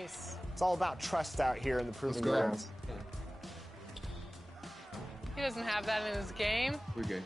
Nice. It's all about trust out here in the proving go. grounds. He doesn't have that in his game. We're good.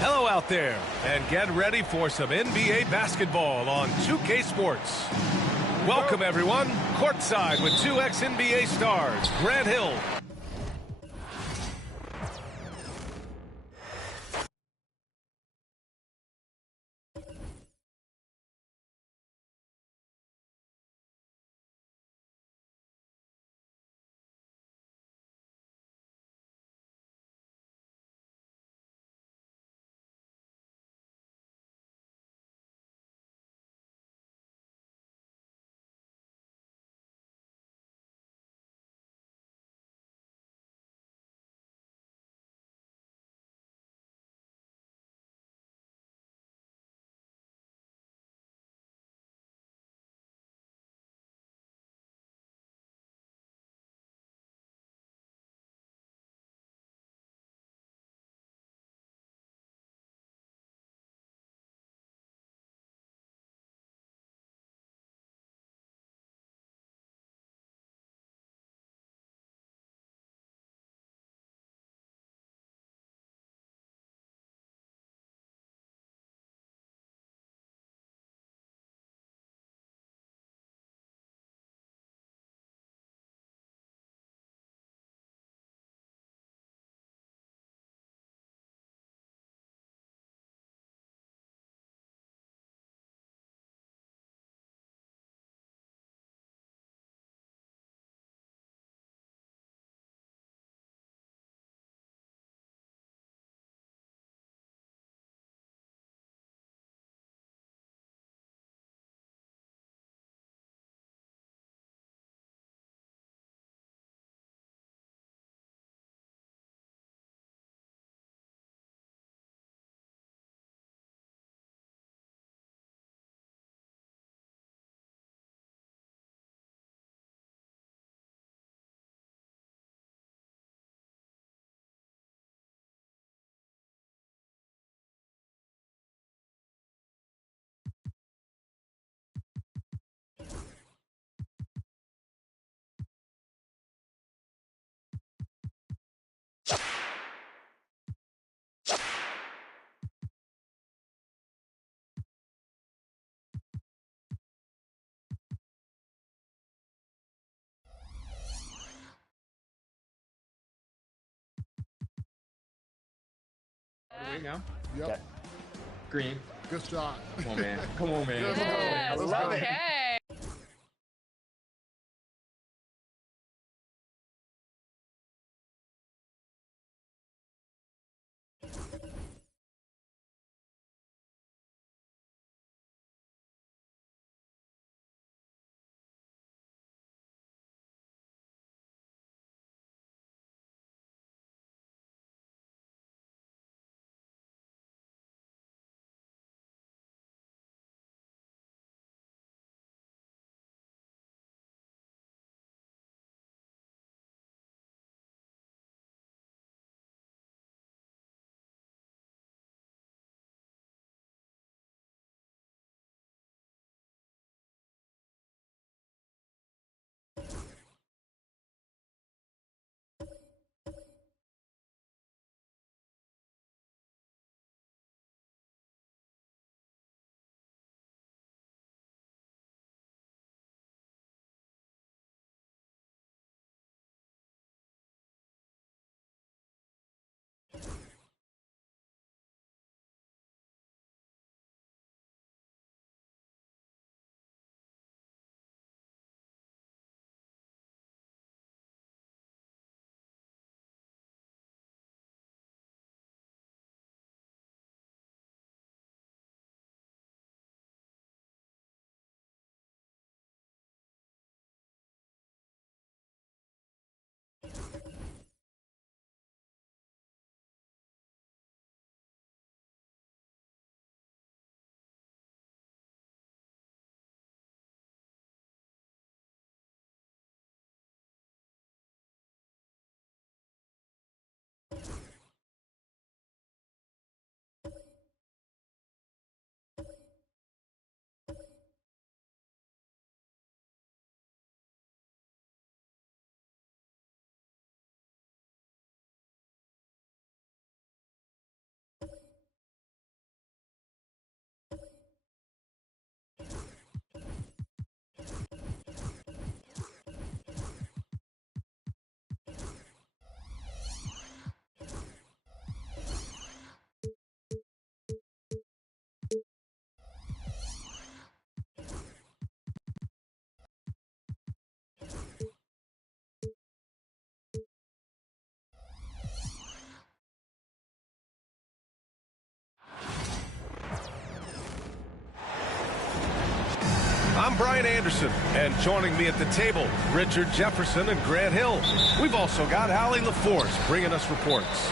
Hello out there, and get ready for some NBA basketball on 2K Sports. Welcome, everyone, courtside with two ex-NBA stars, Grant Hill There you go. Okay. Yep. Green. Good shot. Come on, man. Come on, man. Yes, Love it. okay. I'm Brian Anderson, and joining me at the table, Richard Jefferson and Grant Hill. We've also got Allie LaForce bringing us reports.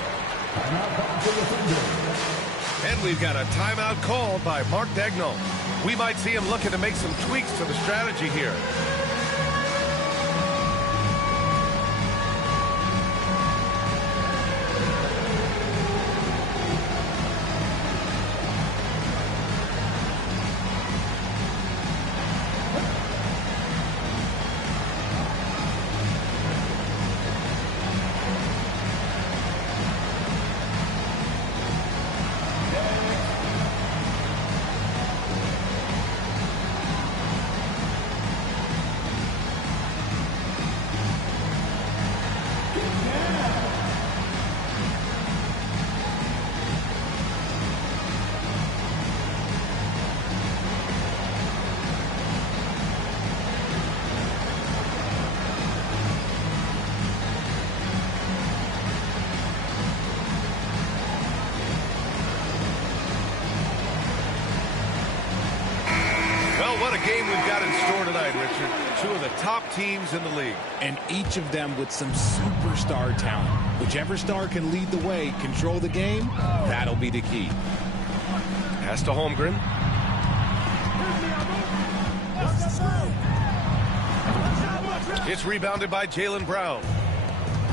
And we've got a timeout called by Mark Daigneault. We might see him looking to make some tweaks to the strategy here. What a game we've got in store tonight, Richard. Two of the top teams in the league. And each of them with some superstar talent. Whichever star can lead the way, control the game, that'll be the key. Pass to Holmgren. It's rebounded by Jaylen Brown.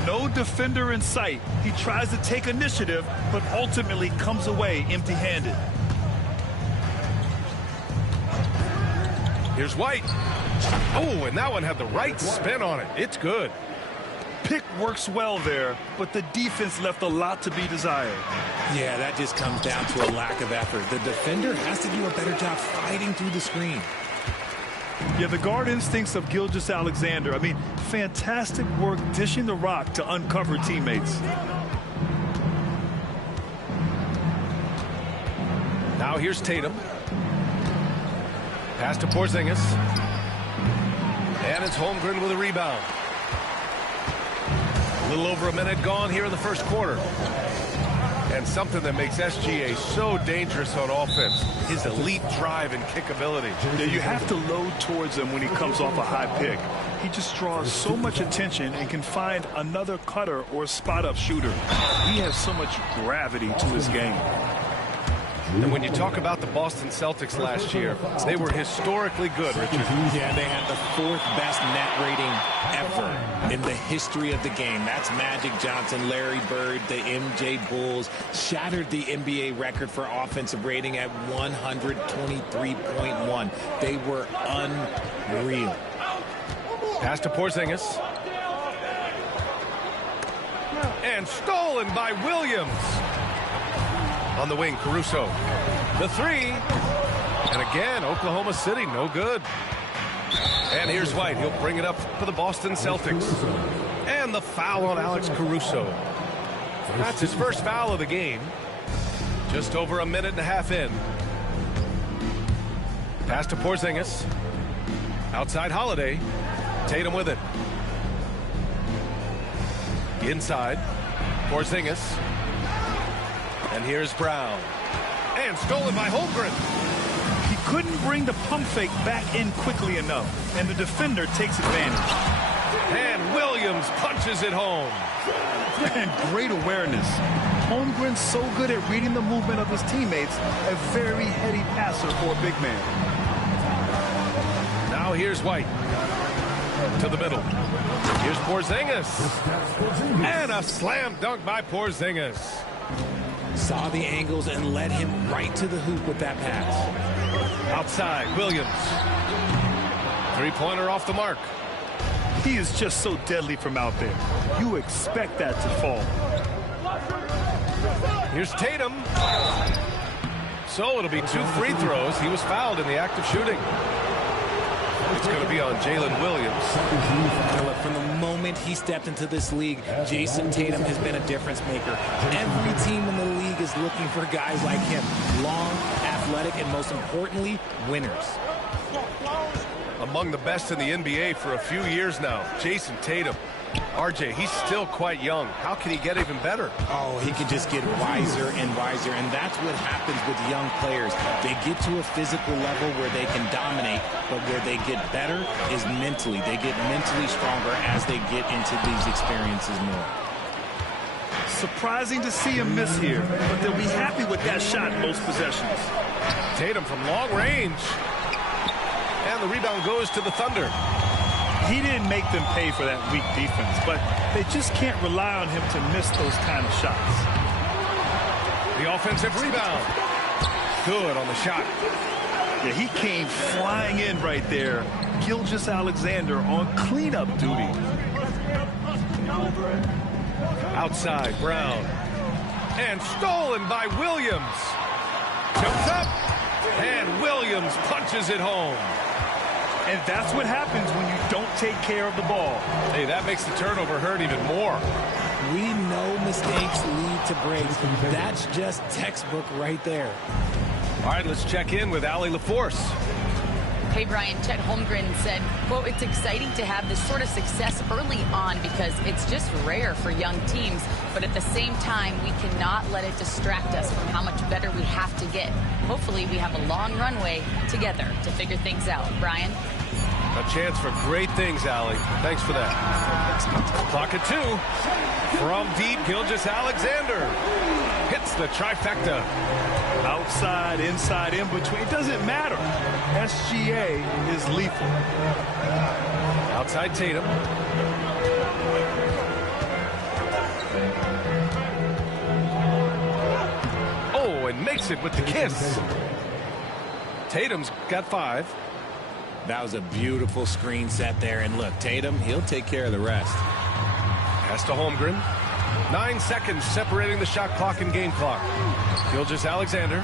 No defender in sight. He tries to take initiative, but ultimately comes away empty-handed. Here's White. Oh, and that one had the right spin on it. It's good. Pick works well there, but the defense left a lot to be desired. Yeah, that just comes down to a lack of effort. The defender has to do a better job fighting through the screen. Yeah, the guard instincts of Gilgeous-Alexander. I mean, fantastic work dishing the rock to uncover teammates. Now here's Tatum. Pass to Porzingis. And it's Holmgren with a rebound. A little over a minute gone here in the first quarter. And something that makes SGA so dangerous on offense, his elite drive and kick ability. Yeah, you have to load towards him when he comes off a high pick. He just draws so much attention and can find another cutter or spot-up shooter. He has so much gravity to his game. And when you talk about the Boston Celtics last year, they were historically good, Richard. Yeah, they had the 4th best net rating ever in the history of the game. That's Magic Johnson, Larry Bird, the MJ Bulls. Shattered the NBA record for offensive rating at 123.1. They were unreal. Pass to Porzingis. And stolen by Williams. On the wing, Caruso. The 3. And again, Oklahoma City, no good. And here's White. He'll bring it up for the Boston Celtics. And the foul on Alex Caruso. That's his first foul of the game. Just over a minute and a half in. Pass to Porzingis. Outside Holiday. Tatum with it. Inside. Porzingis. And here's Brown. And stolen by Holmgren. He couldn't bring the pump fake back in quickly enough, and the defender takes advantage. And Williams punches it home. And great awareness. Holmgren's so good at reading the movement of his teammates, a very heady passer for a big man. Now here's White. To the middle. Here's Porzingis. And a slam dunk by Porzingis. Saw the angles and led him right to the hoop with that pass. Outside, Williams. Three-pointer off the mark. He is just so deadly from out there. You expect that to fall. Here's Tatum. So it'll be 2 free throws. He was fouled in the act of shooting. It's going to be on Jalen Williams. From the moment he stepped into this league, Jason Tatum has been a difference maker. Every team in the league is looking for guys like him. Long, athletic, and most importantly, winners. Among the best in the NBA for a few years now, Jason Tatum. RJ, he's still quite young. How can he get even better? Oh, he can just get wiser and wiser, and that's what happens with young players. They get to a physical level where they can dominate, but where they get better is mentally. They get mentally stronger as they get into these experiences more. Surprising to see him miss here, but they'll be happy with that shot most possessions. Tatum from long range. And the rebound goes to the Thunder. He didn't make them pay for that weak defense, but they just can't rely on him to miss those kind of shots. The offensive rebound. Good on the shot. Yeah, he came flying in right there. Gilgeous-Alexander on cleanup duty. Outside, Brown. And stolen by Williams. Jumps up. And Williams punches it home. And that's what happens when you don't take care of the ball. Hey, that makes the turnover hurt even more. We know mistakes lead to breaks. That's just textbook right there. All right, let's check in with Allie LaForce. Hey, Brian, Chet Holmgren said, quote, it's exciting to have this sort of success early on because it's just rare for young teams. But at the same time, we cannot let it distract us from how much better we have to get. Hopefully, we have a long runway together to figure things out. Brian? A chance for great things, Allie. Thanks for that. Clock at 2. From deep, Gilgeous-Alexander hits the trifecta. Outside, inside, in between. It doesn't matter. SGA is lethal. Outside Tatum. Oh, and makes it with the kiss. Tatum's got 5. That was a beautiful screen set there. And look, Tatum, he'll take care of the rest. Pass to Holmgren. 9 seconds separating the shot clock and game clock. Gilgeous-Alexander.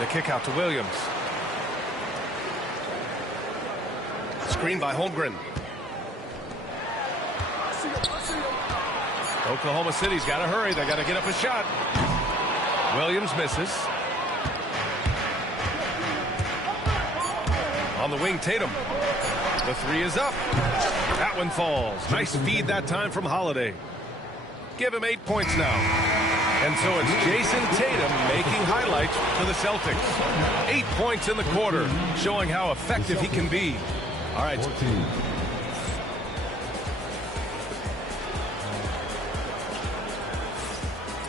The kick out to Williams. Screen by Holmgren. Oklahoma City's got to hurry. They got to get up a shot. Williams misses. On the wing, Tatum. The three is up. That one falls. Nice feed that time from Holiday. Give him 8 points now. And so it's Jason Tatum making highlights for the Celtics. 8 points in the quarter, showing how effective he can be. All right.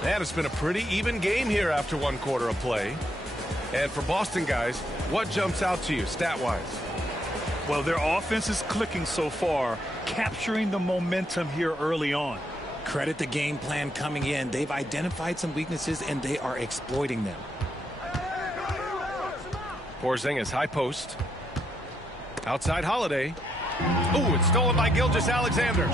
And it's been a pretty even game here after 1 quarter of play. And for Boston guys, what jumps out to you stat-wise? Well, their offense is clicking so far, capturing the momentum here early on. Credit the game plan coming in. They've identified some weaknesses, and they are exploiting them. Porzingis, high post. Outside Holiday. Ooh, it's stolen by Gilgeous-Alexander.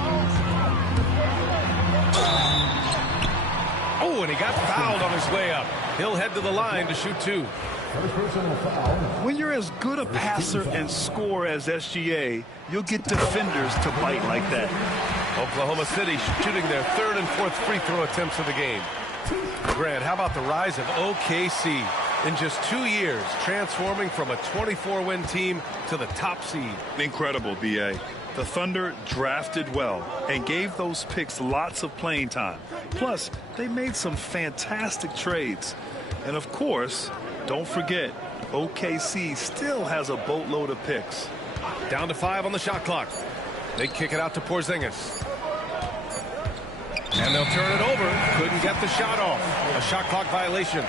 Oh, and he got fouled on his way up. He'll head to the line to shoot 2. When you're as good a passer and scorer as SGA, you'll get defenders to bite like that. Oklahoma City shooting their 3rd and 4th free throw attempts of the game. Grant, how about the rise of OKC? In just 2 years, transforming from a 24-win team to the top seed. Incredible, B.A. The Thunder drafted well and gave those picks lots of playing time. Plus, they made some fantastic trades. And of course, don't forget, OKC still has a boatload of picks. Down to 5 on the shot clock. They kick it out to Porzingis. And they'll turn it over. Couldn't get the shot off. A shot clock violation.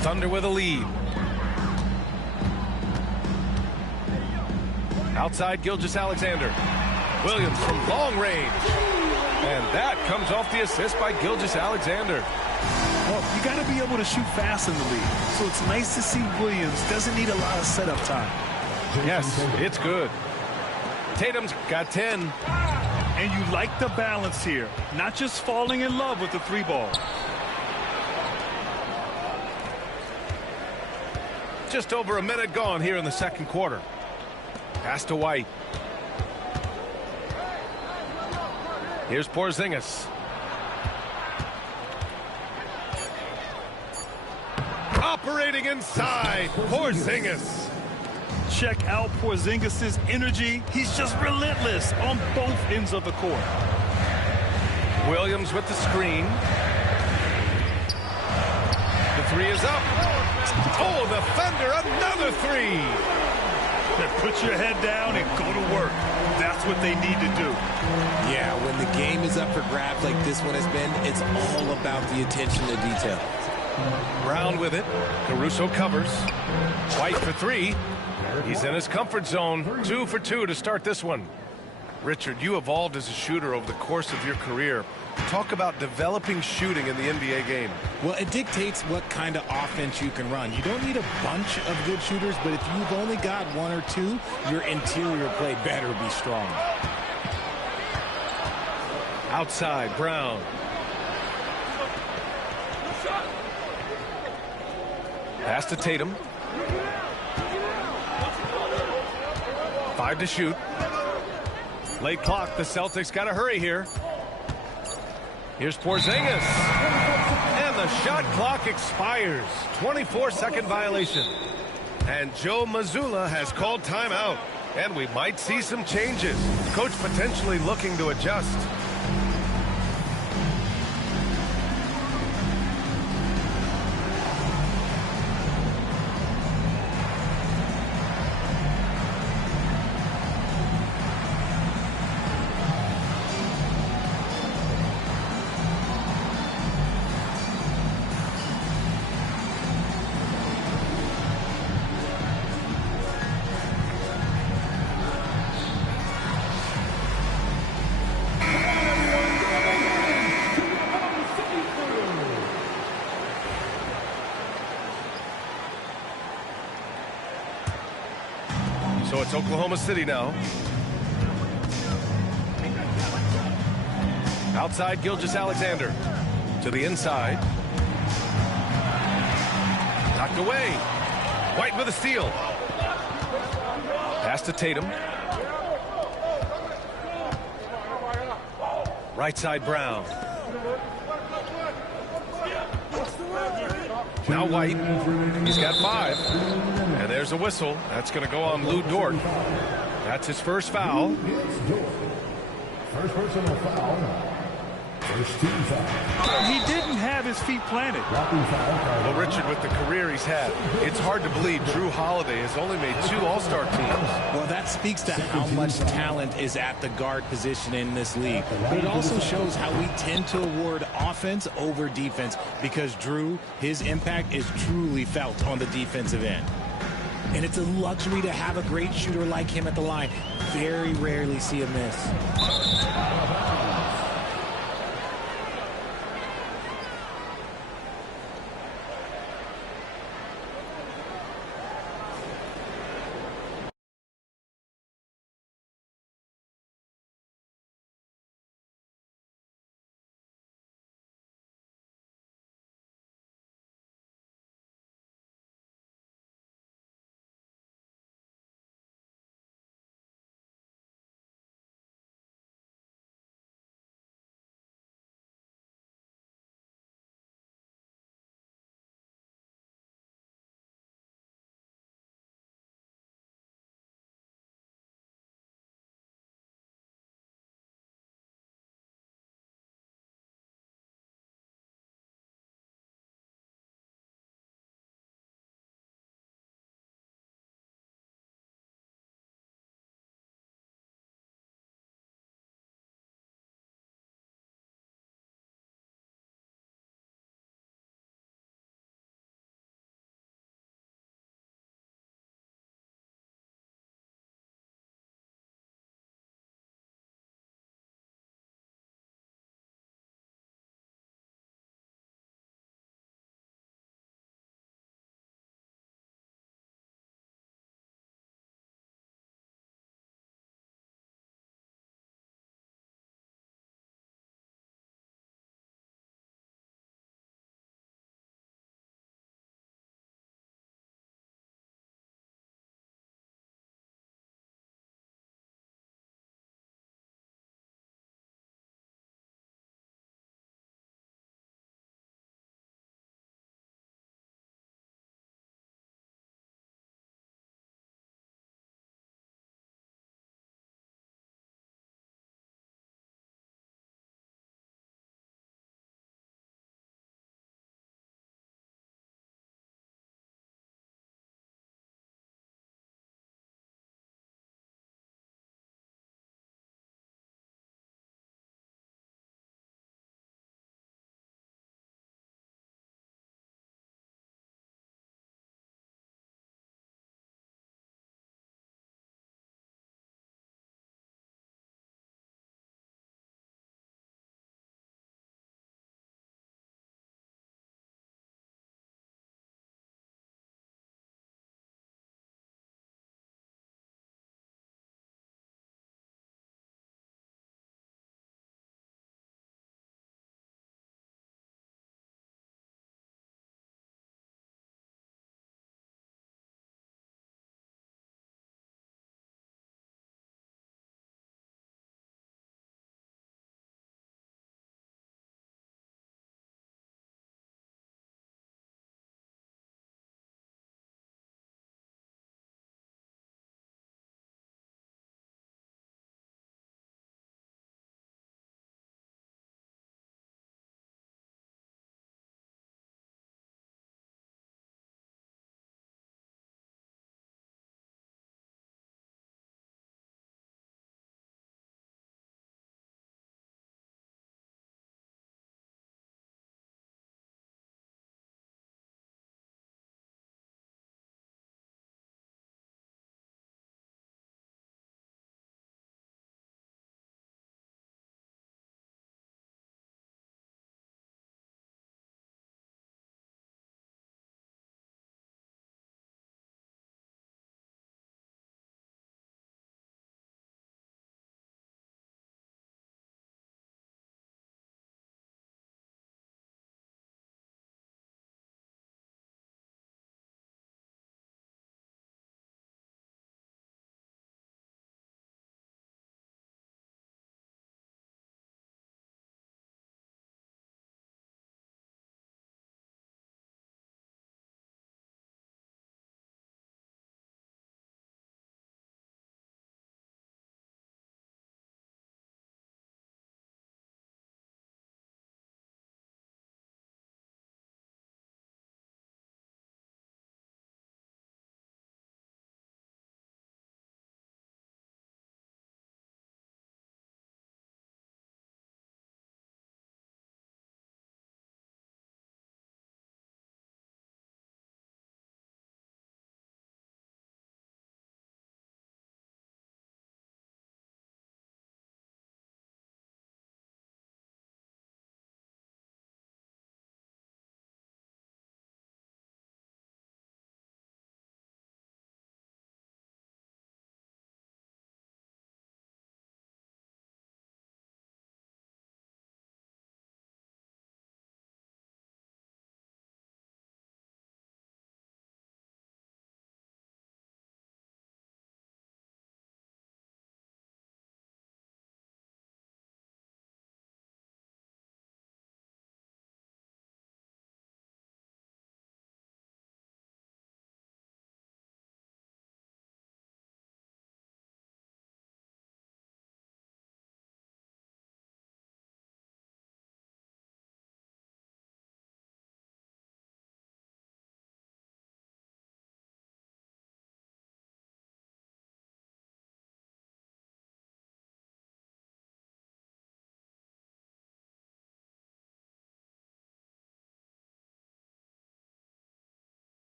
Thunder with a lead. Outside Gilgeous-Alexander. Williams from long range. And that comes off the assist by Gilgeous-Alexander. Well, you got to be able to shoot fast in the league. So it's nice to see Williams doesn't need a lot of setup time. Yes, it's good. Tatum's got 10. And you like the balance here. Not just falling in love with the 3-ball. Just over a minute gone here in the 2nd quarter. Pass to White. Here's Porzingis. Operating inside. Porzingis. Check out Porzingis' energy. He's just relentless on both ends of the court. Williams with the screen. The 3 is up. Oh, the Thunder, another 3. Put your head down and go to work. That's what they need to do. Yeah, when the game is up for grabs like this one has been, it's all about the attention to detail. Brown with it. Caruso covers. White for 3. He's in his comfort zone. 2 for 2 to start this one. Richard, you evolved as a shooter over the course of your career. Talk about developing shooting in the NBA game. Well, it dictates what kind of offense you can run. You don't need a bunch of good shooters, but if you've only got 1 or 2, your interior play better be strong. Outside, Brown. Pass to Tatum. 5 to shoot. Late clock. The Celtics got to hurry here. Here's Porzingis. And the shot clock expires. 24-second violation. And Joe Mazzulla has called timeout. And we might see some changes. Coach potentially looking to adjust. So it's Oklahoma City now. Outside Gilgeous-Alexander. To the inside. Knocked away. White with a steal. Pass to Tatum. Right side Brown. Now White. He's got 5. And there's a whistle. That's going to go on Lou Dort. That's his first foul. First personal foul. First team foul. He didn't have his feet planted. Well, Richard, with the career he's had, it's hard to believe Drew Holiday has only made 2 All-Star teams. Well, that speaks to how much talent is at the guard position in this league. But it also shows how we tend to award offense over defense because Drew, his impact is truly felt on the defensive end. And it's a luxury to have a great shooter like him at the line. Very rarely see a miss.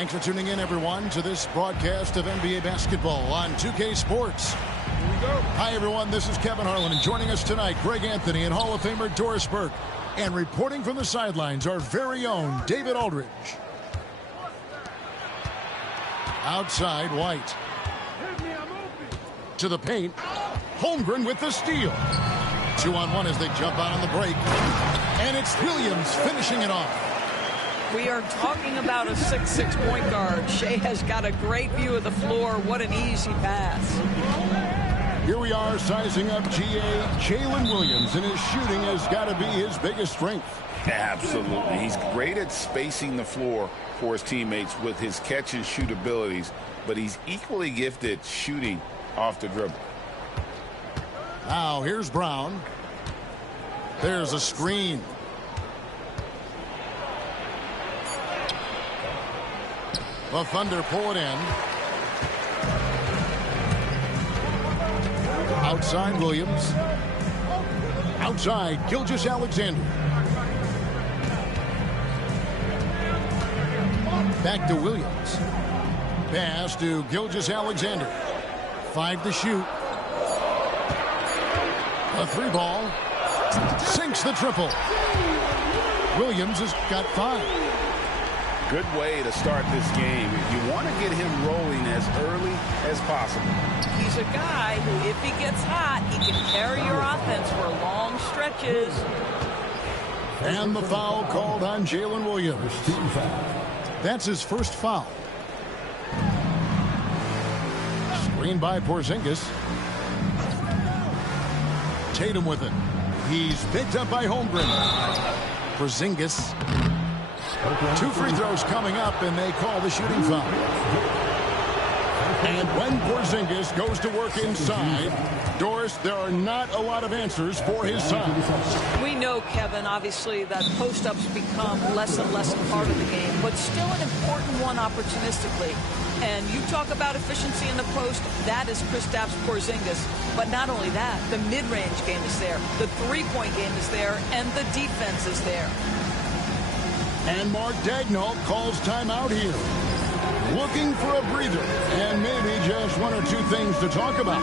Thanks for tuning in, everyone, to this broadcast of NBA basketball on 2K Sports. Here we go. Hi, everyone. This is Kevin Harlan, and joining us tonight, Greg Anthony and Hall of Famer Doris Burke. And reporting from the sidelines, our very own David Aldridge. Outside, White. To the paint. Holmgren with the steal. 2-on-1 as they jump out on the break. And it's Williams finishing it off. We are talking about a 6'6" point guard. Shea has got a great view of the floor. What an easy pass. Here we are sizing up GA Jalen Williams, and his shooting has got to be his biggest strength. Absolutely. He's great at spacing the floor for his teammates with his catch and shoot abilities, but he's equally gifted shooting off the dribble. Now here's Brown. There's a screen. The Thunder pull it in. Outside Williams. Outside Gilgeous-Alexander. Back to Williams. Pass to Gilgeous-Alexander. 5 to shoot. A 3-ball. Sinks the triple. Williams has got 5. Good way to start this game. You want to get him rolling as early as possible. He's a guy who, if he gets hot, he can carry your offense for long stretches. And the foul called on Jalen Williams. That's his first foul. Screen by Porzingis. Tatum with it. He's picked up by Holmgren. Porzingis. 2 free throws coming up, and they call the shooting foul. And when Porzingis goes to work inside, Doris, there are not a lot of answers for his son. We know, Kevin, obviously, that post-ups become less and less a part of the game, but still an important one opportunistically. And you talk about efficiency in the post, that is Kristaps Porzingis. But not only that, the mid-range game is there, the three-point game is there, and the defense is there. And Mark Daigneault calls timeout here. Looking for a breather and maybe just 1 or 2 things to talk about.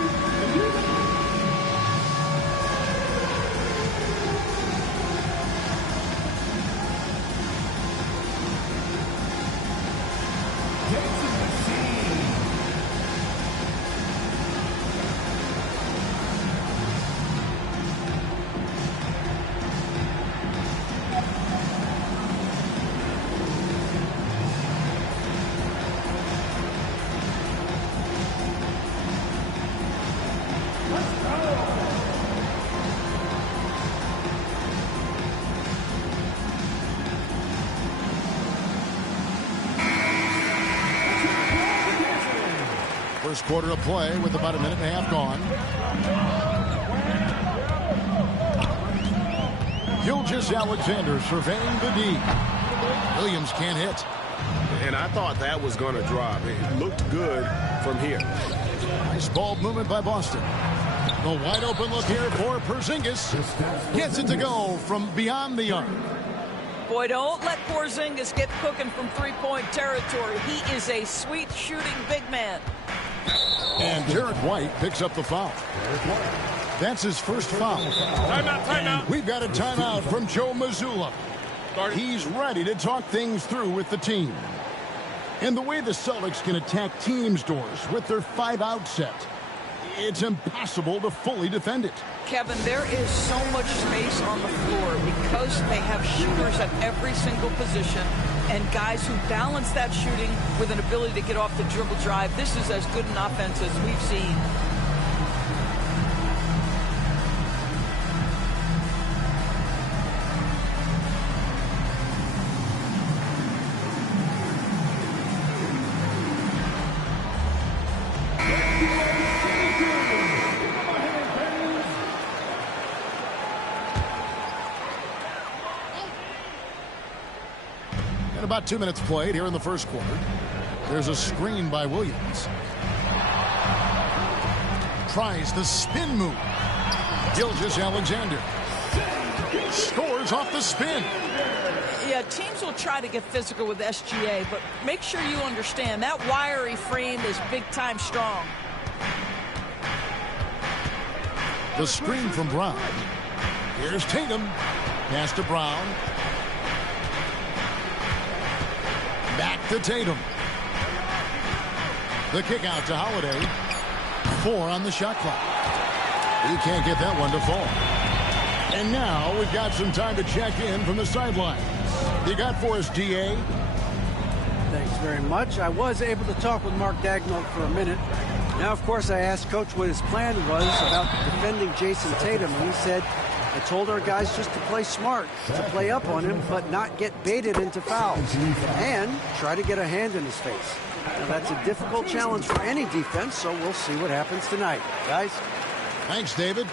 First quarter of play with about a minute and a half gone. Gilgeous-Alexander surveying the D. Williams can't hit. And I thought that was going to drop. It looked good from here. Nice ball movement by Boston. The wide open look here for Porzingis. Gets it to go from beyond the arc. Boy, don't let Porzingis get cooking from three-point territory. He is a sweet shooting big man. And Derek White picks up the foul. That's his first foul. Timeout, timeout. And we've got a timeout from Joe Mazzulla. He's ready to talk things through with the team. And the way the Celtics can attack teams, Doors, with their 5-out set, it's impossible to fully defend it. Kevin, there is so much space on the floor because they have shooters at every single position and guys who balance that shooting with an ability to get off the dribble drive. This is as good an offense as we've seen. And about 2 minutes played here in the first quarter. There's a screen by Williams. Tries the spin move. Gilgeous-Alexander. Scores off the spin. Yeah, teams will try to get physical with SGA, but make sure you understand that wiry frame is big-time strong. The screen from Brown. Here's Tatum. Pass to Brown. Back to Tatum. The kick out to Holiday. 4 on the shot clock. He can't get that one to fall. And now we've got some time to check in from the sidelines. You got for us, DA? Thanks very much. I was able to talk with Mark Daigneault for a minute. Now, of course, I asked Coach what his plan was about defending Jason Tatum. And he said, I told our guys just to play smart, to play up on him, but not get baited into fouls, and try to get a hand in his face. Now, that's a difficult challenge for any defense, so we'll see what happens tonight. Guys? Thanks, David.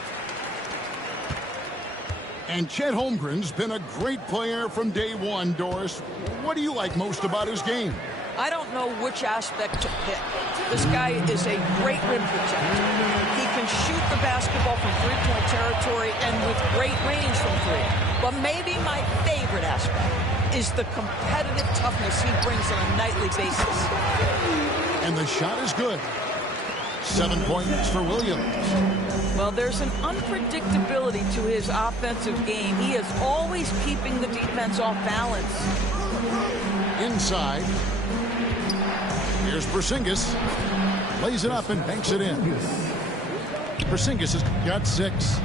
And Chet Holmgren's been a great player from day one, Doris. What do you like most about his game? I don't know which aspect to pick. This guy is a great rim protector. He can shoot the basketball from three-point territory and with great range from three. But maybe my favorite aspect is the competitive toughness he brings on a nightly basis. And the shot is good. 7 points for Williams. Well, there's an unpredictability to his offensive game. He is always keeping the defense off balance. Inside. Here's Porzingis. Lays it up and banks it in. Porzingis has got 6.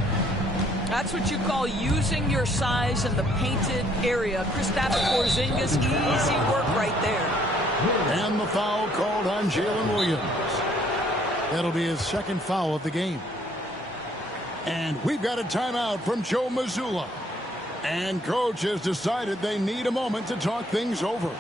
That's what you call using your size in the painted area. Kristaps Porzingis, easy work right there. And the foul called on Jalen Williams. That'll be his second foul of the game. And we've got a timeout from Joe Mazzulla. And Coach has decided they need a moment to talk things over.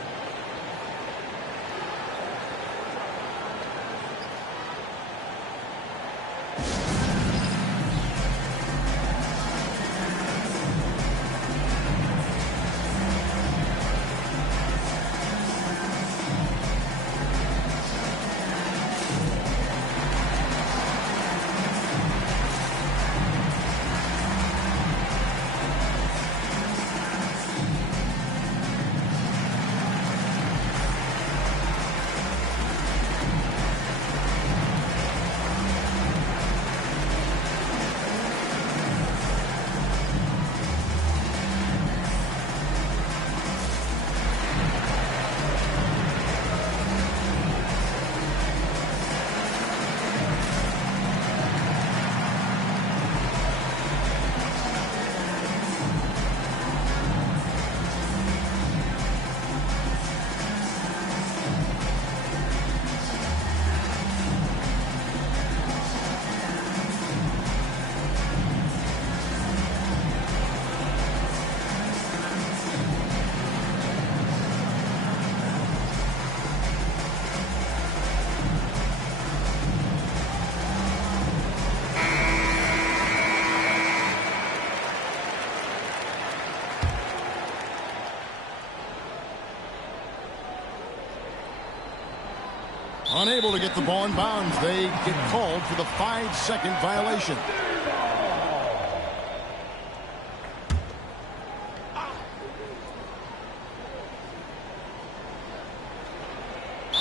Unable to get the ball in bounds. They get called for the 5-second violation.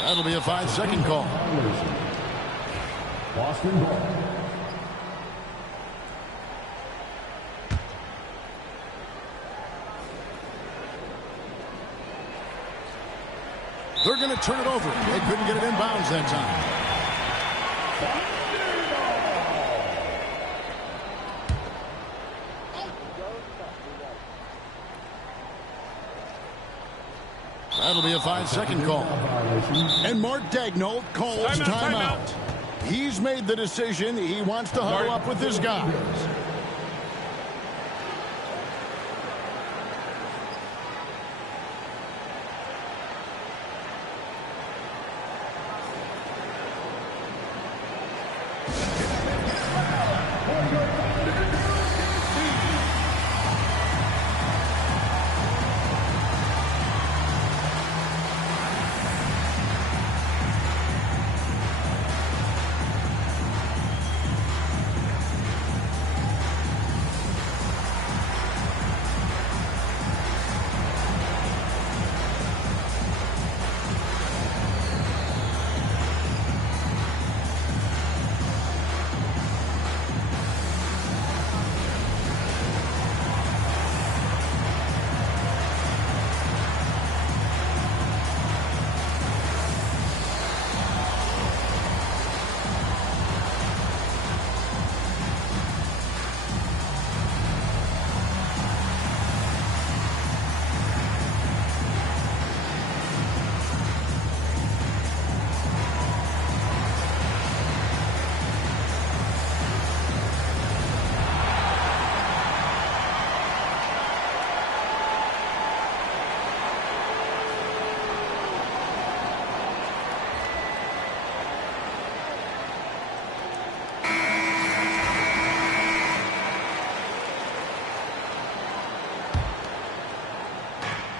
That'll be a 5-second call. Boston ball. They're going to turn it over. They couldn't get it in bounds that time. That'll be a 5-second call. And Mark Daigneault calls timeout. He's made the decision. He wants to huddle up with his guys.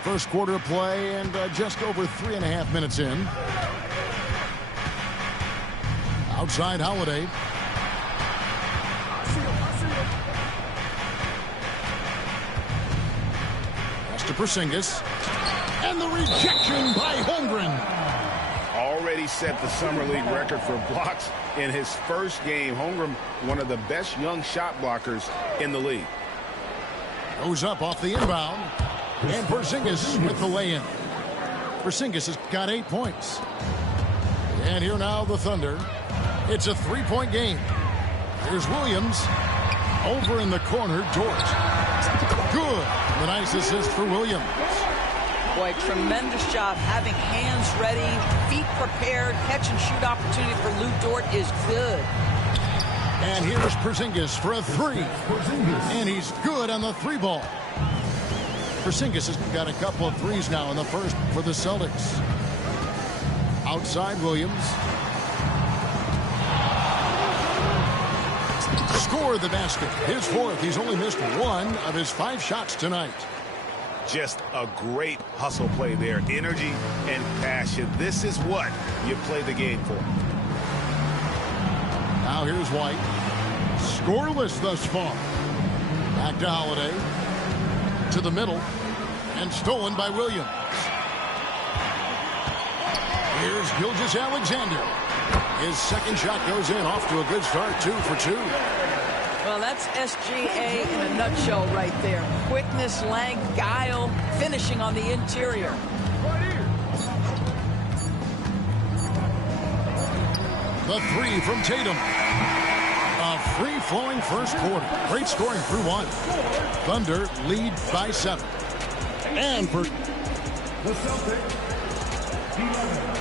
First quarter of play and just over 3.5 minutes in. Outside Holiday. Pass to Porzingis. And the rejection by Holmgren. Already set the Summer League record for blocks in his first game. Holmgren, one of the best young shot blockers in the league. Goes up off the inbound. And Porzingis with the lay-in. Porzingis has got 8 points. And here now the Thunder. It's a 3-point game. Here's Williams. Over in the corner, Dort. Good. The nice assist for Williams. Boy, tremendous job having hands ready, feet prepared, catch and shoot opportunity for Lou Dort is good. And here's Porzingis for a 3. And he's good on the 3-ball. Porzingis has got a couple of threes now in the first for the Celtics. Outside Williams. Scored the basket. His 4th. He's only missed 1 of his 5 shots tonight. Just a great hustle play there. Energy and passion. This is what you play the game for. Now here's White. Scoreless thus far. Back to Holiday. To the middle. And stolen by Williams. Here's Gilgeous-Alexander. His second shot goes in. Off to a good start. 2 for 2. Well, that's SGA in a nutshell right there. Quickness, length, guile, finishing on the interior. The 3 from Tatum. A free-flowing first quarter. Great scoring through 1. Thunder lead by 7. And for the Celtics, 11.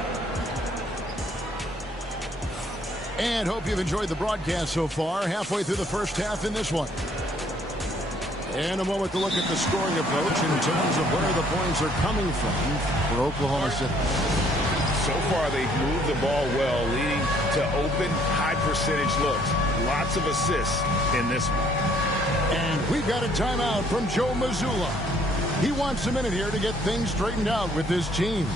And hope you've enjoyed the broadcast so far. Halfway through the first half in this one. And a moment to look at the scoring approach in terms of where the points are coming from for Oklahoma City. So far, they've moved the ball well, leading to open, high-percentage looks. Lots of assists in this one. And we've got a timeout from Joe Mazzulla. He wants a minute here to get things straightened out with his team.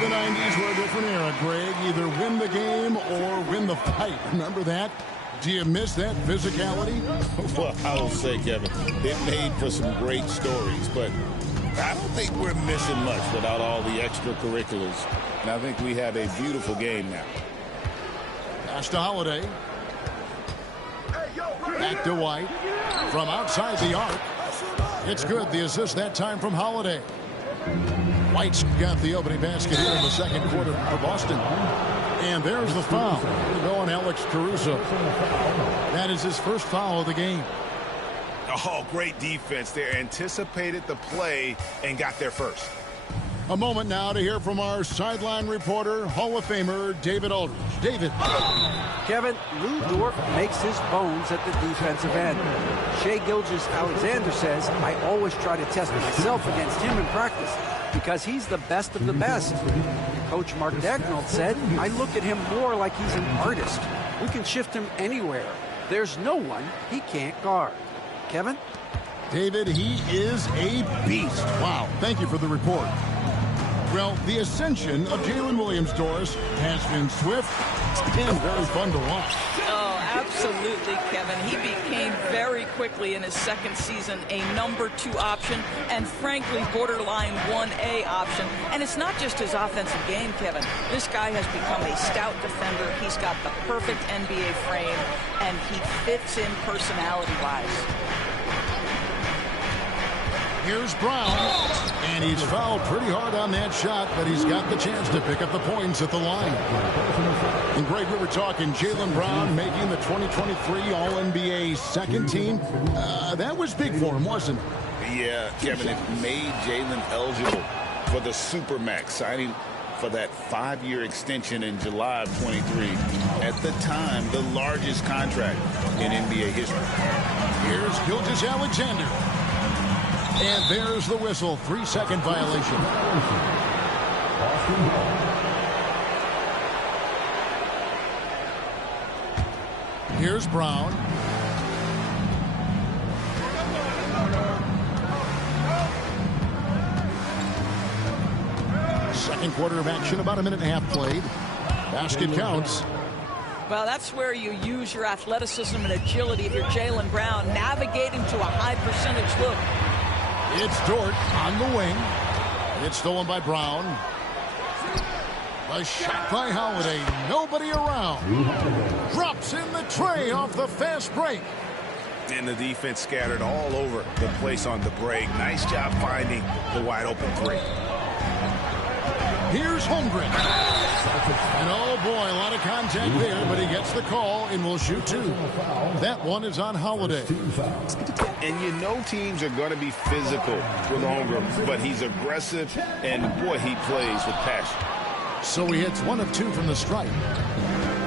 The 90s were a different era, Greg. Either win the game or win the fight. Remember that? Do you miss that physicality? Well, I will say, Kevin, it made for some great stories, but I don't think we're missing much without all the extracurriculars. And I think we have a beautiful game now. Pass to Holiday. Back to White. From outside the arc. It's good. The assist that time from Holiday. White's got the opening basket here in the second quarter for Boston. And there's the foul. Going Alex Caruso. That is his first foul of the game. Oh, great defense there. Anticipated the play and got there first. A moment now to hear from our sideline reporter, Hall of Famer David Aldridge. David. Kevin, Lou Dort makes his bones at the defensive end. Shai Gilgeous-Alexander says, I always try to test myself against him in practice because he's the best of the best. Coach Mark Daigneault said, I look at him more like he's an artist. We can shift him anywhere. There's no one he can't guard. Kevin? David, he is a beast. Wow. Thank you for the report. Well, the ascension of Jalen Williams, Doris, has been swift and very fun to watch. Oh, absolutely, Kevin. He became very quickly in his second season a number 2 option and, frankly, borderline 1A option. And it's not just his offensive game, Kevin. This guy has become a stout defender. He's got the perfect NBA frame, and he fits in personality-wise. Here's Brown, and he's fouled pretty hard on that shot, but he's got the chance to pick up the points at the line. And Greg, we were talking Jaylen Brown making the 2023 All-NBA second team. That was big for him, wasn't it? Yeah, Kevin, it made Jalen eligible for the Supermax, signing for that 5-year extension in July of 23. At the time, the largest contract in NBA history. Here's Gilgeous-Alexander. And there's the whistle. 3-second violation. Here's Brown. Second quarter of action, about a minute and a half played. Basket counts. Well, that's where you use your athleticism and agility if you're Jaylen Brown, navigating to a high percentage look. It's Dort on the wing. It's stolen by Brown. A shot by Holiday. Nobody around. Drops in the tray off the fast break. And the defense scattered all over the place on the break. Nice job finding the wide open three. Here's Holmgren. And oh boy, a lot of contact there, but he gets the call and will shoot two. That one is on Holiday. And you know teams are going to be physical with Holmgren, but he's aggressive, and boy, he plays with passion. So he hits 1 of 2 from the stripe.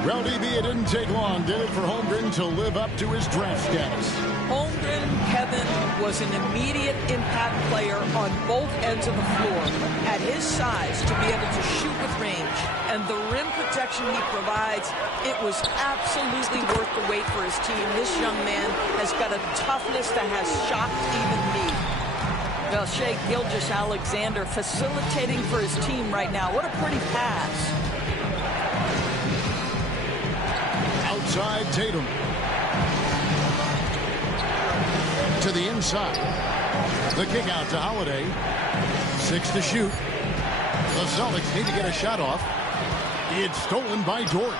Well, DB, it didn't take long, did it, for Holmgren to live up to his draft status? Holmgren, Kevin, was an immediate impact player on both ends of the floor. At his size, to be able to shoot with range and the rim protection he provides, it was absolutely worth the wait for his team. This young man has got a toughness that has shocked even me. Well, Shai Gilgeous-Alexander facilitating for his team right now. What a pretty pass. Outside Tatum. To the inside. The kick out to Holiday. 6 to shoot. The Celtics need to get a shot off. It's stolen by Dort.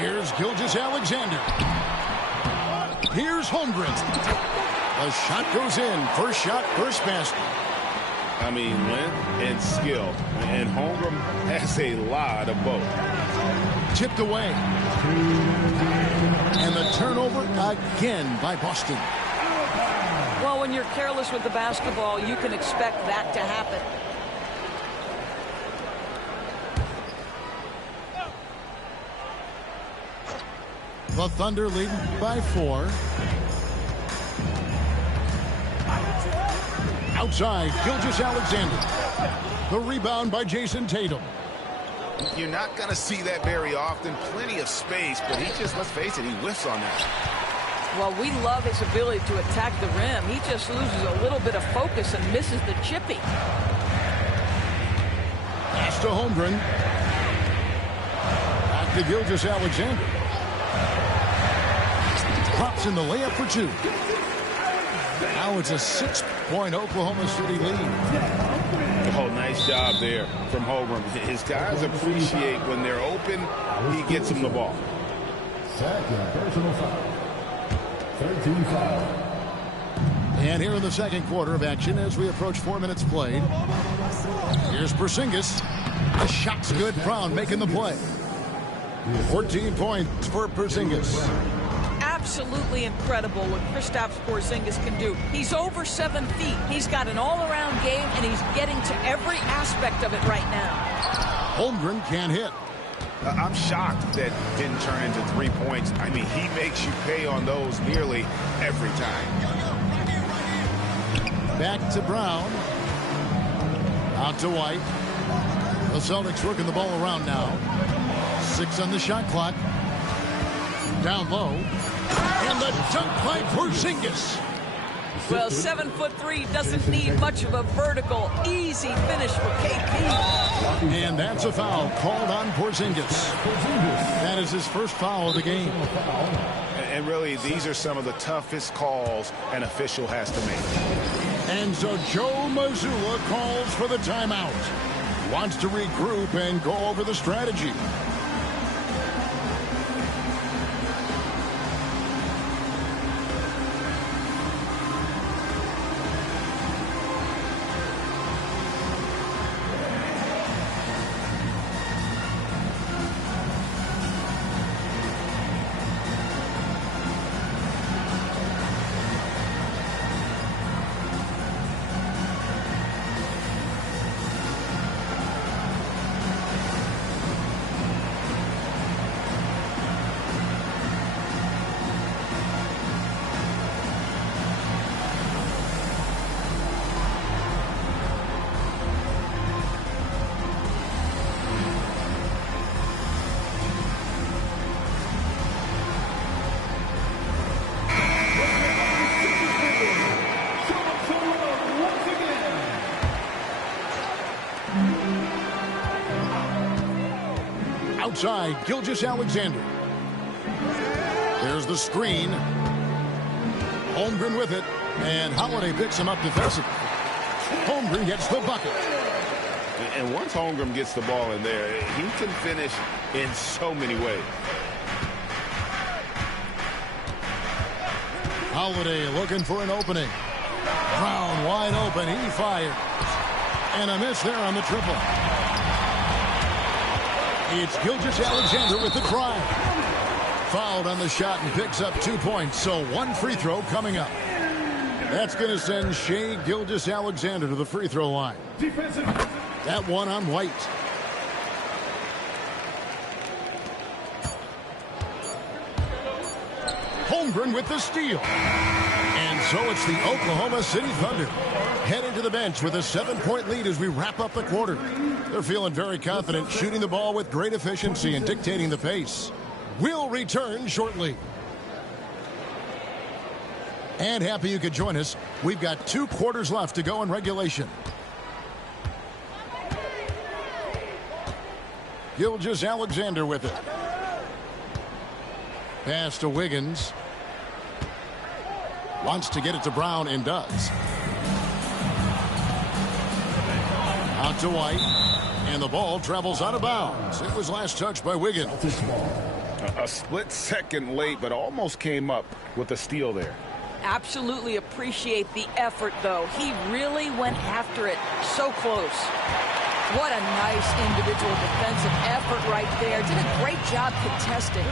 Here's Gilgeous-Alexander. Here's Holmgren. The shot goes in. First shot, first basket. I mean, length and skill. And Holmgren has a lot of both. Tipped away. And the turnover again by Boston. Well, when you're careless with the basketball, you can expect that to happen. The Thunder lead by 4. Outside, Gilgeous-Alexander. The rebound by Jason Tatum. You're not going to see that very often. Plenty of space, but he just, let's face it, he whiffs on that. Well, we love his ability to attack the rim. He just loses a little bit of focus and misses the chippy. Pass to Holmgren. Back to Gilgeous-Alexander. Drops in the layup for 2. Now it's a 6-point Oklahoma City lead. Oh, nice job there from Holmgren. His guys appreciate when they're open, he gets them the ball. Second personal foul. 13 foul. And here in the second quarter of action as we approach 4 minutes played. Here's Porzingis. The shot's good. Brown making the play. 14 points for Porzingis. Absolutely incredible what Kristaps Porzingis can do. He's over 7 feet. He's got an all-around game, and he's getting to every aspect of it right now. Holmgren can't hit. I'm shocked that didn't turn into 3 points. I mean, he makes you pay on those nearly every time. Back to Brown. Out to White. The Celtics working the ball around now. 6 on the shot clock. Down low. And the dunk by Porzingis. Well, 7'3" doesn't need much of a vertical. Easy finish for KP. And that's a foul called on Porzingis. That is his first foul of the game. And really, these are some of the toughest calls an official has to make. And so Joe Mazzulla calls for the timeout. Wants to regroup and go over the strategy. Outside, Gilgeous-Alexander. There's the screen. Holmgren with it, and Holiday picks him up defensively. Holmgren gets the bucket. And once Holmgren gets the ball in there, he can finish in so many ways. Holiday looking for an opening. Brown wide open. He fires. And a miss there on the triple. It's Gilgeous-Alexander with the drive. Fouled on the shot and picks up 2 points. So one free throw coming up. That's going to send Shai Gilgeous-Alexander to the free throw line. Defensive. That one on White. Holmgren with the steal. And so it's the Oklahoma City Thunder heading to the bench with a 7-point lead as we wrap up the quarter. They're feeling very confident, shooting the ball with great efficiency and dictating the pace. We'll return shortly. And happy you could join us. We've got 2 quarters left to go in regulation. Gilgeous-Alexander with it. Pass to Wiggins. Wants to get it to Brown and does. Out to White. And the ball travels out of bounds. It was last touched by Wiggins. A split second late, but almost came up with a steal there. Absolutely appreciate the effort, though. He really went after it so close. What a nice individual defensive effort right there. Did a great job contesting.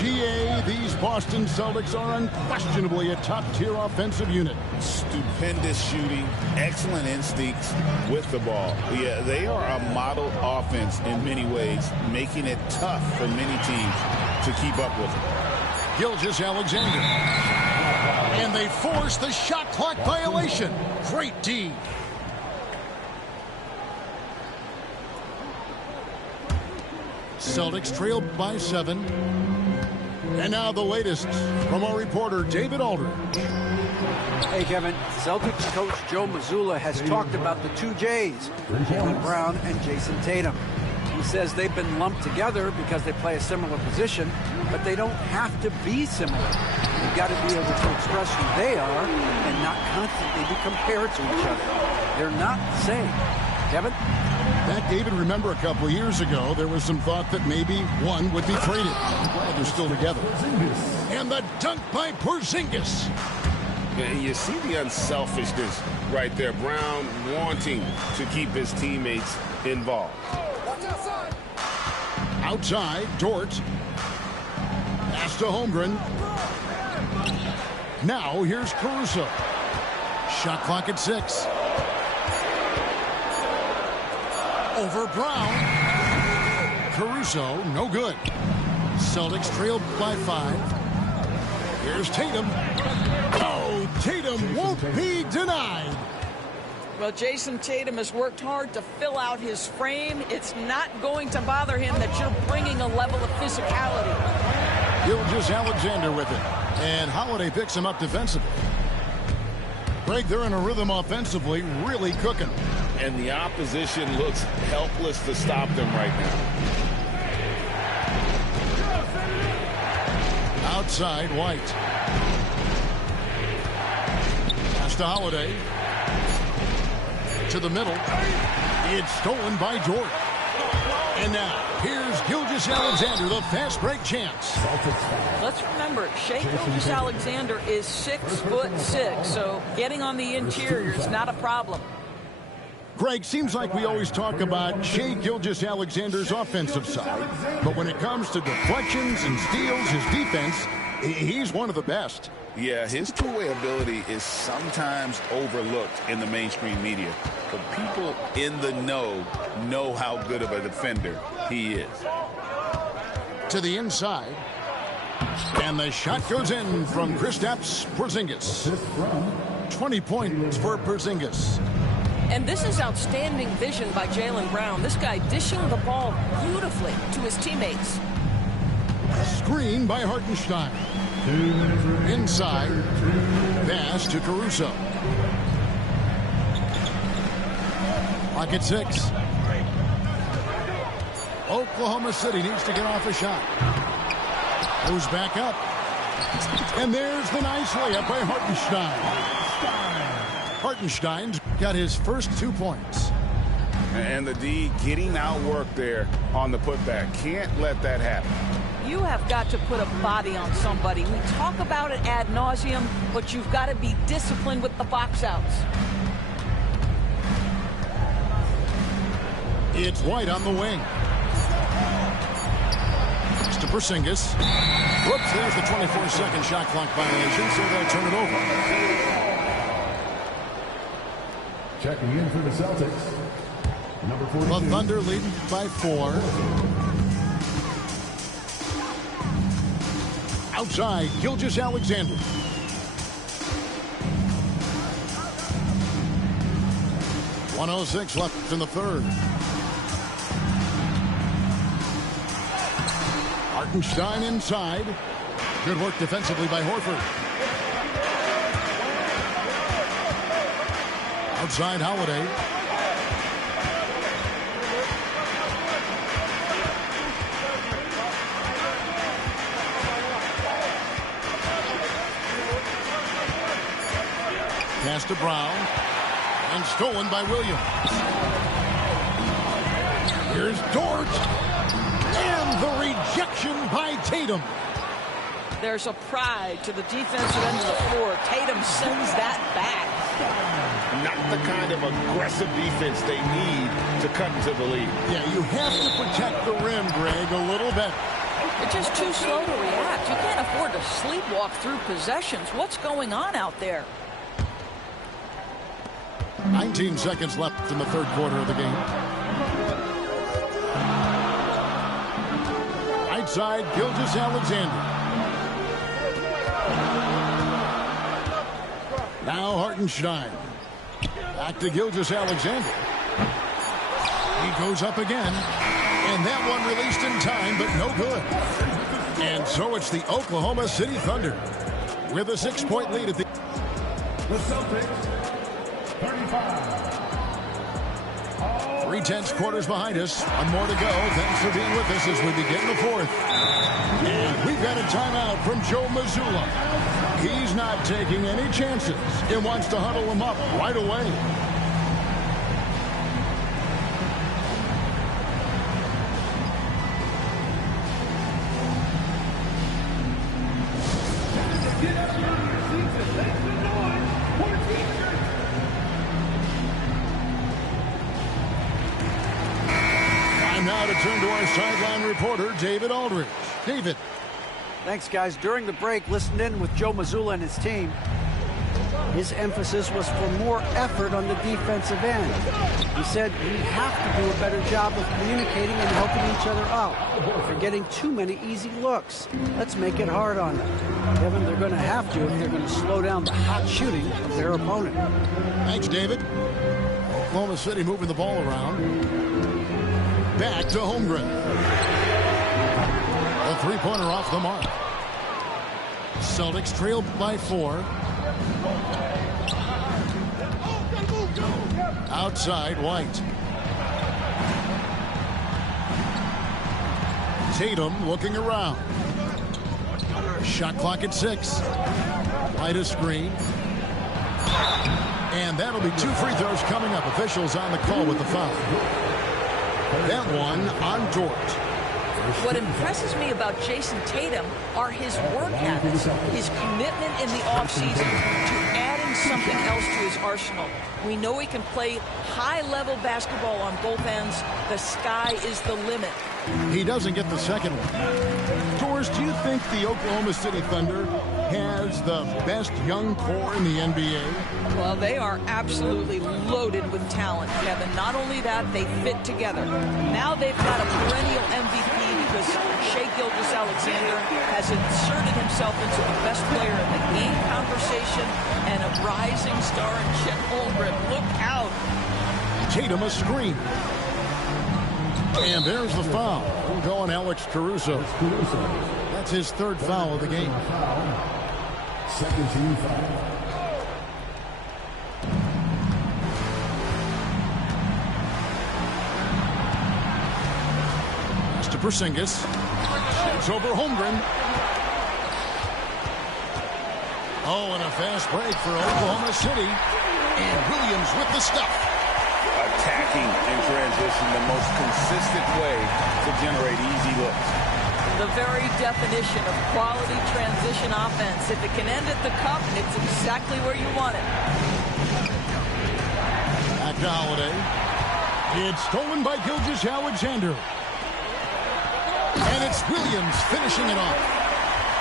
GA, these Boston Celtics are unquestionably a top-tier offensive unit. Stupendous shooting, excellent instincts with the ball. Yeah, they are a model offense in many ways, making it tough for many teams to keep up with them. Gilgeous-Alexander. And they force the shot clock violation. Great D. Celtics trailed by 7. And now the latest from our reporter, David Aldridge. Hey, Kevin. Celtics coach Joe Mazzulla has talked about the 2 J's, Jaylen Brown and Jason Tatum. He says they've been lumped together because they play a similar position, but they don't have to be similar. You've got to be able to express who they are and not constantly be compared to each other. They're not the same. Kevin? Back, David, remember a couple years ago, there was some thought that maybe one would be traded. I'm glad they're still together. And the dunk by Porzingis. You see the unselfishness right there. Brown wanting to keep his teammates involved. Outside, Dort. Pass to Holmgren. Now here's Caruso. Shot clock at 6. Over Brown. Caruso, no good. Celtics trailed by 5. Here's Tatum. Oh, Tatum won't be denied. Well, Jason Tatum has worked hard to fill out his frame. It's not going to bother him that you're bringing a level of physicality. Gilgeous-Alexander with it. And Holiday picks him up defensively. Greg, they're in a rhythm offensively, really cooking. And the opposition looks helpless to stop them right now. Outside, White. Pass to Holiday. To the middle. It's stolen by Dort. And now, here's Gilgeous-Alexander, the fast break chance. Let's remember, Shai Gilgeous-Alexander is 6'6", so getting on the interior is not a problem. Greg, seems like we always talk about Shai Gilgeous-Alexander's offensive side, but when it comes to deflections and steals, his defense, he's one of the best. Yeah, his two-way ability is sometimes overlooked in the mainstream media, but people in the know how good of a defender he is. To the inside, and the shot goes in from Kristaps Porzingis. 20 points for Porzingis. And this is outstanding vision by Jaylen Brown. This guy dishing the ball beautifully to his teammates. Screen by Hartenstein. Inside, pass to Caruso. Clock at 6. Oklahoma City needs to get off a shot. Goes back up. And there's the nice layup by Hartenstein. Hartenstein's got his first 2 points. And the D getting outworked there on the putback. Can't let that happen. You have got to put a body on somebody. We talk about it ad nauseum, but you've got to be disciplined with the box outs. It's White on the wing. It's to Porzingis. Whoops, there's the 24-second shot clock violation, so they'll turn it over. Checking in for the Celtics. Number 42. The Thunder leading by 4. Outside, Gilgeous-Alexander. .106 left in the third. Hartenstein inside. Good work defensively by Horford. Outside, Holiday. Pass to Brown. And stolen by Williams. Here's Dort. And the rejection by Tatum. There's a pride to the defensive end of the floor. Tatum sends that back. Not the kind of aggressive defense they need to cut into the lead. Yeah, you have to protect the rim, Greg, a little better. You're just too slow to react. You can't afford to sleepwalk through possessions. What's going on out there? 19 seconds left in the third quarter of the game. Right side, Gilgeous-Alexander. Now Hartenstein. Back to Gilgeous-Alexander. He goes up again. And that one released in time, but no good. And so it's the Oklahoma City Thunder with a 6-point lead at the... The Celtics. 3/10 quarters behind us. One more to go. Thanks for being with us as we begin the fourth. And we've got a timeout from Joe Mazzulla. He's not taking any chances and wants to huddle them up right away. Now to turn to our sideline reporter, David Aldridge. David. Thanks, guys. During the break, listened in with Joe Mazzulla and his team. His emphasis was for more effort on the defensive end. He said we have to do a better job of communicating and helping each other out. They're getting too many easy looks. Let's make it hard on them. Kevin, they're going to have to if they're going to slow down the hot shooting of their opponent. Thanks, David. Oklahoma City moving the ball around. Back to Holmgren. A three-pointer off the mark. Celtics trail by 4. Outside, White. Tatum looking around. Shot clock at 6. White a screen. And that'll be 2 free throws coming up. Officials on the call with the foul. That one on Dort. What impresses me about Jason Tatum are his work habits, his commitment in the offseason to adding something else to his arsenal. We know he can play high-level basketball on both ends. The sky is the limit. He doesn't get the second one. Doris, do you think the Oklahoma City Thunder has the best young core in the NBA? Well, they are absolutely loaded with talent, Kevin. Not only that, they fit together. Now they've got a perennial MVP because Shai Gilgeous-Alexander has inserted himself into the best player in the game conversation and a rising star in Chet Holmgren. Look out. Tatum a screen. And there's the foul. We'll go on Alex Caruso. That's his third foul of the game. Second team foul. Pass to Porzingis. Shoots over Holmgren. Oh, and a fast break for Oklahoma City. And Williams with the stuff. Attacking in transition, the most consistent way to generate easy looks. The very definition of quality transition offense. If it can end at the cup, it's exactly where you want it. Back to Holiday. It's stolen by Gilgeous-Alexander. And it's Williams finishing it off.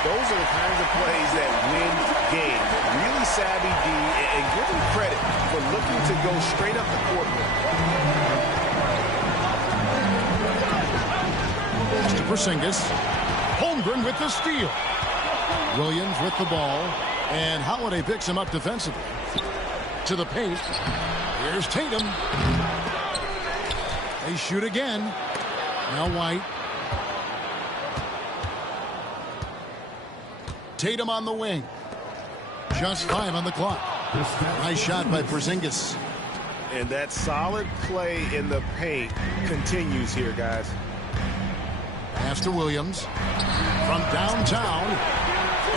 Those are the kinds of plays that win games. Really savvy D, and give him credit for looking to go straight up the court. Pass to Porzingis. Holmgren with the steal. Williams with the ball. And Holiday picks him up defensively. To the paint. Here's Tatum. They shoot again. Now White. Tatum on the wing. Just 5 on the clock. Nice shot by Porzingis. And that solid play in the paint continues here, guys. Pass to Williams. From downtown.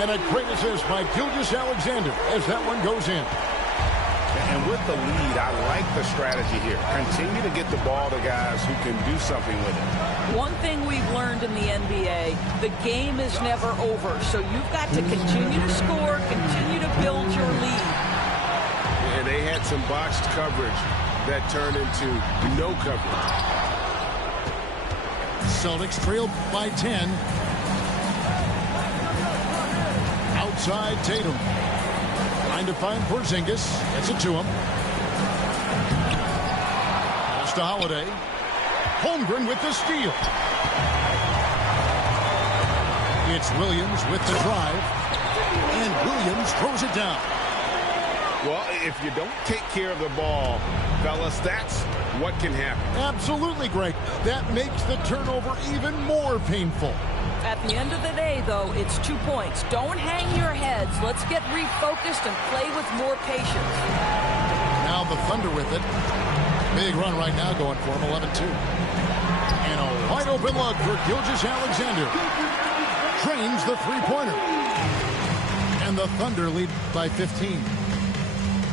And a great assist by Gilgeous-Alexander as that one goes in. And with the lead, I like the strategy here. Continue to get the ball to guys who can do something with it. One thing we've learned in the NBA, the game is never over. So you've got to continue to score, continue to build your lead. And they had some boxed coverage that turned into no coverage. Celtics trail by 10. Outside Tatum. Trying to find Porzingis. Gets it to him. Pass to Holiday. Holmgren with the steal. It's Williams with the drive. And Williams throws it down. Well, if you don't take care of the ball, fellas, that's what can happen. Absolutely, Greg. That makes the turnover even more painful. At the end of the day, though, it's 2 points. Don't hang your heads. Let's get refocused and play with more patience. Now the Thunder with it. Big run right now going for him, 11-2. And a wide open look for Gilgeous-Alexander. Drains the three-pointer. And the Thunder lead by 15.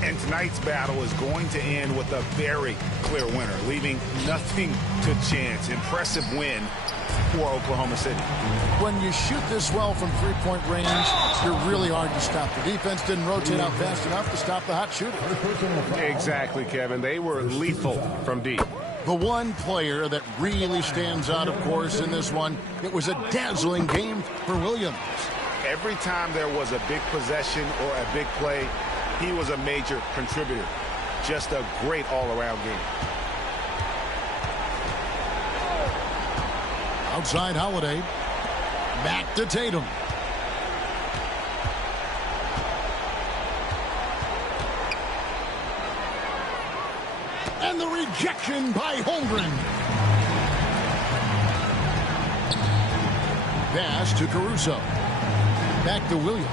And tonight's battle is going to end with a very clear winner, leaving nothing to chance. Impressive win for Oklahoma City. When you shoot this well from three-point range, you're really hard to stop. The defense didn't rotate out fast enough to stop the hot shooter. Exactly, Kevin. They were lethal from deep. The one player that really stands out, of course, in this one, it was a dazzling game for Williams. Every time there was a big possession or a big play, he was a major contributor. Just a great all-around game. Outside Holiday. Back to Tatum. And the rejection by Holmgren. Pass to Caruso. Back to Williams.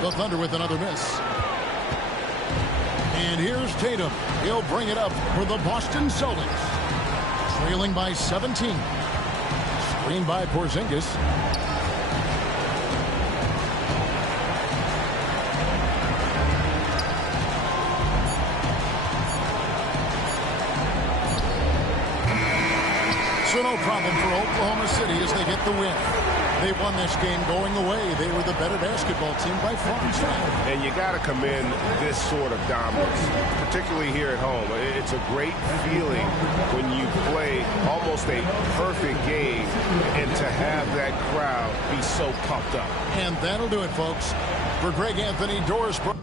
The Thunder with another miss. And here's Tatum. He'll bring it up for the Boston Celtics. Trailing by 17. Screen by Porzingis. So no problem for Oklahoma City as they get the win. They won this game going away. They were the better basketball team by far and away. And you got to commend this sort of dominance, particularly here at home. It's a great feeling when you play almost a perfect game and to have that crowd be so pumped up. And that'll do it, folks. For Greg Anthony, Doris Burke.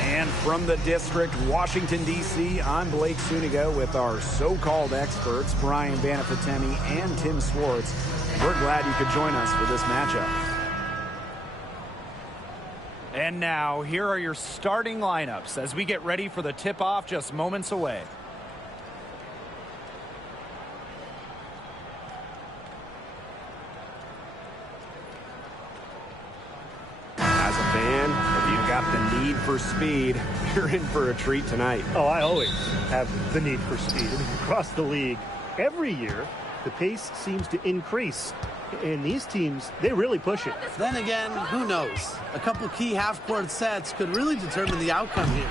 And from the district, Washington, D.C., I'm Blake Suniga with our so-called experts, Brian Banafitemi and Tim Swartz. We're glad you could join us for this matchup. And now, here are your starting lineups as we get ready for the tip-off just moments away. As a fan, if you've got the need for speed, you're in for a treat tonight. Oh, I always have the need for speed. I mean, across the league, every year, the pace seems to increase. And these teams, they really push it. Then again, who knows? A couple key half-court sets could really determine the outcome here.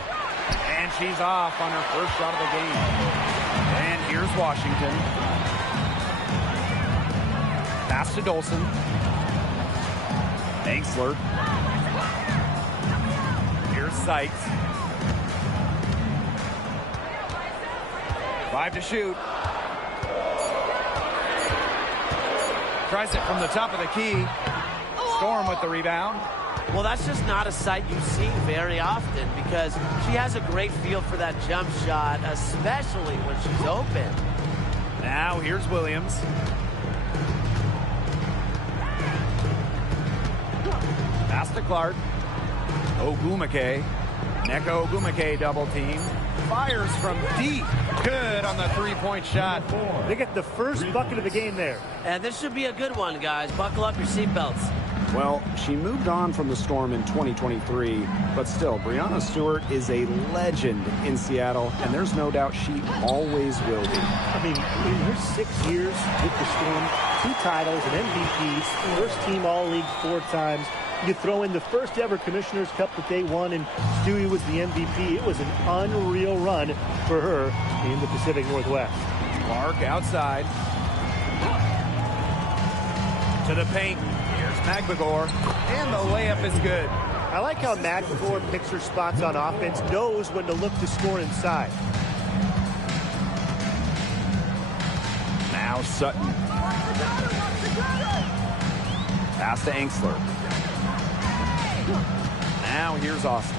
And she's off on her first shot of the game. And here's Washington. Pass to Dolson. Angsler. Here's Sykes. 5 to shoot. Tries it from the top of the key. Storm with the rebound. Well, that's just not a sight you see very often because she has a great feel for that jump shot, especially when she's open. Now here's Williams. Pass to Clark. Ogumake. Neko Ogumake double team. Fires from deep. Good on the three-point shot. They get the first bucket of the game there. And this should be a good one, guys. Buckle up your seatbelts. Well, she moved on from the Storm in 2023, but still, Breanna Stewart is a legend in Seattle, and there's no doubt she always will be. I mean, in her 6 years with the Storm, 2 titles, an MVP, first team All-League 4 times. You throw in the first ever Commissioner's Cup that they won, and Stewie was the MVP. It was an unreal run for her in the Pacific Northwest. Clark outside. To the paint. Here's Magbagor. And the layup is good. I like how Magbagor picks her spots on offense, knows when to look to score inside. Now Sutton. Pass to Angsler. Now here's Austin.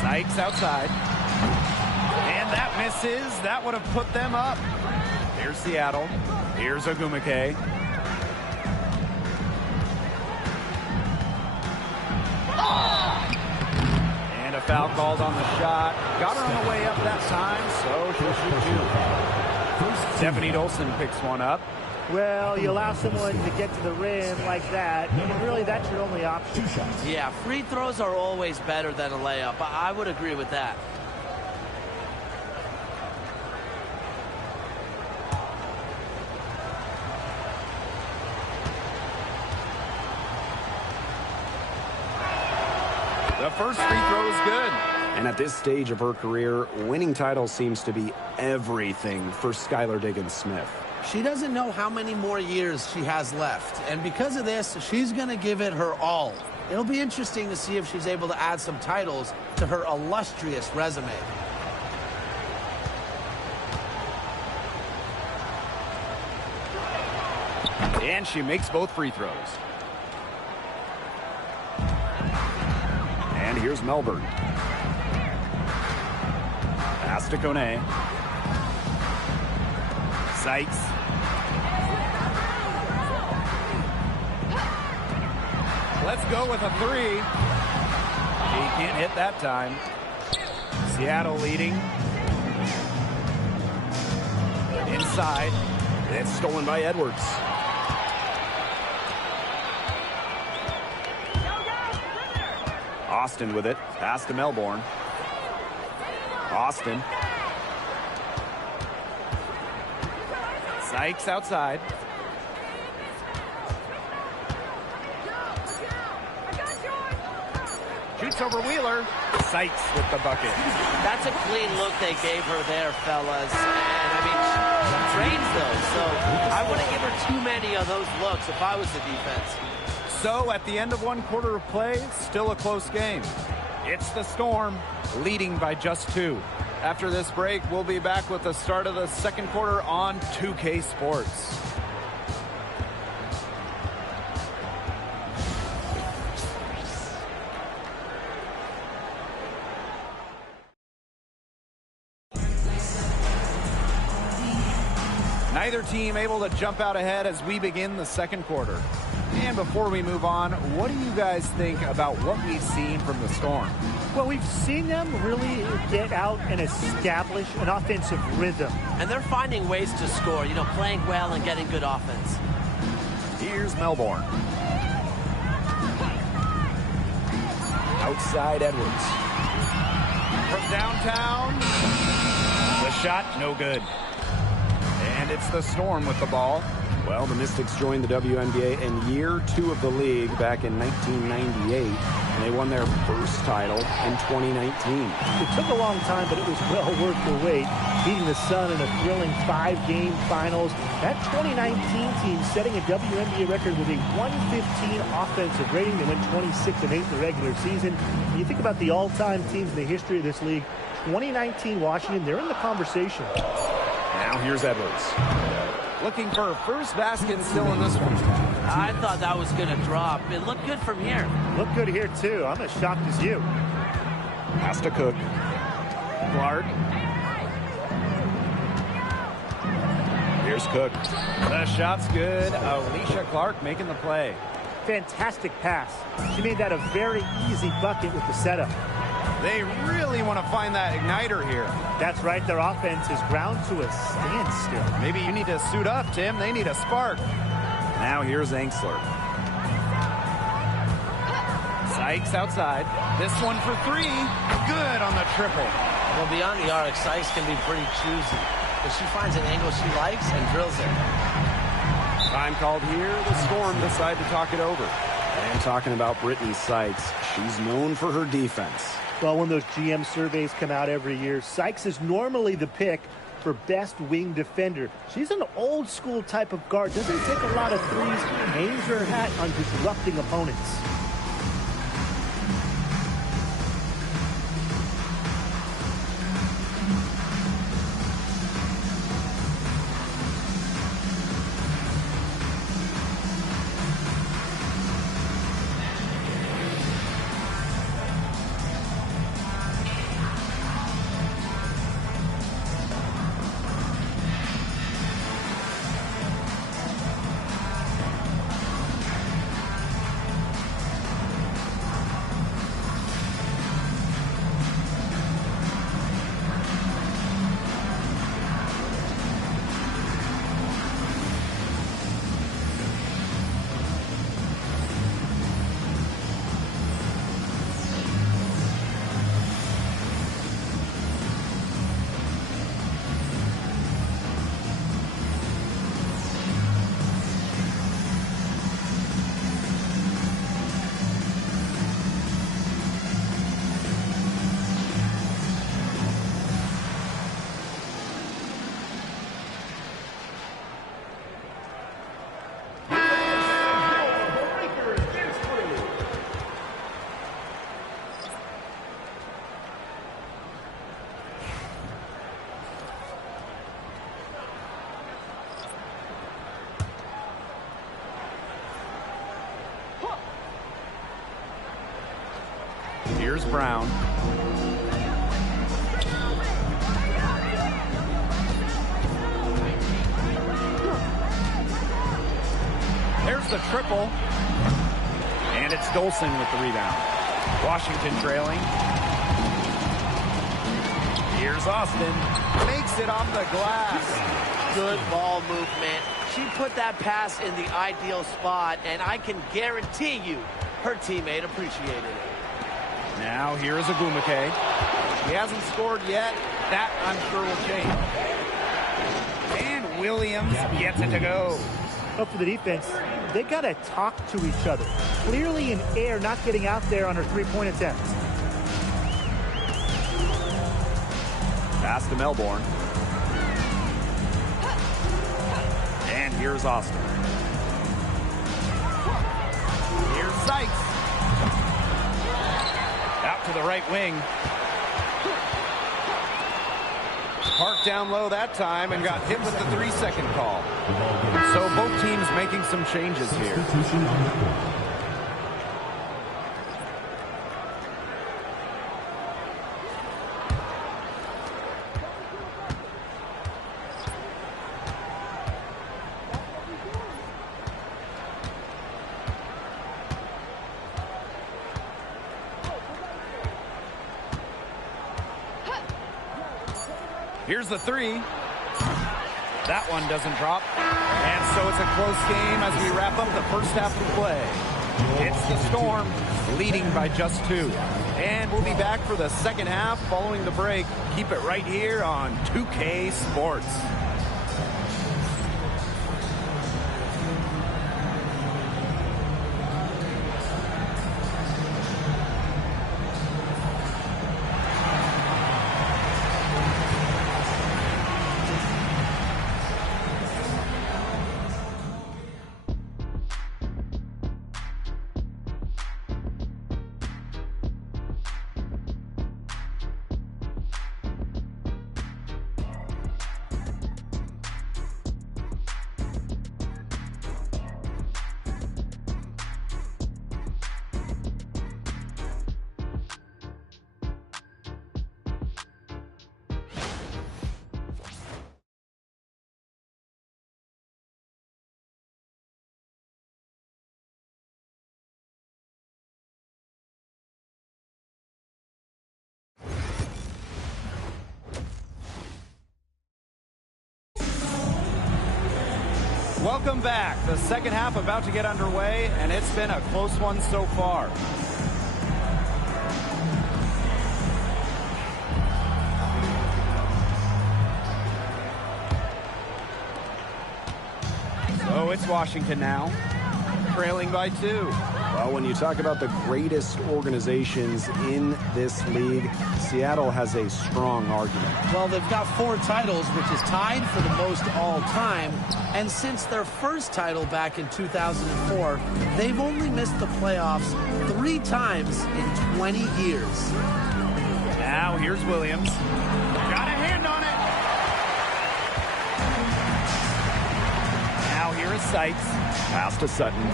Sykes outside. And that misses. That would have put them up. Here's Seattle. Here's Ogumake. And a foul called on the shot. Got her on the way up that time, so she'll shoot 2. Stephanie Dolson picks one up. Well, you allow someone to get to the rim like that, and really that's your only option. Yeah, free throws are always better than a layup. I would agree with that. The first free throw is good. And at this stage of her career, winning titles seems to be everything for Skylar Diggins-Smith. She doesn't know how many more years she has left, and because of this, she's going to give it her all. It'll be interesting to see if she's able to add some titles to her illustrious resume. And she makes both free throws. And here's Melbourne. Pass to Kone. Sykes. Let's go with a 3. He can't hit that time. Seattle leading. Inside. It's stolen by Edwards. Austin with it. Pass to Melbourne. Austin. Sykes outside. Shoots over Wheeler. Sykes with the bucket. That's a clean look they gave her there, fellas. And, I mean, she trains those, so I wouldn't give her too many of those looks if I was the defense. So, at the end of 1 quarter of play, still a close game. It's the Storm, leading by just 2. After this break, we'll be back with the start of the second quarter on 2K Sports. Neither team able to jump out ahead as we begin the second quarter. And before we move on, what do you guys think about what we've seen from the Storm? Well, we've seen them really get out and establish an offensive rhythm. And they're finding ways to score, you know, playing well and getting good offense. Here's Melbourne. Outside Edwards. From downtown. The shot, no good. And it's the Storm with the ball. Well, the Mystics joined the WNBA in year 2 of the league back in 1998, and they won their first title in 2019. It took a long time, but it was well worth the wait, beating the Sun in a thrilling 5-game finals. That 2019 team setting a WNBA record with a 115 offensive rating. They went 26-8 in the regular season. When you think about the all-time teams in the history of this league, 2019 Washington, they're in the conversation. Now here's Edwards. Looking for a first basket still in this one. I thought that was going to drop. It looked good from here. Looked good here, too. I'm as shocked as you. Has to Cook. Clark. Here's Cook. The shot's good. Alicia Clark making the play. Fantastic pass. She made that a very easy bucket with the setup. They really want to find that igniter here. That's right. Their offense is ground to a standstill. Maybe you need to suit up, Tim. They need a spark. Now here's Angsler. Sykes outside. This one for 3. Good on the triple. Well, beyond the arc, Sykes can be pretty choosy. But she finds an angle she likes and drills it. Time called here. The Storm decide to talk it over. And talking about Brittany Sykes, she's known for her defense. Well, when those GM surveys come out every year, Sykes is normally the pick for best wing defender. She's an old school type of guard. Doesn't take a lot of threes. Hangs her hat on disrupting opponents. Here's Brown. There's the triple. And it's Dolson with the rebound. Washington trailing. Here's Austin. Makes it on the glass. Good ball movement. She put that pass in the ideal spot, and I can guarantee you her teammate appreciated it. Now here's Agumake. He hasn't scored yet. That, I'm sure, will change. And Williams gets it to go. But for the defense, they got to talk to each other. Clearly in air, not getting out there on her three-point attempt. Pass to Melbourne. And here's Austin. Here's Sykes. Out to the right wing. Parked down low that time and got hit with the 3-second call. So both teams making some changes here. Here's the three. That one doesn't drop. And so it's a close game as we wrap up the first half of play. It's the Storm leading by just 2. And we'll be back for the second half following the break. Keep it right here on 2K Sports. Welcome back. The second half about to get underway, and it's been a close one so far. So it's Washington now, trailing by 2. Well, when you talk about the greatest organizations in this league, Seattle has a strong argument. Well, they've got 4 titles, which is tied for the most all time. And since their first title back in 2004, they've only missed the playoffs 3 times in 20 years. Now here's Williams. Got a hand on it. Now here is Sykes. Pass to Sutton.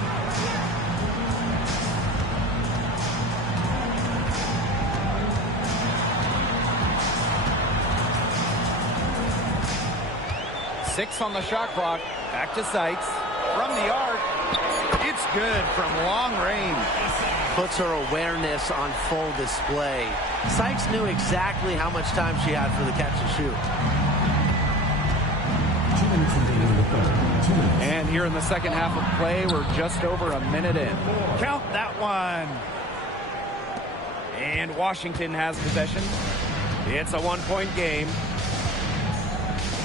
Six on the shot clock. Back to Sykes. From the arc. It's good from long range. Puts her awareness on full display. Sykes knew exactly how much time she had for the catch and shoot. And here in the second half of play, we're just over a minute in. Count that one. And Washington has possession. It's a 1-point game.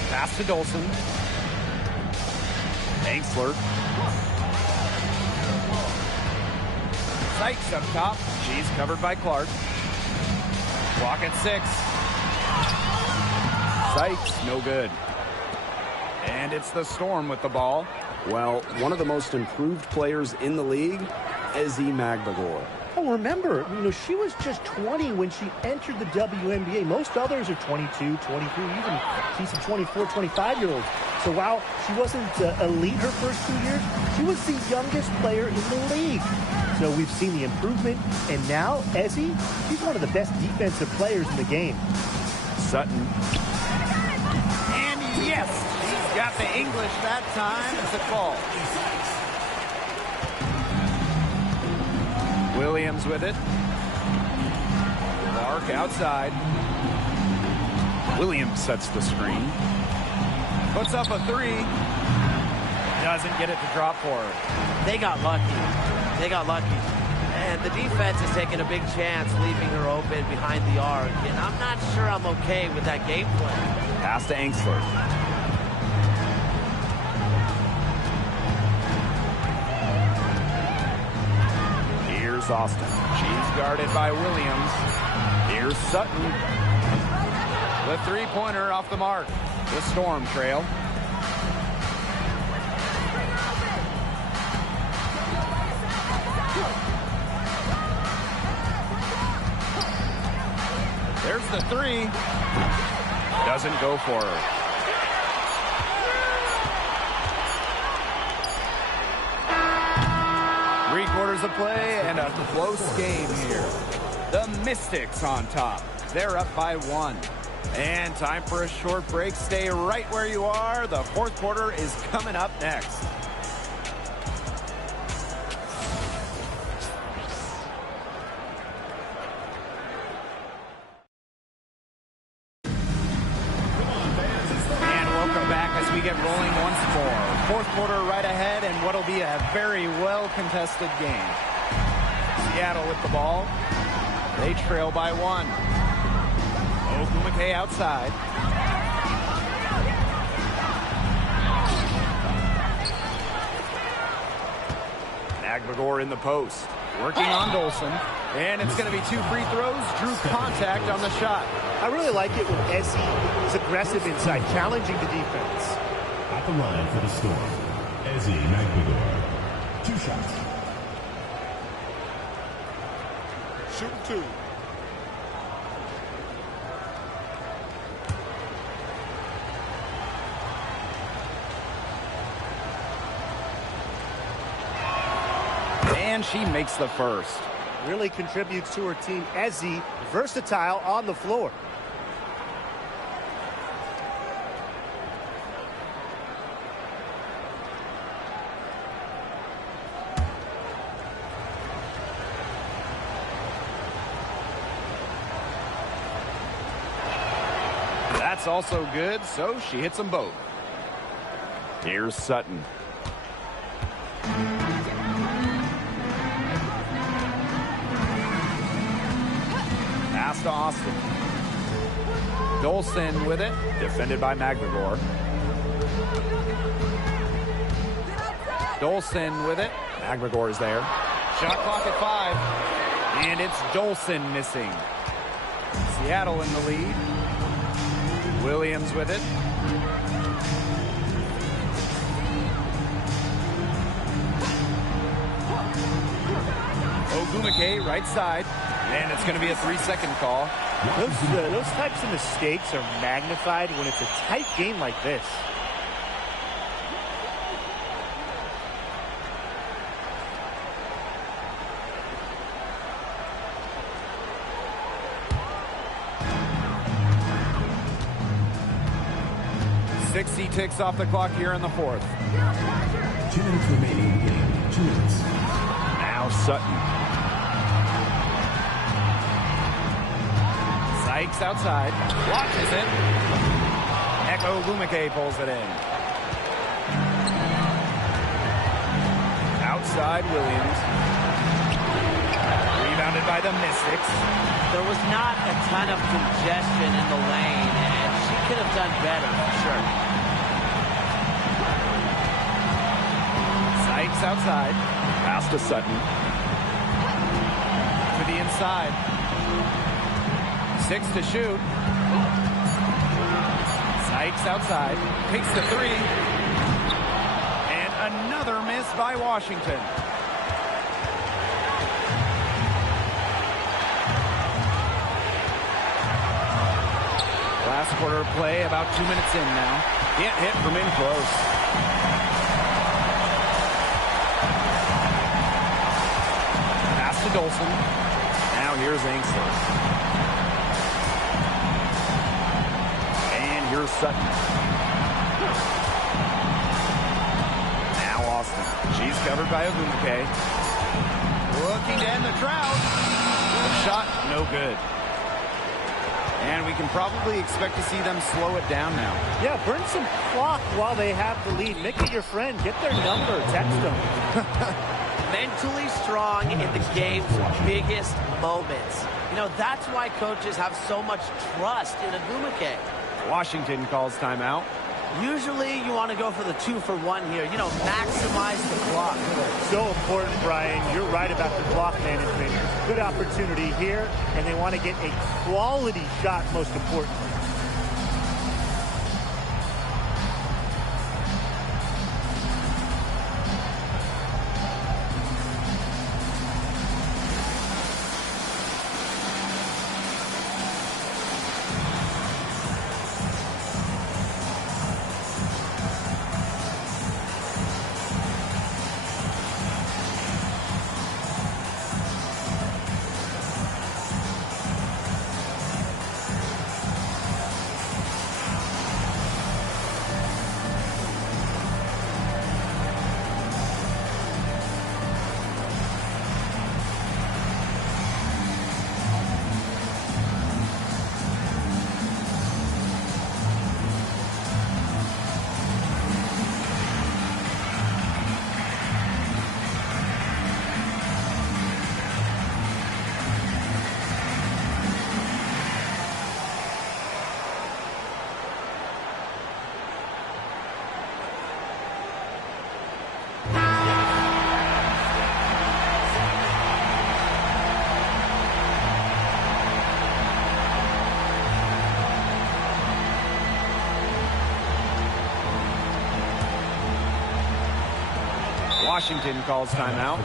Pass to Dolson. Angsler. Sykes up top. She's covered by Clark. Clock at 6. Sykes, no good. And it's the Storm with the ball. Well, one of the most improved players in the league, Ezi Magbagor. Oh, remember, she was just 20 when she entered the WNBA. Most others are 22, 23, even she's some 24, 25-year-olds. So while she wasn't elite her first 2 years, she was the youngest player in the league. So we've seen the improvement, and now Ezi, she's one of the best defensive players in the game. Sutton. And yes, she's got the English that time. It's a call. Williams with it. Clark outside. Williams sets the screen. Puts up a 3. Doesn't get it to drop for her. They got lucky. They got lucky. And the defense is taking a big chance, leaving her open behind the arc. And I'm not sure I'm okay with that game plan. Pass to Angsler. Here's Austin. She's guarded by Williams. Here's Sutton. The three-pointer off the mark. The Storm trail. There's the 3. Doesn't go for her. Three-quarters of play and a close game here. The Mystics on top. They're up by 1. And time for a short break. Stay right where you are. The fourth quarter is coming up next. once more. Fourth quarter right ahead, and what'll be a very well-contested game. Seattle with the ball. They trail by 1. Ogumake outside. Magbagor in the post. Working on Dolson. And it's going to be 2 free throws. Drew contact on the shot. I really like it when Ezzy is aggressive inside, challenging the defense. At the line for the Storm, Ezzy Magbagor. 2 shots. Shoot 2. And she makes the first. Really contributes to her team. Ezzy, versatile on the floor. That's also good, so she hits them both. Here's Sutton. Pass to Austin. Dolson with it, defended by Magbagor. Dolson with it. Magbagor is there. Shot clock at 5. And it's Dolson missing. Seattle in the lead. Williams with it. Ogumake right side. And it's going to be a 3-second call. Those types of mistakes are magnified when it's a tight game like this. He ticks off the clock here in the fourth. 2 minutes remaining in the game. 2 minutes. Now Sutton. Sykes outside. Watches it. Echo Ogumake pulls it in. Outside Williams. Rebounded by the Mystics. There was not a ton of congestion in the lane, and she could have done better, for sure. Sykes outside. Pass to Sutton. To the inside. 6 to shoot. Sykes outside. Takes the 3. And another miss by Washington. Last quarter of play, about 2 minutes in now. Can't hit from in close. To Dolson. Now here's Ainsley. And here's Sutton. Now Austin. She's covered by Ogumake. Looking to end the drought. The shot, no good. And we can probably expect to see them slow it down now. Yeah, burn some clock while they have the lead. Make it your friend. Get their number. Text them. Mentally strong in the game's biggest moments. You know, that's why coaches have so much trust in Ogumake. Washington calls timeout. Usually you want to go for the 2-for-1 here. You know, maximize the clock. So important, Brian. You're right about the clock management. Good opportunity here, and they want to get a quality shot, most importantly. Washington calls timeout.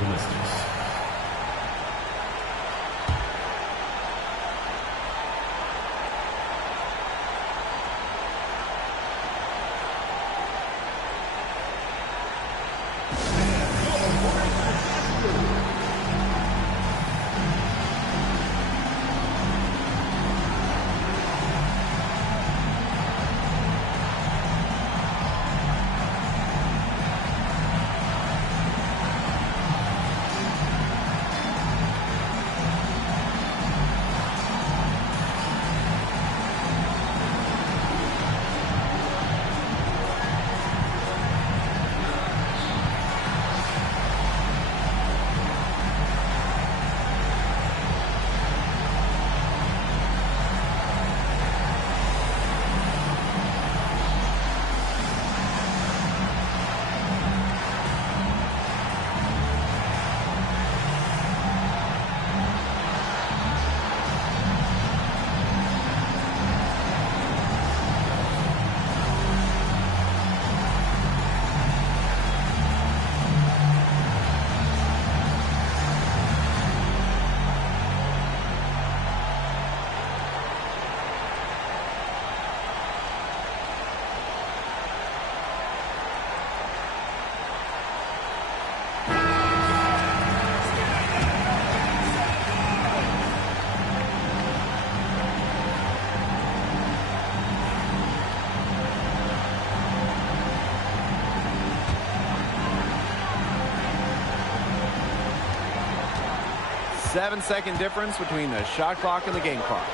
Seven-second difference between the shot clock and the game clock.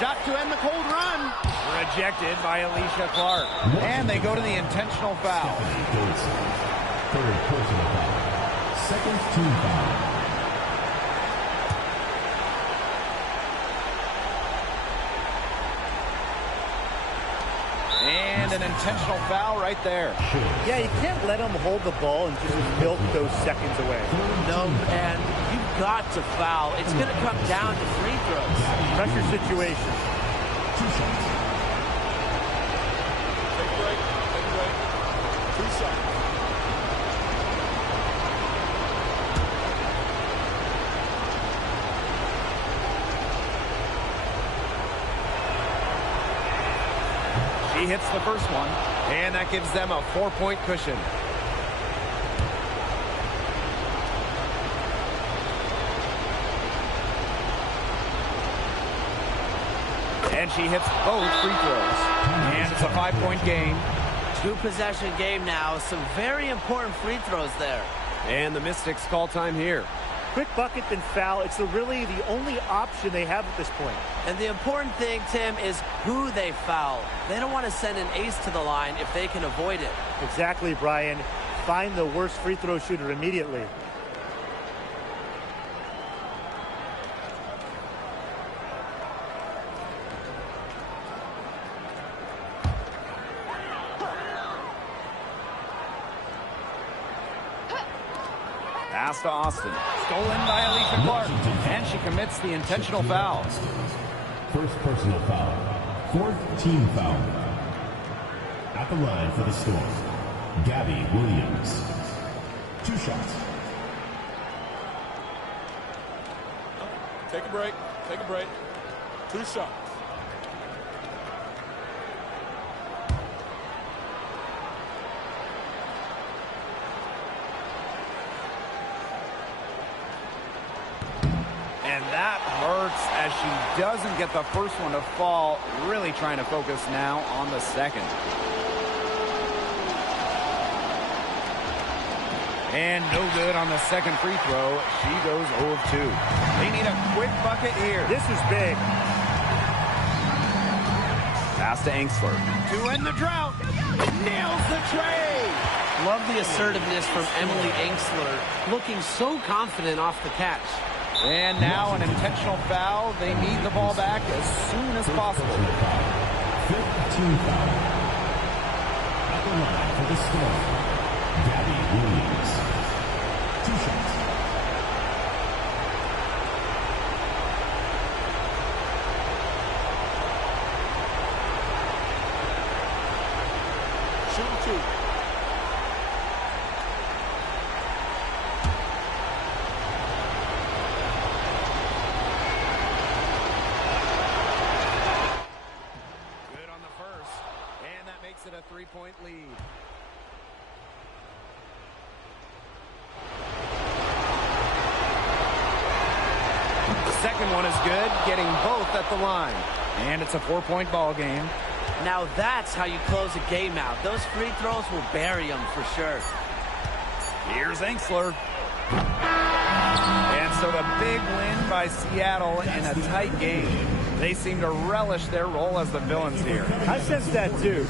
Shot to end the cold run. Rejected by Alicia Clark. And they go to the intentional foul. Third personal foul. Second team foul. And an intentional foul right there. Yeah, you can't let them hold the ball and just milk those seconds away. No, and you've got to foul. It's going to come down to free throws. Pressure situation. 2 shots. Take a break. 2 shots. She hits the first one, and that gives them a 4-point cushion. And she hits both free throws. And it's a 5-point game. 2-possession game now. Some very important free throws there. And the Mystics call time here. Quick bucket then foul. It's really the only option they have at this point. And the important thing, Tim, is who they foul. They don't want to send an ace to the line if they can avoid it. Exactly, Brian. Find the worst free throw shooter immediately. Pass to Austin. Stolen by Alicia Clark. And she commits the intentional foul. First personal foul. Fourth team foul. At the line for the Storm, Gabby Williams. 2 shots. Take a break. 2 shots. And that hurts as she doesn't get the first one to fall. Really trying to focus now on the second. And no good on the second free throw. She goes 0 of 2. They need a quick bucket here. This is big. Pass to Angsler. To end the drought. Nails the trade. Love the assertiveness from Emily Angsler. Looking so confident off the catch. And now an intentional foul. They need the ball back as soon as possible. Fifth team foul. At the line for the Storm, Gabby Williams. 2 shots. Shooting 2. 3-point lead. The second one is good, getting both at the line. And it's a 4-point ball game. Now that's how you close a game out. Those free throws will bury them for sure. Here's Enksler. And so the big win by Seattle in a tight game. They seem to relish their role as the villains here. I sense that too.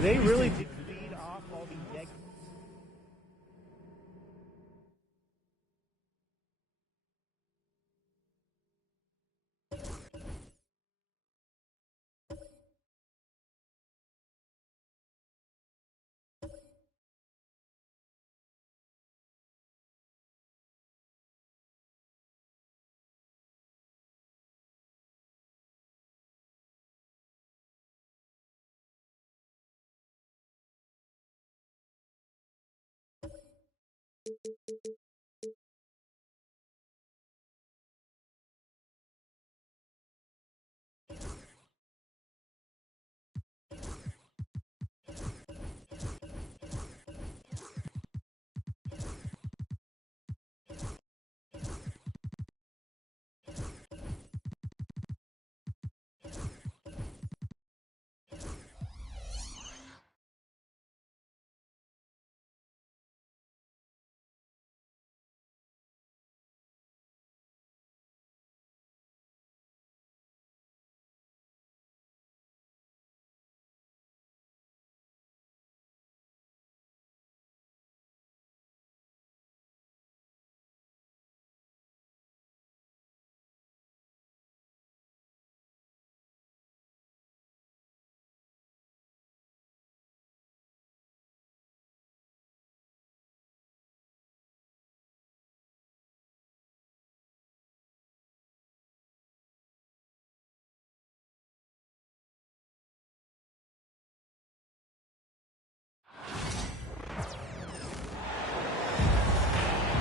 They really did feed off all the negative.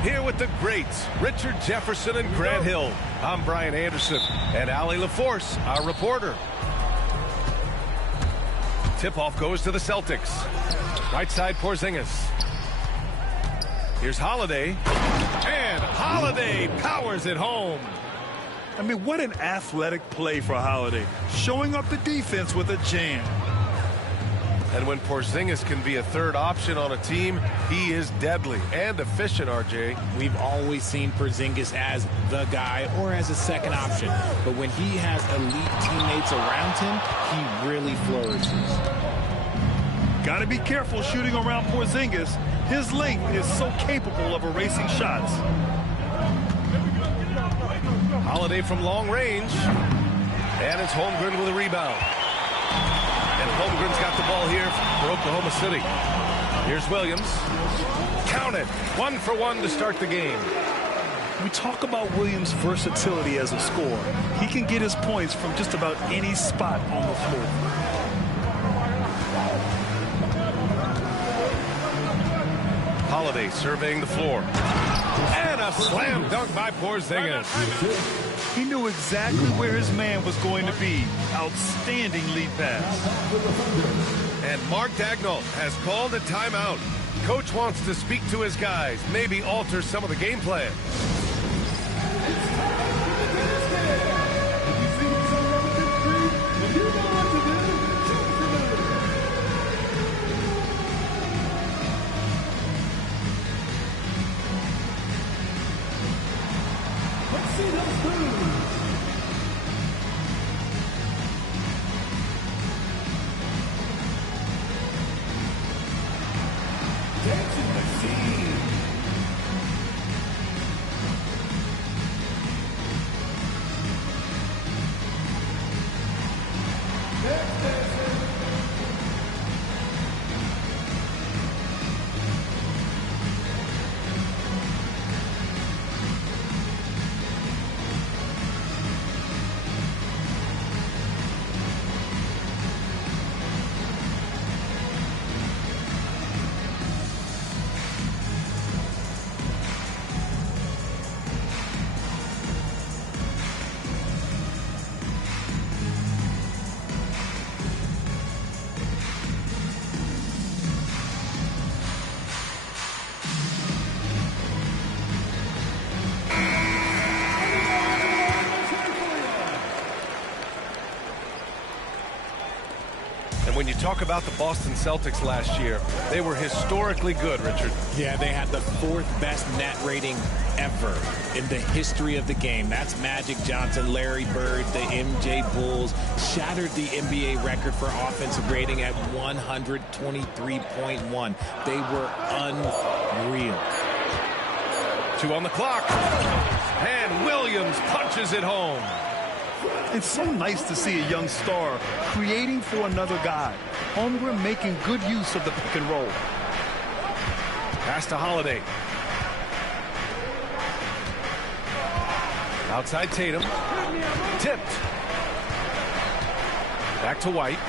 Here with the greats, Richard Jefferson and Grant Hill. I'm Brian Anderson, and Allie LaForce, our reporter. Tip-off goes to the Celtics. Right side, Porzingis. Here's Holiday, and Holiday powers it home. I mean, what an athletic play for Holiday, showing up the defense with a jam. And when Porzingis can be a third option on a team, he is deadly and efficient, RJ. We've always seen Porzingis as the guy or as a second option. But when he has elite teammates around him, he really flourishes. Got to be careful shooting around Porzingis. His length is so capable of erasing shots. Holiday from long range. And it's Holmgren with a rebound. And Holmgren's got the ball here for Oklahoma City. Here's Williams. Count it. 1 for 1 to start the game. We talk about Williams' versatility as a scorer. He can get his points from just about any spot on the floor. Holiday surveying the floor. And a slam dunk by Porzingis. He knew exactly where his man was going to be. Outstanding lead pass. And Mark Daigneault has called a timeout. Coach wants to speak to his guys, maybe alter some of the game plan. talk about the Boston Celtics last year. They were historically good, Richard. Yeah, they had the 4th best net rating ever in the history of the game. That's Magic Johnson, Larry Bird, the MJ Bulls. Shattered the NBA record for offensive rating at 123.1. They were unreal. 2 on the clock. And Williams punches it home. It's so nice to see a young star creating for another guy. Holmgren making good use of the pick and roll. Pass to Holiday. Outside Tatum. Tipped. Back to White.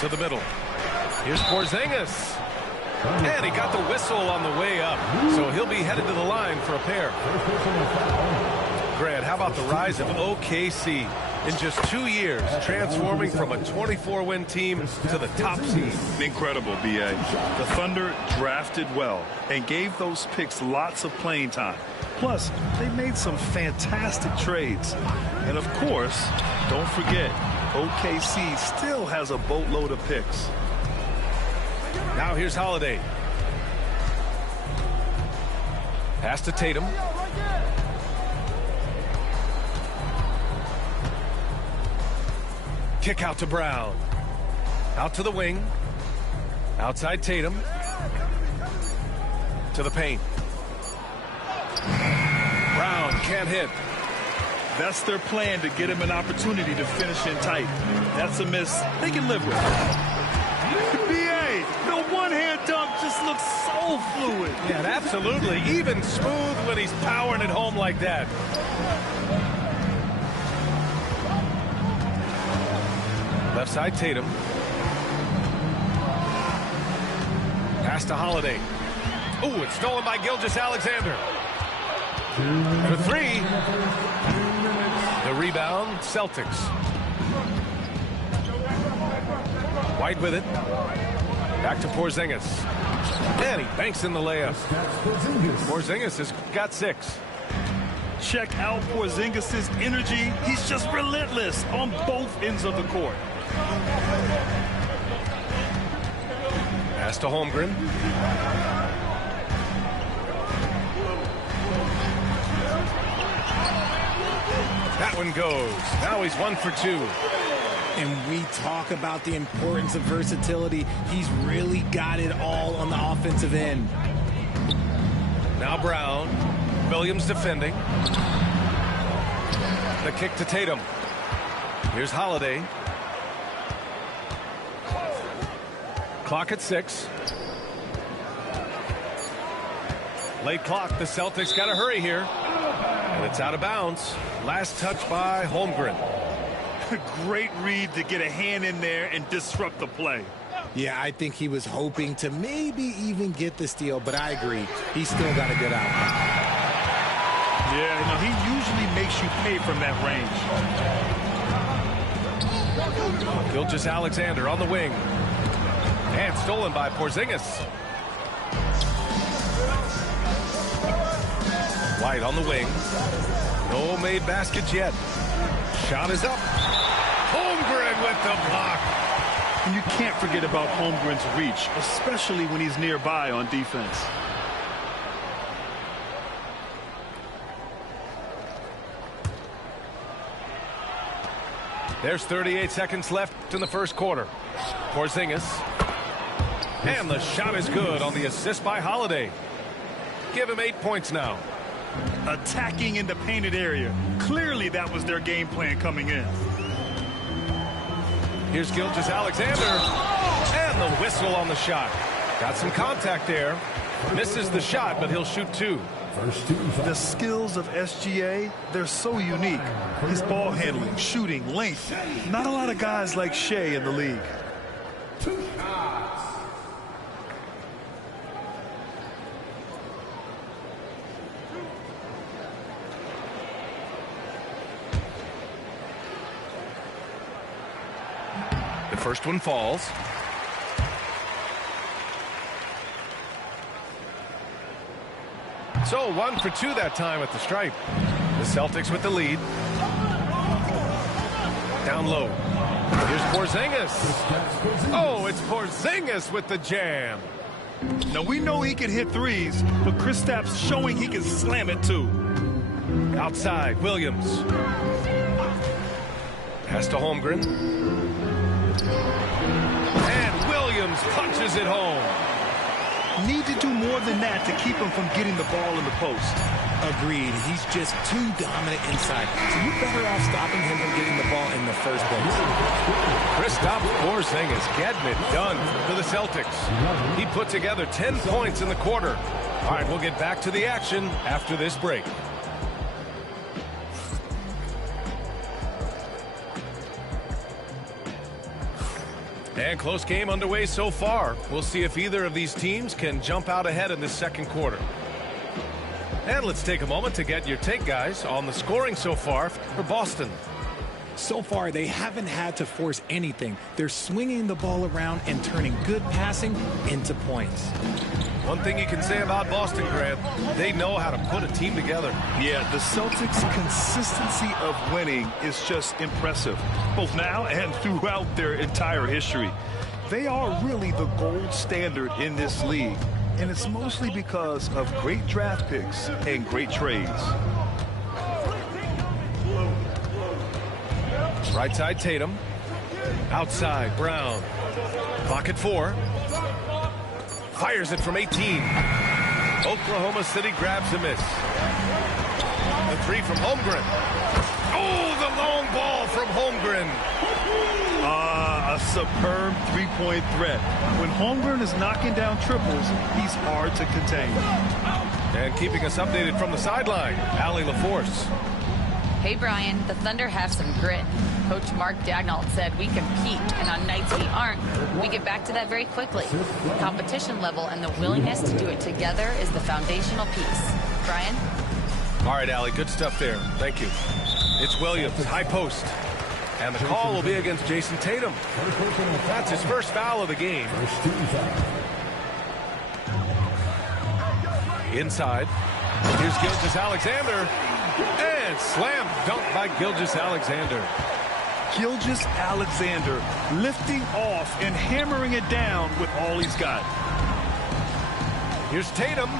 To the middle. Here's Porzingis. And he got the whistle on the way up. So he'll be headed to the line for a pair. Grant, how about the rise of OKC in just 2 years, transforming from a 24-win team to the top seed? Incredible, B.A. The Thunder drafted well and gave those picks lots of playing time. Plus, they made some fantastic trades. And of course, don't forget, OKC still has a boatload of picks. Now here's Holiday. Pass to Tatum. Kick out to Brown. Out to the wing. Outside Tatum. To the paint. Brown can't hit. That's their plan, to get him an opportunity to finish in tight. That's a miss they can live with. B.A., the one-hand dunk just looks so fluid. Yeah, absolutely. Even smooth when he's powering it home like that. Left side Tatum. Pass to Holiday. Ooh, it's stolen by Gilgeous-Alexander. For 3. The rebound, Celtics. White with it. Back to Porzingis. And he banks in the layup. Porzingis has got 6. Check out Porzingis' energy. He's just relentless on both ends of the court. Pass to Holmgren. That one goes. Now he's 1 for 2. And we talk about the importance of versatility. He's really got it all on the offensive end. Now Brown. Williams defending. The kick to Tatum. Here's Holiday. Clock at 6. Late clock. The Celtics got to hurry here. And it's out of bounds. Last touch by Holmgren. Great read to get a hand in there and disrupt the play. Yeah, I think he was hoping to maybe even get the steal, but I agree. He's still got a good outcome. Yeah, you know, he usually makes you pay from that range. Gilgeous-Alexander on the wing. And stolen by Porzingis. White on the wing. No made baskets yet. Shot is up. Holmgren with the block. And you can't forget about Holmgren's reach, especially when he's nearby on defense. There's 38 seconds left in the first quarter. Porzingis. And the shot is good on the assist by Holiday. Give him 8 points now. Attacking in the painted area. Clearly that was their game plan coming in. Here's Gilgeous-Alexander. And the whistle on the shot. Got some contact there. Misses the shot, but he'll shoot 2. The skills of SGA, they're so unique. His ball handling, shooting, length. Not a lot of guys like Shea in the league. The first one falls. So 1 for 2 that time at the stripe. The Celtics with the lead. Down low. Here's Porzingis. Oh, it's Porzingis with the jam. Now, we know he can hit threes, but Kristaps showing he can slam it too. Outside, Williams. Pass to Holmgren. And Williams punches it home. Need to do more than that to keep him from getting the ball in the post. Agreed. He's just too dominant inside. So you're better off stopping him from getting the ball in the first place. Kristaps Porzingis getting it done for the Celtics. He put together 10 points in the quarter. All right, we'll get back to the action after this break. And close game underway so far. We'll see if either of these teams can jump out ahead in this second quarter. And let's take a moment to get your take, guys, on the scoring so far for Boston. So far, they haven't had to force anything. They're swinging the ball around and turning good passing into points. One thing you can say about Boston, Grant, they know how to put a team together. Yeah, the Celtics' consistency of winning is just impressive, both now and throughout their entire history. They are really the gold standard in this league, and it's mostly because of great draft picks and great trades. Right side, Tatum. Outside, Brown. Clock at 4. Fires it from 18. Oklahoma City grabs a miss. The 3 from Holmgren. Oh, the long ball from Holmgren. A superb three-point threat. When Holmgren is knocking down triples, he's hard to contain. And keeping us updated from the sideline, Allie LaForce. Hey, Brian, the Thunder have some grit. Coach Mark Daigneault said we compete, and on nights we aren't, we get back to that very quickly. The competition level and the willingness to do it together is the foundational piece. Brian? All right, Allie, good stuff there. Thank you. It's Williams, high post. And the call will be against Jason Tatum. That's his first foul of the game. Inside. Here's Gilgeous-Alexander. And slam dunk by Gilgeous-Alexander. Gilgeous-Alexander lifting off and hammering it down with all he's got. Here's Tatum.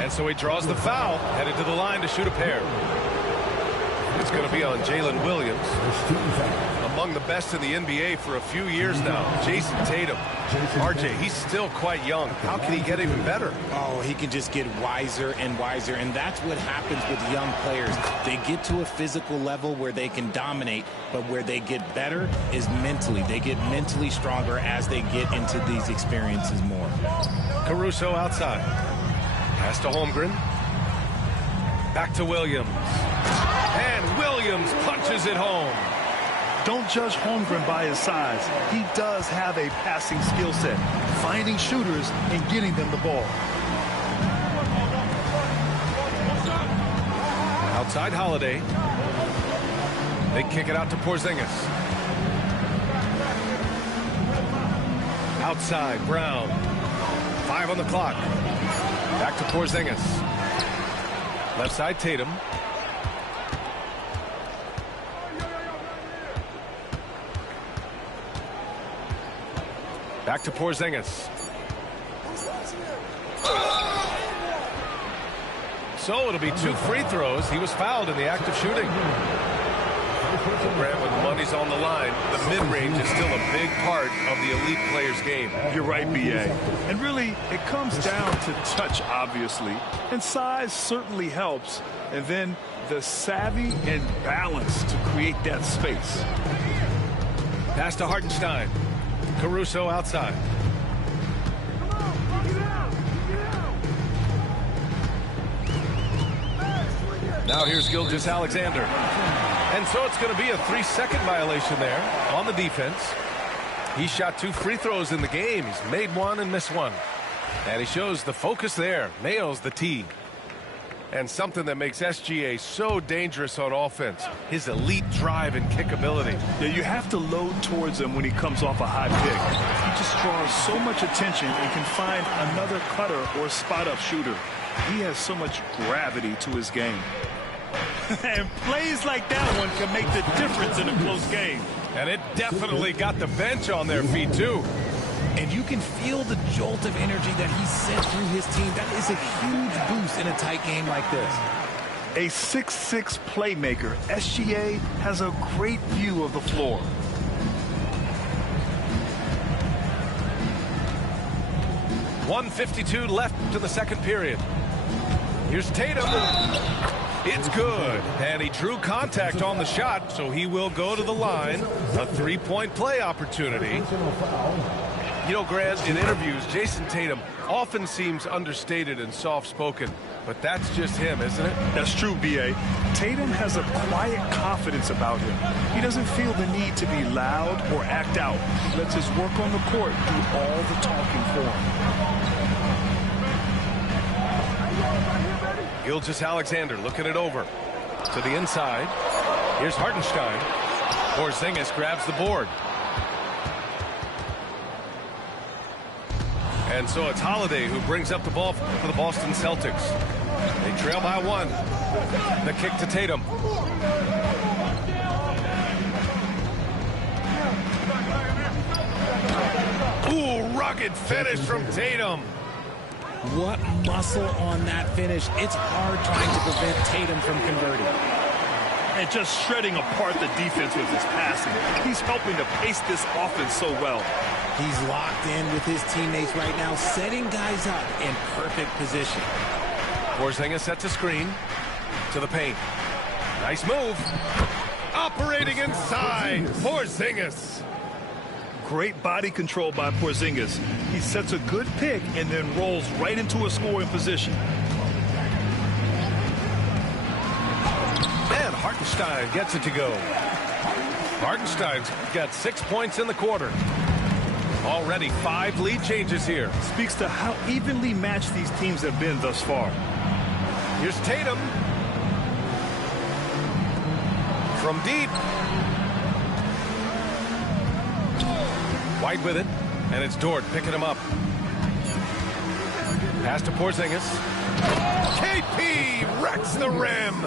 And so he draws the foul, headed to the line to shoot a pair. It's going to be on Jalen Williams. Among the best in the NBA for a few years now. Jason Tatum. RJ, he's still quite young. How can he get even better? Oh, he can just get wiser and wiser, and that's what happens with young players. They get to a physical level where they can dominate, but where they get better is mentally. They get mentally stronger as they get into these experiences more. Caruso outside. Pass to Holmgren. Back to Williams. And Williams punches it home. Don't judge Holmgren by his size. He does have a passing skill set, finding shooters and getting them the ball. Outside Holiday. They kick it out to Porzingis. Outside Brown. 5 on the clock. Back to Porzingis. Left side Tatum. Back to Porzingis. So it'll be 2 free throws. He was fouled in the act of shooting. Grant, when money's on the line, the mid-range is still a big part of the elite player's game. You're right, B.A. And really, it comes down to touch, obviously. And size certainly helps. And then the savvy and balance to create that space. Pass to Hartenstein. Caruso outside. Now here's Gilgeous-Alexander. And so it's going to be a 3-second violation there on the defense. He shot 2 free throws in the game. He's made 1 and missed 1. And he shows the focus there. Nails the tee. And something that makes SGA so dangerous on offense, his elite drive and kick ability. Yeah, you have to load towards him when he comes off a high pick. He just draws so much attention and can find another cutter or spot-up shooter. He has so much gravity to his game. And plays like that one can make the difference in a close game. And it definitely got the bench on their feet, too. And you can feel the jolt of energy that he sent through his team. That is a huge boost in a tight game like this. A 6'6" playmaker, SGA has a great view of the floor. .152 left to the second period. Here's Tatum. It's good. And he drew contact on the shot, so he will go to the line. A three-point play opportunity. You know, Grant, in interviews, Jason Tatum often seems understated and soft-spoken, but that's just him, isn't it? That's true, B.A. Tatum has a quiet confidence about him. He doesn't feel the need to be loud or act out. He lets his work on the court do all the talking for him. Gilgeous-Alexander looking it over to the inside. Here's Hartenstein. Porzingis grabs the board. And so it's Holiday who brings up the ball for the Boston Celtics. They trail by one. The kick to Tatum. Ooh, rugged finish from Tatum. What muscle on that finish. It's hard trying to prevent Tatum from converting. And just shredding apart the defense with his passing. He's helping to pace this offense so well. He's locked in with his teammates right now, setting guys up in perfect position. Porzingis sets a screen to the paint. Nice move. Operating inside. Porzingis. Great body control by Porzingis. He sets a good pick and then rolls right into a scoring position. And Hartenstein gets it to go. Hartenstein's got 6 points in the quarter. Already 5 lead changes here. Speaks to how evenly matched these teams have been thus far. Here's Tatum. From deep. White with it, and it's Dort picking him up. Pass to Porzingis. KP wrecks the rim.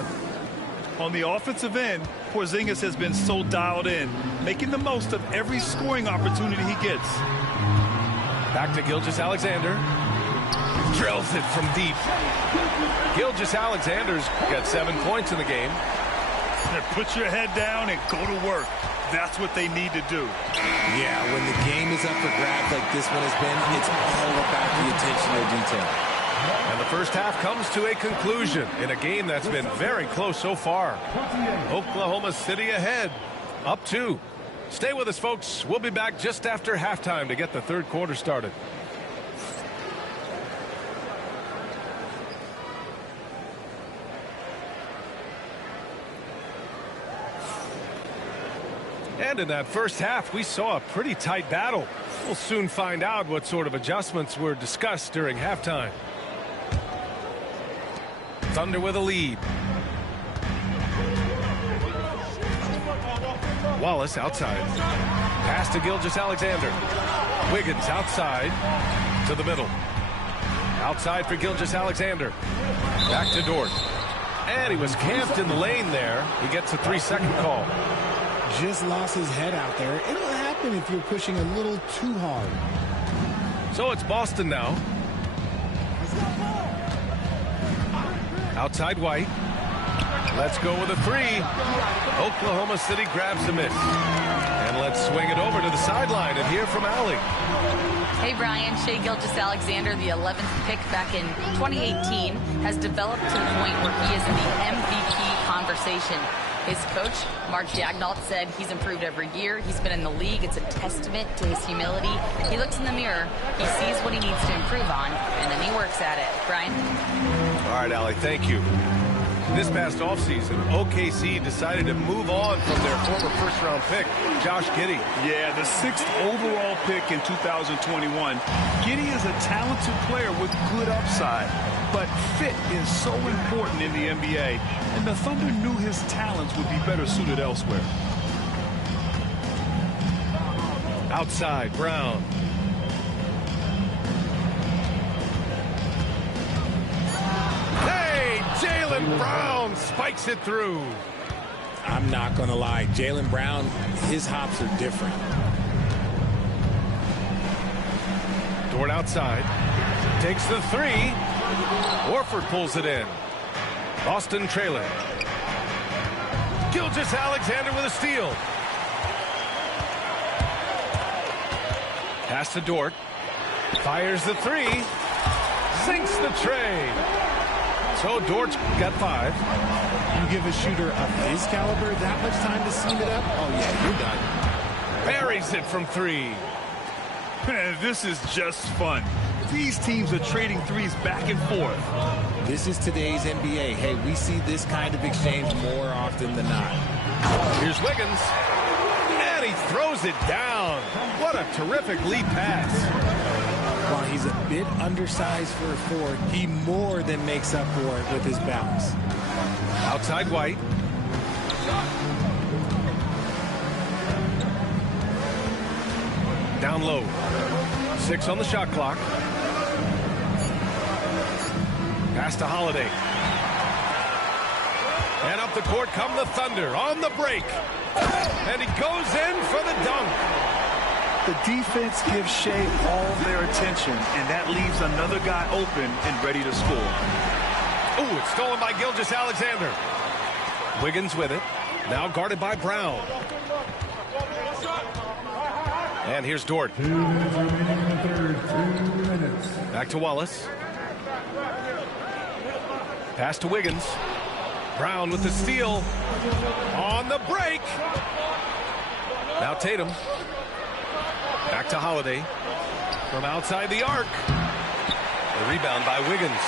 On the offensive end, Porzingis has been so dialed in, making the most of every scoring opportunity he gets. Back to Gilgeous-Alexander. Drills it from deep. Gilgeous-Alexander's got 7 points in the game. Put your head down and go to work. That's what they need to do. Yeah, when the game is up for grabs like this one has been, it's all about the attention to detail. And the first half comes to a conclusion in a game that's been very close so far. Oklahoma City ahead, up 2. Stay with us, folks. We'll be back just after halftime to get the third quarter started. And in that first half, we saw a pretty tight battle. We'll soon find out what sort of adjustments were discussed during halftime. Thunder with a lead. Wallace outside. Pass to Gilgeous-Alexander. Wiggins outside to the middle. Outside for Gilgeous-Alexander. Back to Dort. And he was camped in the lane there. He gets a 3-second call. Just lost his head out there. It'll happen if you're pushing a little too hard. So it's Boston now. Outside White. Let's go with a 3. Oklahoma City grabs the miss. And let's swing it over to the sideline and hear from Allie. Hey, Brian. Shai Gilgeous-Alexander, the 11th pick back in 2018, has developed to the point where he is in the MVP conversation. His coach, Mark Daigneault, said he's improved every year. He's been in the league. It's a testament to his humility. He looks in the mirror, he sees what he needs to improve on, and then he works at it. Brian? All right, Allie, thank you. This past offseason, OKC decided to move on from their former first-round pick, Josh Giddey. Yeah, the 6th overall pick in 2021. Giddey is a talented player with good upside, but fit is so important in the NBA, and the Thunder knew his talents would be better suited elsewhere. Outside, Brown. Jaylen Brown spikes it through. I'm not going to lie. Jaylen Brown, his hops are different. Dort outside. Takes the three. Warford pulls it in. Boston trailing. Gilgeous-Alexander with a steal. Pass to Dort. Fires the three. Sinks the tray. So Dort's got 5. You give a shooter of his caliber that much time to seam it up? Oh, yeah, you're done. Buries it from 3. Man, this is just fun. These teams are trading threes back and forth. This is today's NBA. Hey, we see this kind of exchange more often than not. Here's Wiggins. And he throws it down. What a terrific lead pass. While he's a bit undersized for a forward, he more than makes up for it with his bounce. Outside White. Down low. 6 on the shot clock. Pass to Holiday. And up the court come the Thunder on the break. And he goes in for the dunk. The defense gives Shea all their attention, and that leaves another guy open and ready to score. Ooh, it's stolen by Gilgeous-Alexander. Wiggins with it. Now guarded by Brown. And here's Dort. 2 minutes remaining in the third. 2 minutes. Back to Wallace. Pass to Wiggins. Brown with the steal. On the break. Now Tatum. Back to Holiday. From outside the arc. The rebound by Wiggins.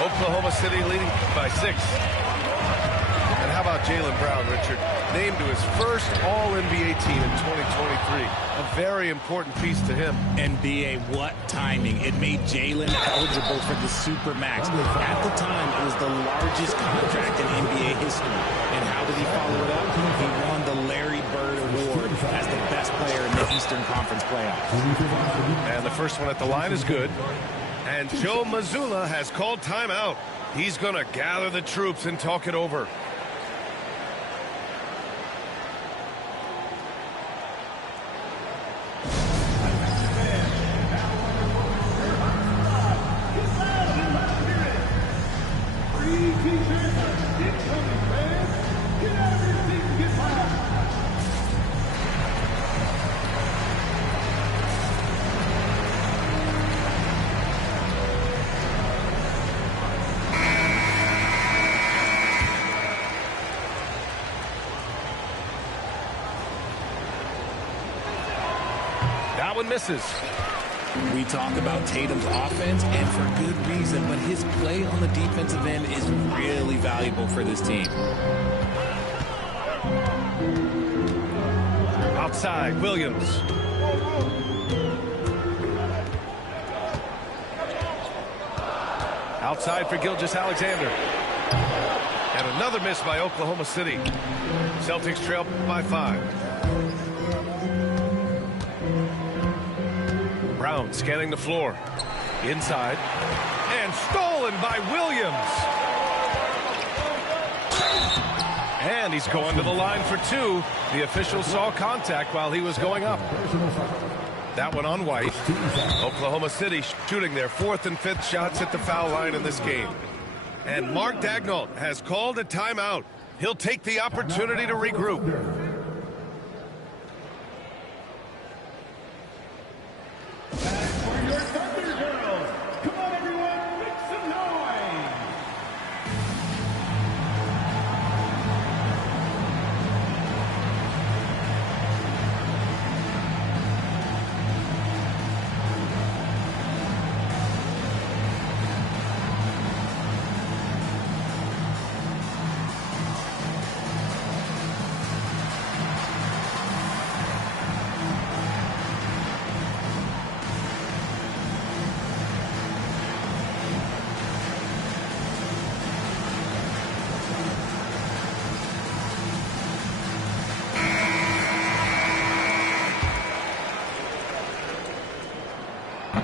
Oklahoma City leading by 6. And how about Jaylen Brown, Richard? Named to his first All-NBA team in 2023. A very important piece to him. NBA, what timing. It made Jaylen eligible for the Supermax. At the time, it was the largest contract in NBA history. And how did he follow it up? He won the Larry Bird Award as the best player in the Eastern Conference playoffs. And the first one at the line is good. And Joe Mazzulla has called timeout. He's going to gather the troops and talk it over. One misses. We talk about Tatum's offense, and for good reason, but his play on the defensive end is really valuable for this team. Outside, Williams. Outside for Gilgeous-Alexander. And another miss by Oklahoma City. Celtics trail by 5. Brown scanning the floor. Inside. And stolen by Williams. And he's going to the line for 2. The official saw contact while he was going up. That one on White. Oklahoma City shooting their 4th and 5th shots at the foul line in this game. And Mark Daigneault has called a timeout. He'll take the opportunity to regroup.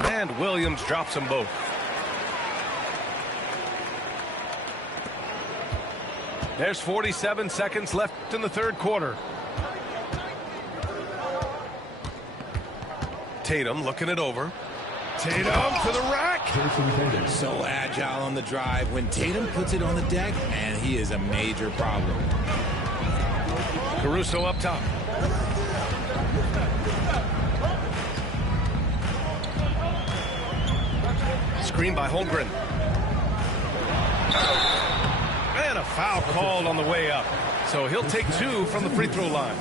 And Williams drops them both. There's 47 seconds left in the third quarter. Tatum looking it over. Tatum to the rack. So agile on the drive. When Tatum puts it on the deck, man, he is a major problem. Caruso up top. Screen by Holmgren. And a foul called on the way up. So he'll take 2 from the free throw line.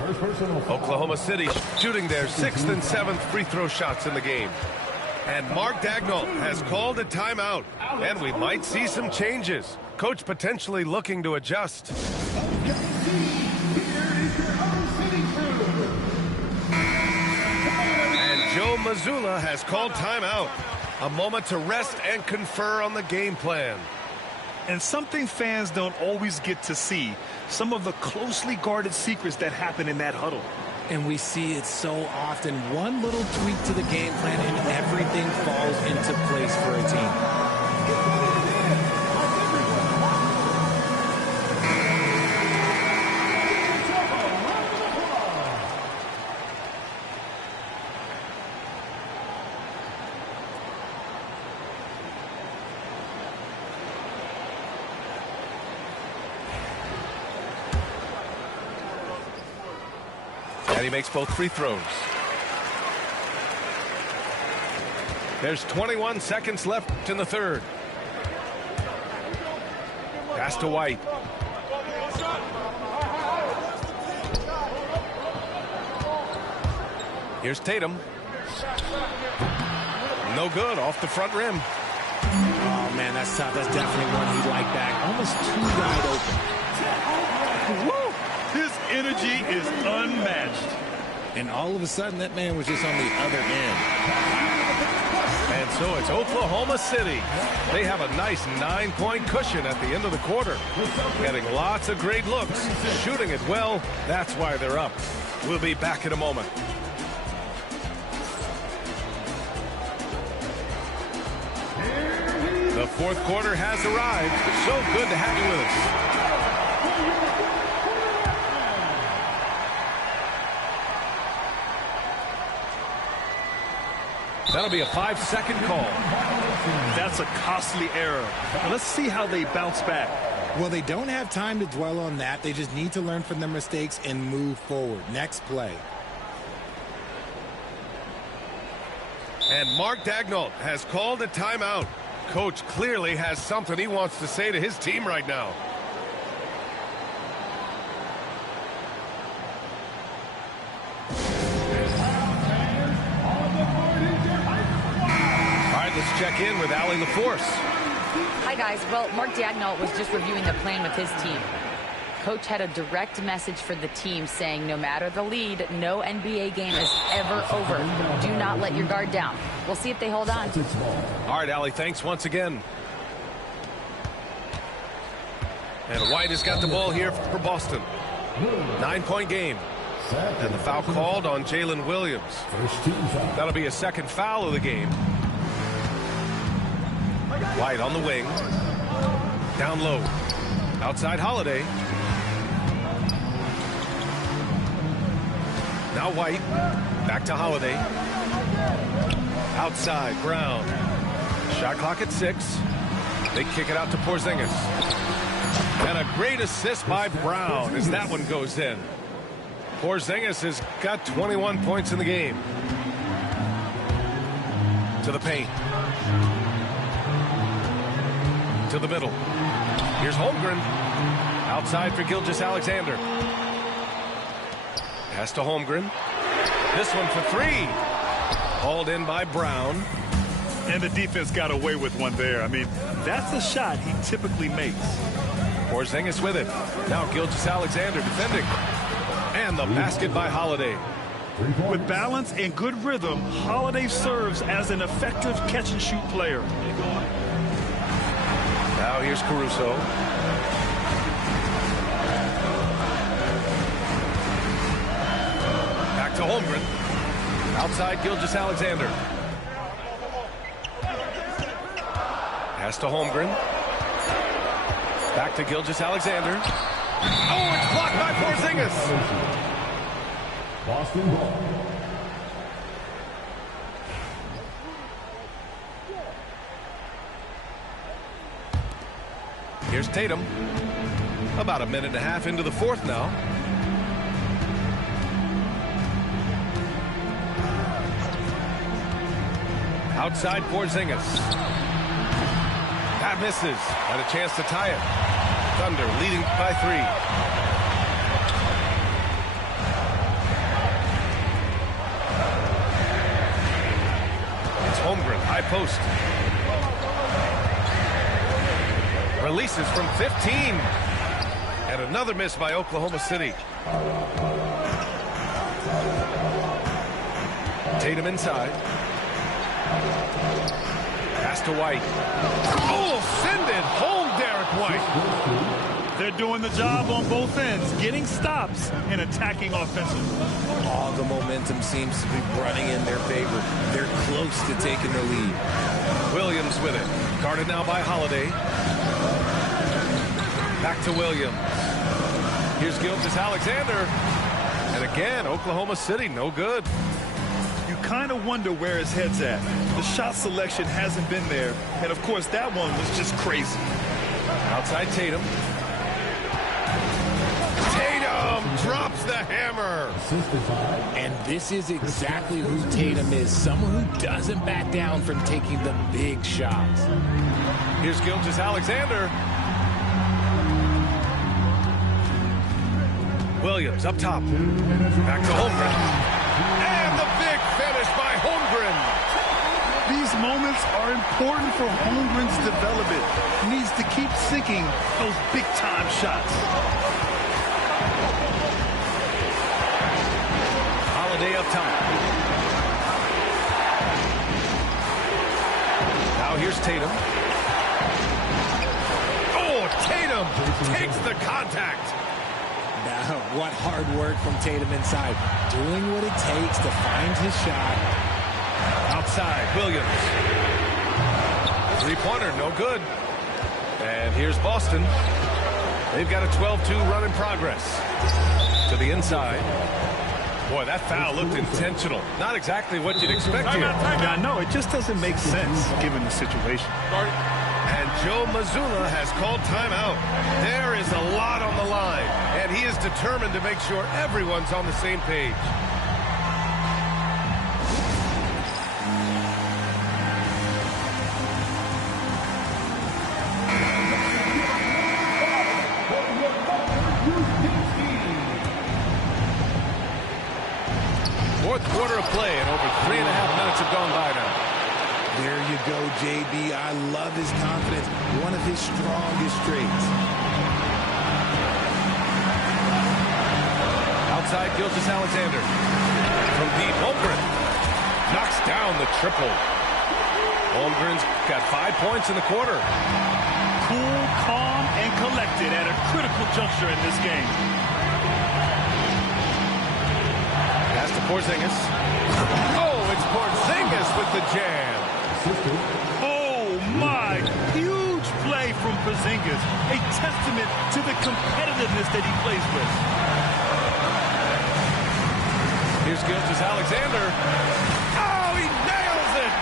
Oklahoma City shooting their 6th and 7th free throw shots in the game. And Mark Daigneault has called a timeout. And we might see some changes. Coach potentially looking to adjust. And Joe Mazzulla has called timeout. A moment to rest and confer on the game plan. And something fans don't always get to see, some of the closely guarded secrets that happen in that huddle. And we see it so often. One little tweak to the game plan and everything falls into place for a team. And he makes both free throws. There's 21 seconds left in the third. Pass to White. Here's Tatum. No good, off the front rim. Oh, man, that's tough. That's definitely one he'd like back. Almost too wide open. Woo! His energy is unmatched. And all of a sudden, that man was just on the other end. And so it's Oklahoma City. They have a nice 9-point cushion at the end of the quarter. Getting lots of great looks. Shooting it well. That's why they're up. We'll be back in a moment. The fourth quarter has arrived. So good to have you with us. That'll be a 5-second call. That's a costly error. Now let's see how they bounce back. Well, they don't have time to dwell on that. They just need to learn from their mistakes and move forward. Next play. And Mark Daigneault has called a timeout. Coach clearly has something he wants to say to his team right now. Let's check in with Allie LaForce. Hi, guys. Well, Mark Daigneault was just reviewing the plan with his team. Coach had a direct message for the team saying no matter the lead, no NBA game is ever over. Do not let your guard down. We'll see if they hold on. All right, Allie, thanks once again. And White has got the ball here for Boston. 9-point game. And the foul called on Jalen Williams. That'll be a second foul of the game. White on the wing. Down low. Outside Holiday. Now White. Back to Holiday. Outside Brown. Shot clock at 6. They kick it out to Porzingis. And a great assist by Brown as that one goes in. Porzingis has got 21 points in the game. To the paint. To the middle. Here's Holmgren. Outside for Gilgeous-Alexander. Pass to Holmgren. This one for 3. Hauled in by Brown. And the defense got away with one there. I mean, that's a shot he typically makes. Porzingis with it. Now Gilgeous-Alexander defending. And the basket by Holiday. With balance and good rhythm, Holiday serves as an effective catch-and-shoot player. Now here's Caruso. Back to Holmgren. Outside Gilgeous-Alexander. Pass to Holmgren. Back to Gilgeous-Alexander. Oh, it's blocked by Porzingis. Boston ball. Here's Tatum. About a minute and a half into the fourth now. Outside Porzingis. That misses. Had a chance to tie it. Thunder leading by 3. It's Holmgren, high post. Releases from 15. And another miss by Oklahoma City. Tatum inside. Pass to White. Oh, send it home, Derek White. They're doing the job on both ends, getting stops and attacking offensively. All the momentum seems to be running in their favor. They're close to taking the lead. Williams with it. Guarded now by Holiday. Back to Williams. Here's Gilgeous-Alexander. And again, Oklahoma City, no good. You kind of wonder where his head's at. The shot selection hasn't been there. And, of course, that one was just crazy. Outside Tatum. Tatum drops the hammer. And this is exactly who Tatum is. Someone who doesn't back down from taking the big shots. Here's Gilgeous-Alexander. Williams up top. Back to Holmgren. And the big finish by Holmgren. These moments are important for Holmgren's development. He needs to keep sinking those big-time shots. Holiday up top. Now here's Tatum. Oh, Tatum takes the contact. Now, what hard work from Tatum inside. Doing what it takes to find his shot. Outside, Williams. Three-pointer, no good. And here's Boston. They've got a 12-2 run in progress. To the inside. Boy, that foul looked intentional. Not exactly what you'd expect here. I know, it just doesn't make sense given the situation. And Joe Mazzulla has called timeout. There is a lot on the line, and he is determined to make sure everyone's on the same page. Fourth quarter of play, and over 3.5 minutes have gone by now. There you go, JB. I love his confidence. One of his strongest traits. Outside, Gilgeous-Alexander. From deep, Holmgren knocks down the triple. Holmgren's got 5 points in the quarter. Cool, calm, and collected at a critical juncture in this game. Pass to Porzingis. Oh, it's Porzingis with the jam. Oh, my. Huge play from Porzingis. A testament to the competitiveness that he plays with. Here's Gilgeous-Alexander. Oh, he nails it.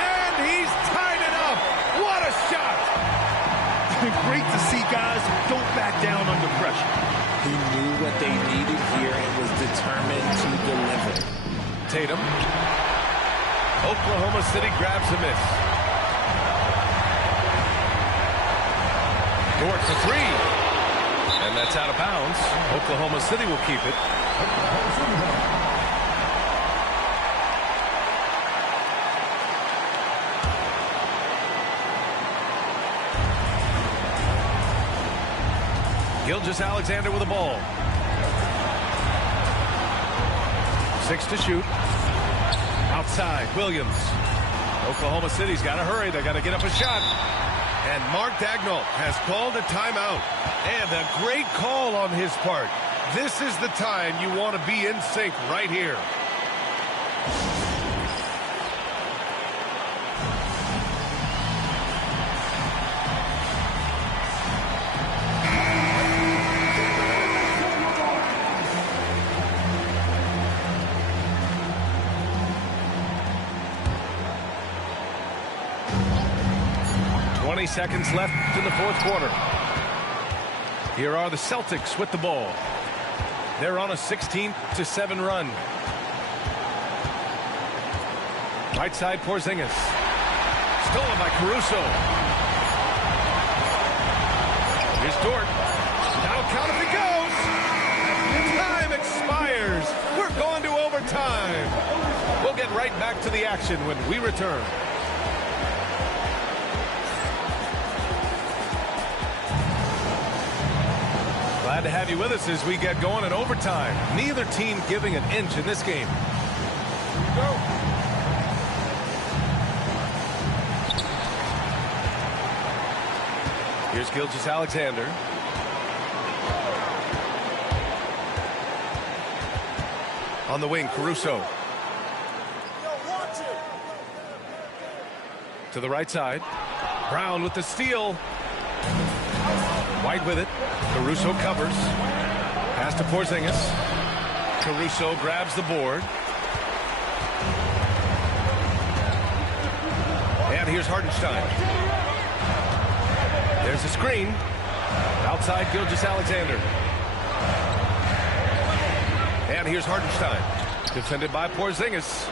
And he's tied it up. What a shot. Great to see guys who don't back down under pressure. He knew what they needed here and was determined to deliver. Tatum. Oklahoma City grabs a miss. Dort for 3. And that's out of bounds. Oklahoma City will keep it. Gilgeous-Alexander with the ball. 6 to shoot. Outside, Williams. Oklahoma City's got to hurry. They got to get up a shot. And Mark Daigneault has called a timeout. And a great call on his part. This is the time you want to be in sync right here. 20 seconds left in the fourth quarter. Here are the Celtics with the ball. They're on a 16-7 run. Right side, Porzingis. Stolen by Caruso. Here's Dort. That'll count if it goes. Time expires. We're going to overtime. We'll get right back to the action when we return. Glad to have you with us as we get going in overtime. Neither team giving an inch in this game. Here we go. Here's Gilgeous-Alexander. On the wing, Caruso. To the right side. Brown with the steal. White with it. Caruso covers. Pass to Porzingis. Caruso grabs the board. And here's Hartenstein. There's a screen. Outside Gilgeous-Alexander. And here's Hartenstein. Defended by Porzingis.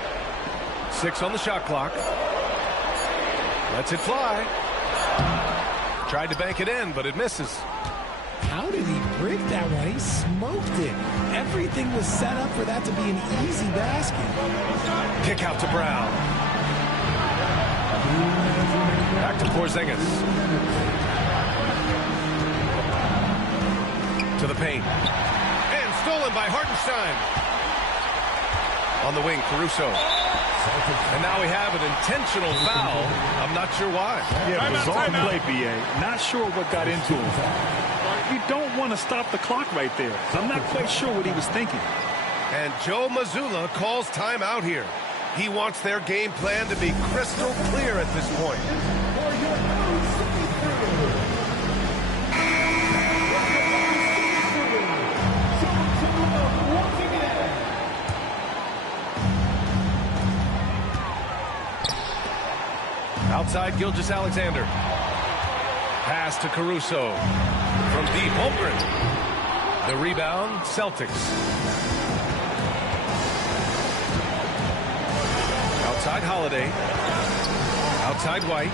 6 on the shot clock. Lets it fly. Tried to bank it in, but it misses. How did he break that one? He smoked it. Everything was set up for that to be an easy basket. Kick out to Brown. Back to Porzingis. To the paint. And stolen by Hartenstein. On the wing, Caruso. And now we have an intentional foul. I'm not sure why. Yeah, bizarre play, B.A. Not sure what got into him. You don't want to stop the clock right there. I'm not quite sure what he was thinking. And Joe Mazzulla calls timeout here. He wants their game plan to be crystal clear at this point. Outside, Gilgeous-Alexander. Pass to Caruso. From deep, Holmgren. The rebound, Celtics. Outside, Holiday. Outside, White.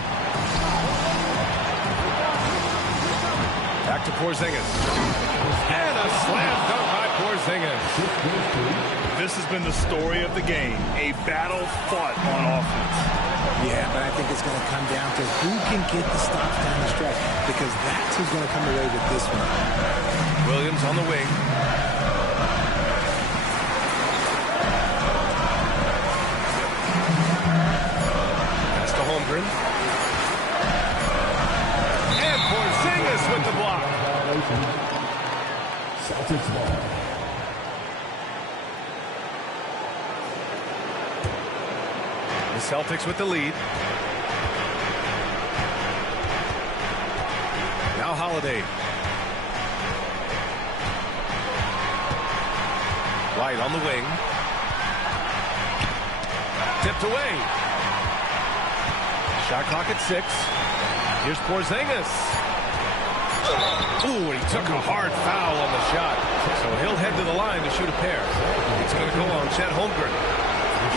Back to Porzingis. And a slam dunk by Porzingis. This has been the story of the game. A battle fought on offense. Yeah, but I think it's going to come down to who can get the stops down the stretch, because that's who's going to come away with this one. Williams on the wing. Pass to Holmgren. And Porzingis with the block. Celtics ball. The Celtics with the lead. Now Holiday. White on the wing. Tipped away. Shot clock at 6. Here's Porzingis. Ooh, he took a hard foul on the shot. So he'll head to the line to shoot a pair. It's going to go on Chet Holmgren.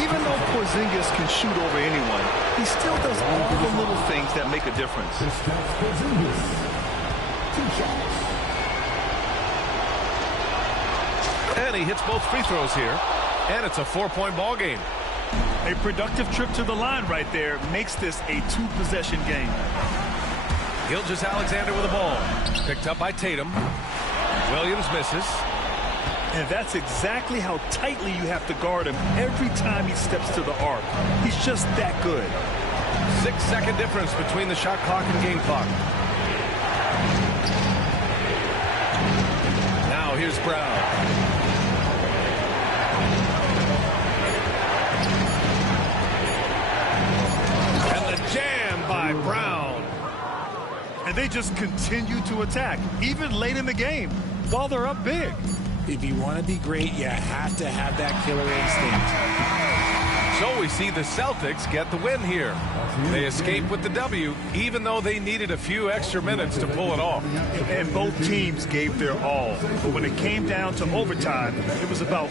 Even though Porzingis can shoot over anyone, he still does all the little things that make a difference. And he hits both free throws here. And it's a 4-point ball game. A productive trip to the line right there makes this a 2-possession game. Gilgeous-Alexander with the ball. Picked up by Tatum. Williams misses. And that's exactly how tightly you have to guard him every time he steps to the arc. He's just that good. 6-second difference between the shot clock and game clock. Now here's Brown. And the jam by Brown. And they just continue to attack, even late in the game, while they're up big. If you want to be great, you have to have that killer instinct. So we see the Celtics get the win here. They escape with the W, even though they needed a few extra minutes to pull it off. And both teams gave their all. But when it came down to overtime, it was about...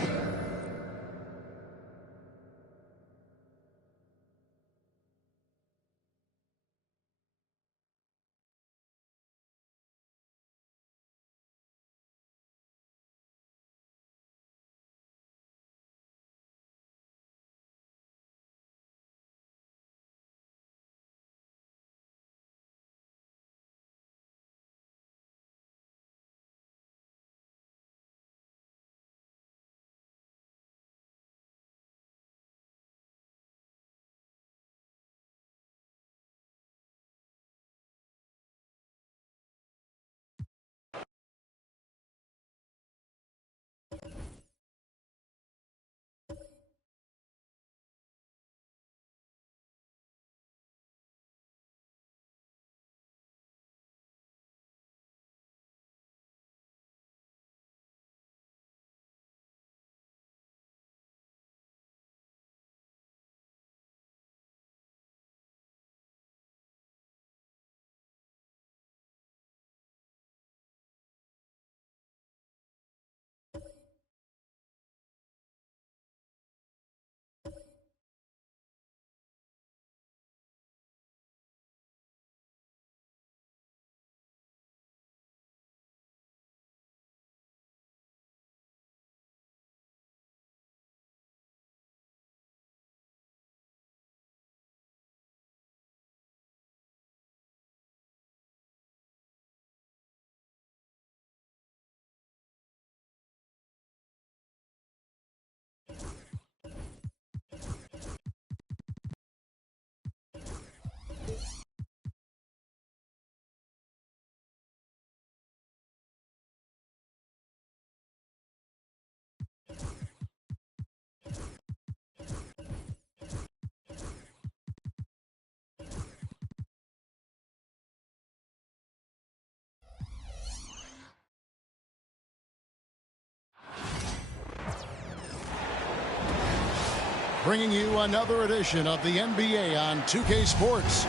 Bringing you another edition of the NBA on 2K Sports.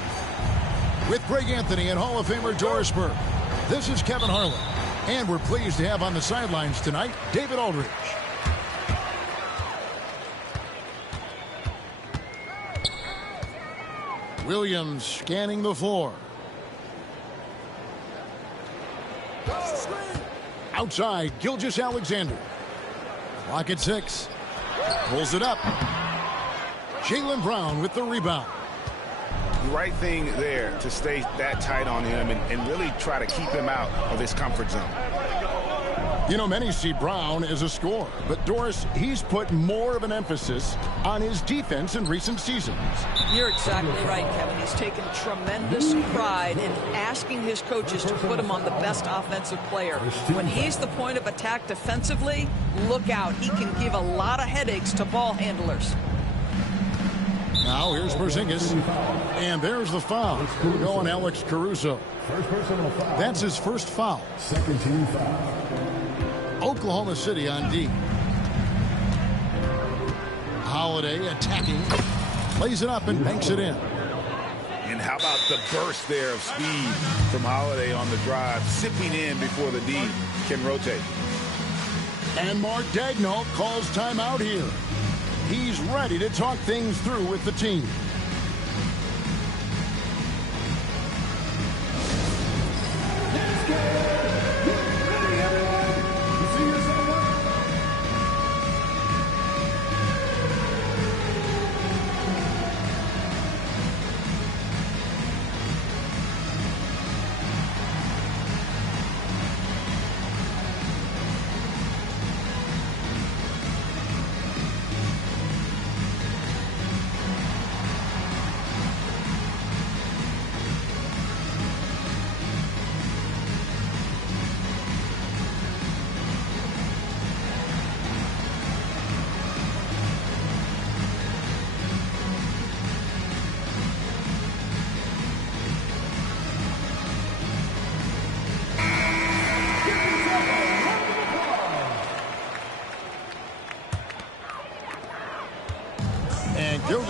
With Greg Anthony and Hall of Famer Doris Burke. This is Kevin Harlan. And we're pleased to have on the sidelines tonight, David Aldridge. Williams scanning the floor. Outside, Gilgeous-Alexander. Clock at 6. Pulls it up. Jaylen Brown with the rebound. The right thing there to stay that tight on him and really try to keep him out of his comfort zone. You know, many see Brown as a scorer, but Doris, he's put more of an emphasis on his defense in recent seasons. You're exactly right, Kevin. He's taken tremendous pride in asking his coaches to put him on the best offensive player. When he's the point of attack defensively, look out. He can give a lot of headaches to ball handlers. Now here's Porzingis, and there's the foul. Going Alex Caruso. That's his first foul. Second team foul. Oklahoma City on D. Holiday attacking, plays it up and banks it in. And how about the burst there of speed from Holiday on the drive, sipping in before the D can rotate. And Mark Daigneault calls timeout here. He's ready to talk things through with the team.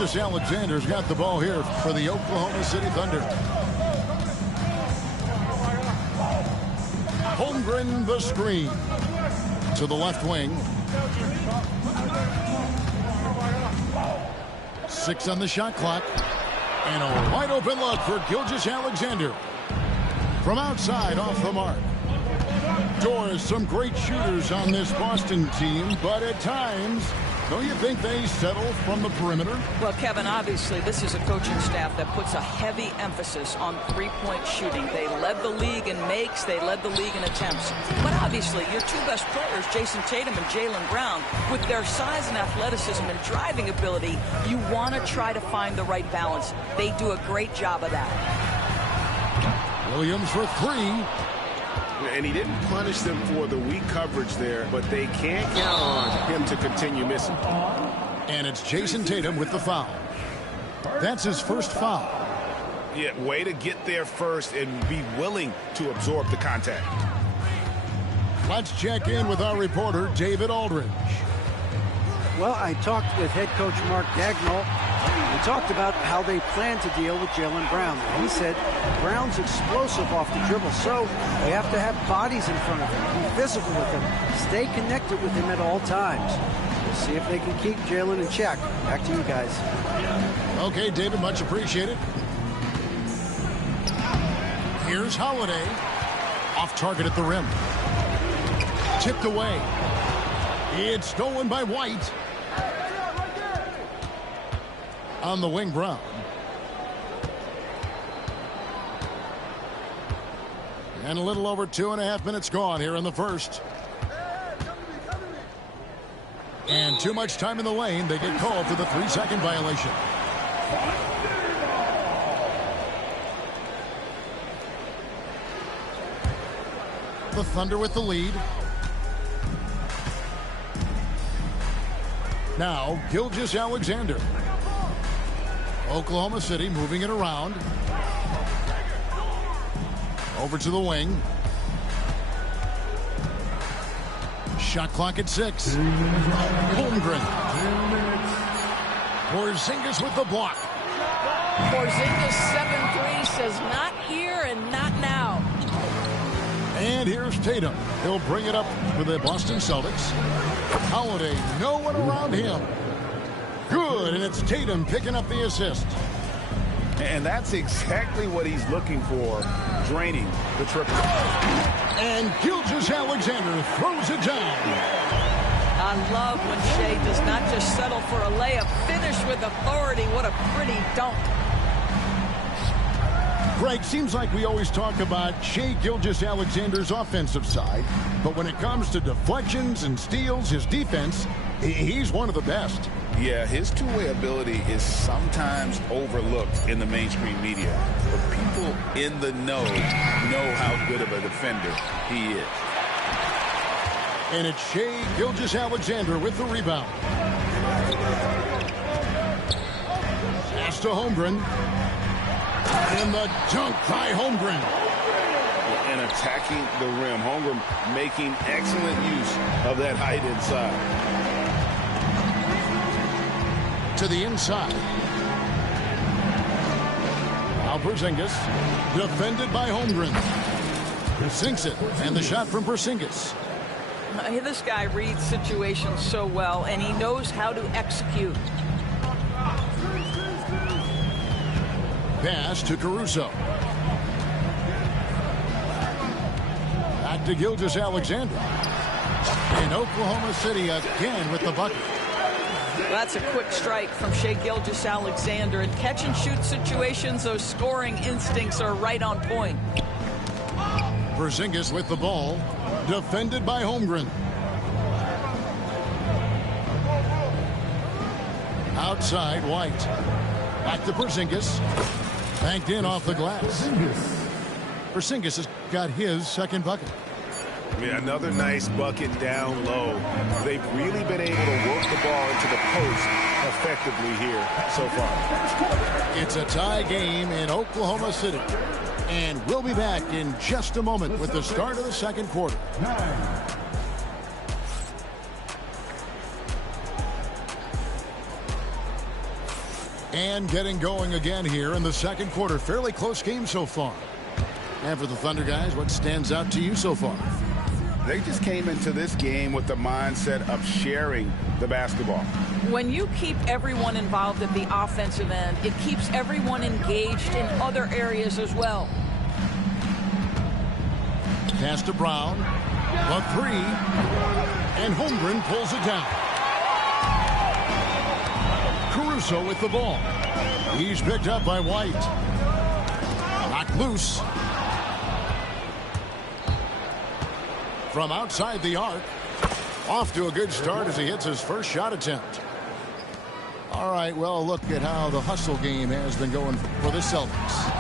Gilgeous-Alexander's got the ball here for the Oklahoma City Thunder. Holmgren the screen to the left wing. 6 on the shot clock. And a wide open look for Gilgeous-Alexander. From outside, off the mark. Doors, some great shooters on this Boston team, but at times, don't you think they settle from the perimeter? Well, Kevin, obviously, this is a coaching staff that puts a heavy emphasis on three-point shooting. They led the league in makes. They led the league in attempts. But obviously, your two best players, Jason Tatum and Jaylen Brown, with their size and athleticism and driving ability, you want to try to find the right balance. They do a great job of that. Williams for 3. And he didn't punish them for the weak coverage there, but they can't count on him to continue missing. And it's Jason Tatum with the foul. That's his first foul. Yeah, way to get there first and be willing to absorb the contact. Let's check in with our reporter, David Aldridge. Well, I talked with head coach Mark Dagnall. We talked about how they plan to deal with Jaylen Brown. He said Brown's explosive off the dribble, so they have to have bodies in front of him, be physical with him, stay connected with him at all times. We'll see if they can keep Jaylen in check. Back to you guys. Okay, David, much appreciated. Here's Holiday. Off target at the rim. Tipped away. It's stolen by White. On the wing, Brown. And a little over 2.5 minutes gone here in the first. And too much time in the lane. They get called for the 3-second violation. The Thunder with the lead. Now, Gilgeous-Alexander. Oklahoma City moving it around. Over to the wing. Shot clock at 6. Holmgren. Porzingis with the block. Porzingis 7-3 says not here and not now. And here's Tatum. He'll bring it up for the Boston Celtics. Holiday, no one around him. Good, and it's Tatum picking up the assist. And that's exactly what he's looking for, draining the triple. And Gilgeous-Alexander throws it down. I love when Shea does not just settle for a layup. Finish with authority. What a pretty dunk. Greg, seems like we always talk about Shea Gilgeous-Alexander's offensive side, but when it comes to deflections and steals, his defense, he's one of the best. Yeah, his two-way ability is sometimes overlooked in the mainstream media. But people in the know how good of a defender he is. And it's Shea Gilgeous-Alexander with the rebound. Pass to Holmgren. And the dunk by Holmgren. And attacking the rim. Holmgren making excellent use of that height inside. To the inside. Now Porzingis, defended by Holmgren. Sinks it, and the shot from Porzingis. This guy reads situations so well, and he knows how to execute. Pass to Caruso. Back to Gilgeous-Alexander. And Oklahoma City again with the bucket. That's a quick strike from Shea Gilgeous-Alexander. In catch-and-shoot situations, those scoring instincts are right on point. Porzingis with the ball. Defended by Holmgren. Outside, White. Back to Porzingis. Banked in off the glass. Porzingis has got his second bucket. Yeah, another nice bucket down low. They've really been able to work the ball into the post effectively here so far. It's a tie game in Oklahoma City. And we'll be back in just a moment with the start of the second quarter. And getting going again here in the second quarter. Fairly close game so far. And for the Thunder guys, what stands out to you so far? They just came into this game with the mindset of sharing the basketball. When you keep everyone involved at the offensive end, it keeps everyone engaged in other areas as well. Pass to Brown. A three. And Holmgren pulls it down. Caruso with the ball. He's picked up by White. Knocked loose. From outside the arc. Off to a good start as he hits his first shot attempt. All right, well, look at how the hustle game has been going for the Celtics.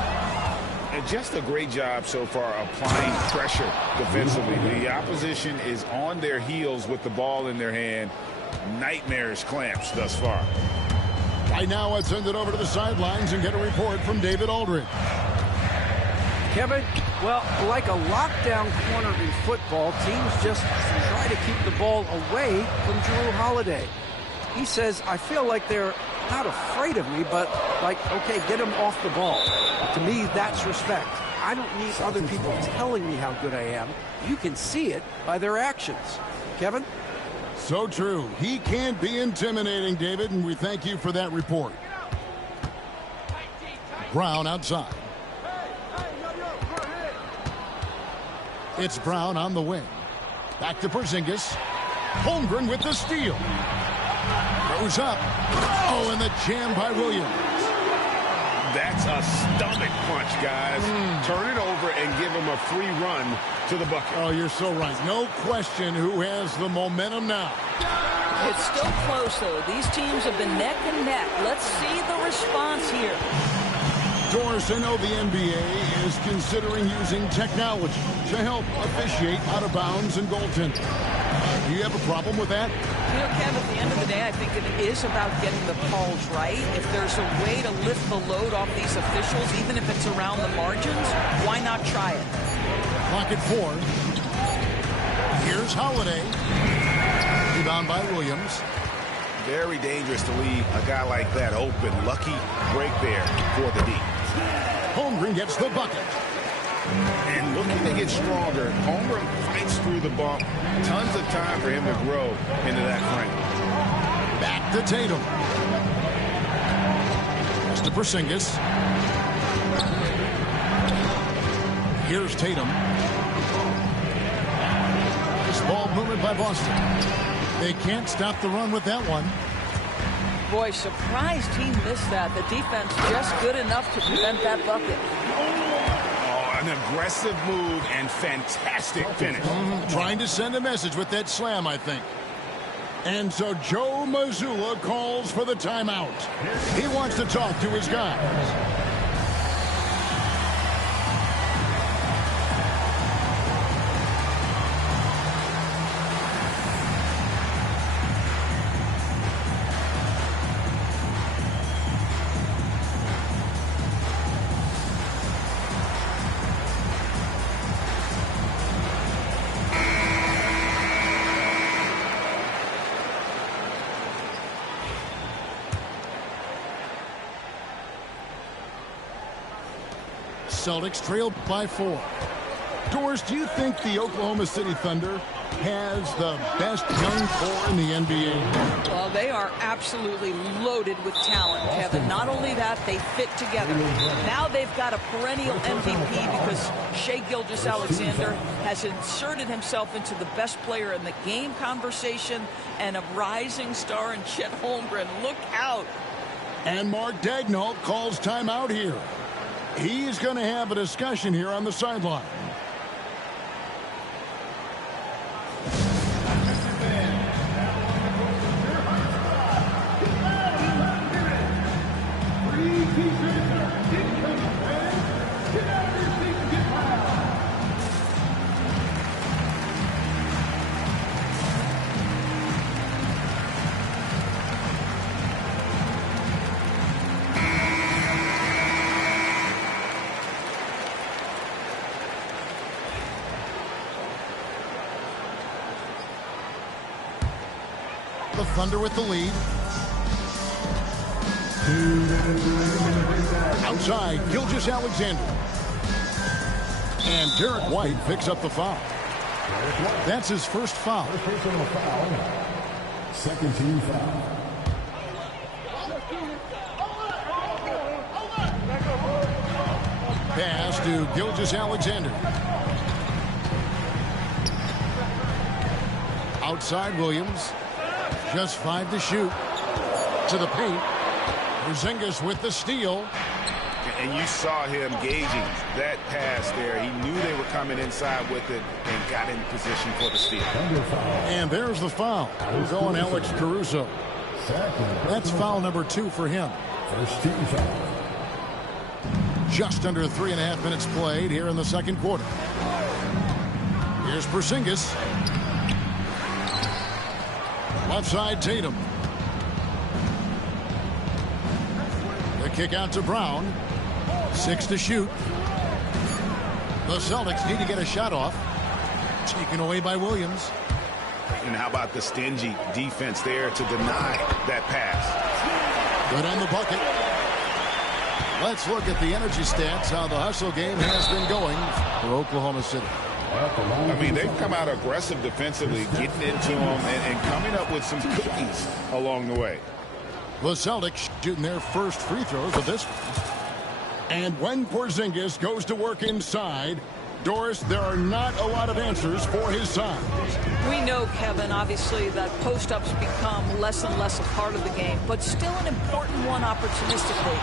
And just a great job so far applying pressure defensively. The opposition is on their heels with the ball in their hand. Nightmarish clamps thus far. Right now, let's send it over to the sidelines and get a report from David Aldridge. Kevin, well, like a lockdown corner in football, teams just try to keep the ball away from Jrue Holiday. He says, I feel like they're not afraid of me, but like, okay, get him off the ball. To me, that's respect. I don't need other people telling me how good I am. You can see it by their actions. Kevin? So true. He can't be intimidating, David, and we thank you for that report. Brown outside. It's Brown on the wing. Back to Porzingis. Holmgren with the steal. Goes up. Oh, and the jam by Williams. That's a stomach punch, guys. Turn it over and give him a free run to the bucket. Oh, you're so right. No question who has the momentum now. It's still close, though. These teams have been neck and neck. Let's see the response here. Doris, I know the NBA is considering using technology to help officiate out of bounds and goaltending. Do you have a problem with that? You know, Kev, at the end of the day, I think it is about getting the calls right. If there's a way to lift the load off these officials, even if it's around the margins, why not try it? Clock at 4. Here's Holiday. Rebound by Williams. Very dangerous to leave a guy like that open. Lucky break there for the D. Holmgren gets the bucket. And looking to get stronger. Holmgren fights through the bump. Tons of time for him to grow into that frame. Back to Tatum. Pass to Porzingis. Here's Tatum. Nice ball movement by Boston. They can't stop the run with that one. Boy, surprised he missed that. The defense just good enough to prevent that bucket. Oh, an aggressive move and fantastic finish. Trying to send a message with that slam, I think. And so Joe Mazzulla calls for the timeout. He wants to talk to his guys. Celtics trailed by 4. Doris, do you think the Oklahoma City Thunder has the best young core in the NBA? Well, they are absolutely loaded with talent, Kevin. Not only that, they fit together. Now they've got a perennial MVP because Shai Gilgeous-Alexander has inserted himself into the best player in the game conversation and a rising star in Chet Holmgren. Look out. And Mark Daigneault calls timeout here. He's going to have a discussion here on the sideline. The Thunder with the lead. Outside, Gilgeous-Alexander. And Derek White picks up the foul. That's his first foul. Personal foul. Second team foul. Pass to Gilgeous-Alexander. Outside Williams. Just 5 to shoot. To the paint. Porzingis with the steal. And you saw him gauging that pass there. He knew they were coming inside with it and got in position for the steal. And there's the foul. We're going Alex Caruso. That's foul number 2 for him. First team foul. Just under 3.5 minutes played here in the second quarter. Here's Porzingis. Left side, Tatum. The kick out to Brown. 6 to shoot. The Celtics need to get a shot off. Taken away by Williams. And how about the stingy defense there to deny that pass? Good on the bucket. Let's look at the energy stats, how the hustle game has been going for Oklahoma City. I mean, they've come out aggressive defensively, getting into them and coming up with some cookies along the way. The Celtics shooting their first free throws of this one. And when Porzingis goes to work inside, Doris, there are not a lot of answers for his side. We know, Kevin, obviously, that post-ups become less and less a part of the game, but still an important one opportunistically.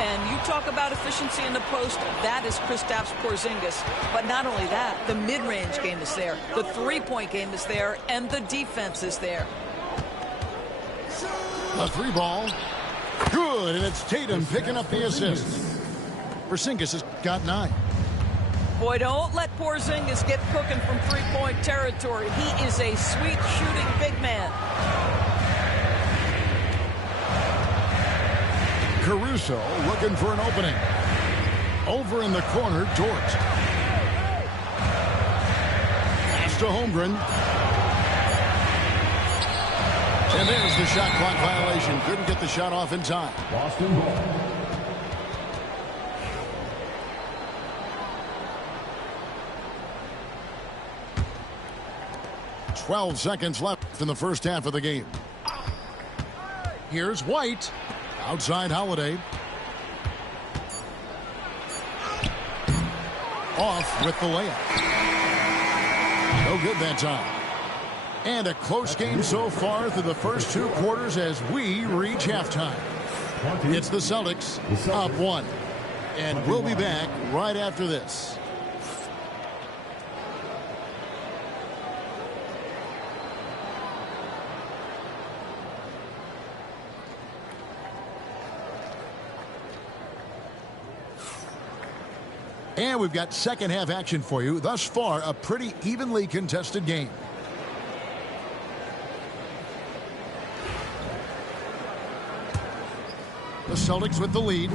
And you talk about efficiency in the post, that is Kristaps Porzingis. But not only that, the mid-range game is there, the three-point game is there, and the defense is there. A 3 ball. Good, and it's Tatum picking up the assist. Porzingis has got 9. Boy, don't let Porzingis get cooking from three-point territory. He is a sweet shooting big man. Caruso looking for an opening. Over in the corner, Dort. Pass to Holmgren. And there's the shot clock violation. Couldn't get the shot off in time. Boston ball. 12 seconds left in the first half of the game. Here's White. Outside Holiday. Off with the layup. No good that time. And a close game so far through the first 2 quarters as we reach halftime. It's the Celtics up 1. And we'll be back right after this. And we've got second half action for you. Thus far, a pretty evenly contested game. The Celtics with the lead.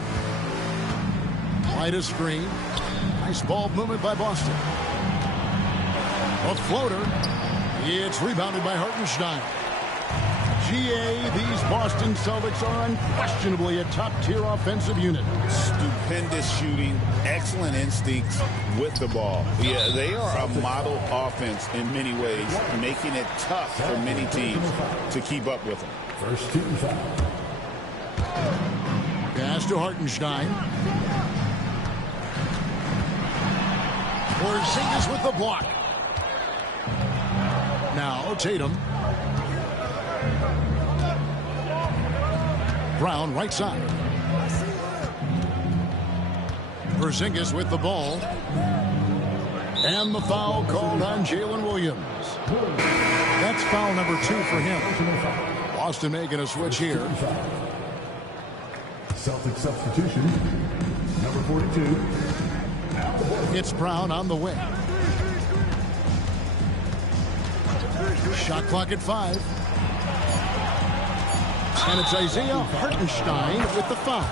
Light a screen. Nice ball movement by Boston. A floater. It's rebounded by Hartenstein. GA, these Boston Celtics are unquestionably a top-tier offensive unit. Stupendous shooting, excellent instincts with the ball. Yeah, they are a model offense in many ways, making it tough for many teams to keep up with them. First team foul. Pass to Hartenstein. Porzingis with the block. Now Tatum. Brown right side. Porzingis with the ball. And the foul called on Jalen Williams. That's foul number 2 for him. Boston making a switch here. Celtic substitution. Number 42. It's Brown on the wing. Shot clock at 5. And it's Isaiah Hartenstein with the foul.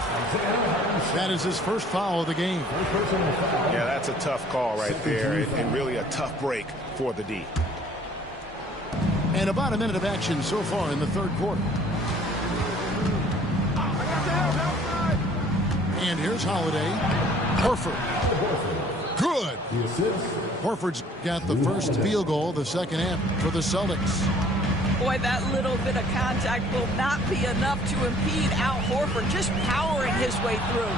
That is his first foul of the game. Yeah, that's a tough call right there, and really a tough break for the D. And about a minute of action so far in the third quarter. And here's Holiday. Horford. Good. Horford's got the first field goal of the second half for the Celtics. Boy, that little bit of contact will not be enough to impede Al Horford, just powering his way through.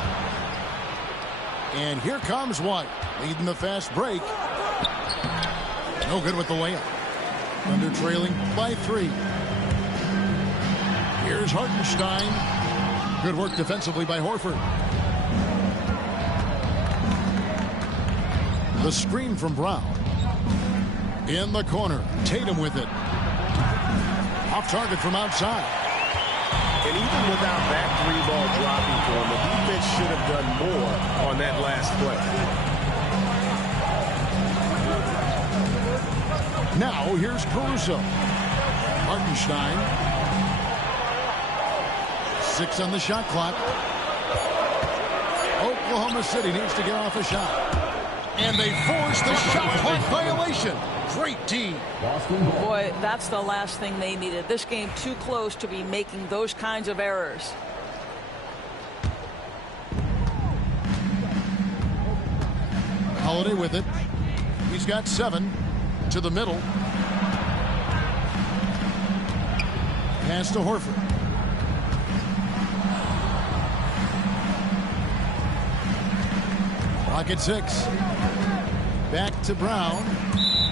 And here comes White, leading the fast break. No good with the layup. Thunder trailing by 3. Here's Hartenstein. Good work defensively by Horford. The screen from Brown. In the corner, Tatum with it. Off target from outside. And even without that 3-ball dropping for him, the defense should have done more on that last play. Now here's Caruso. Hartenstein. 6 on the shot clock. Oklahoma City needs to get off a shot. And they force the shot clock violation. Great team. Boy, that's the last thing they needed. This game too close to be making those kinds of errors. Holiday with it. He's got 7 to the middle. Pass to Horford. Rocket 6. Back to Brown.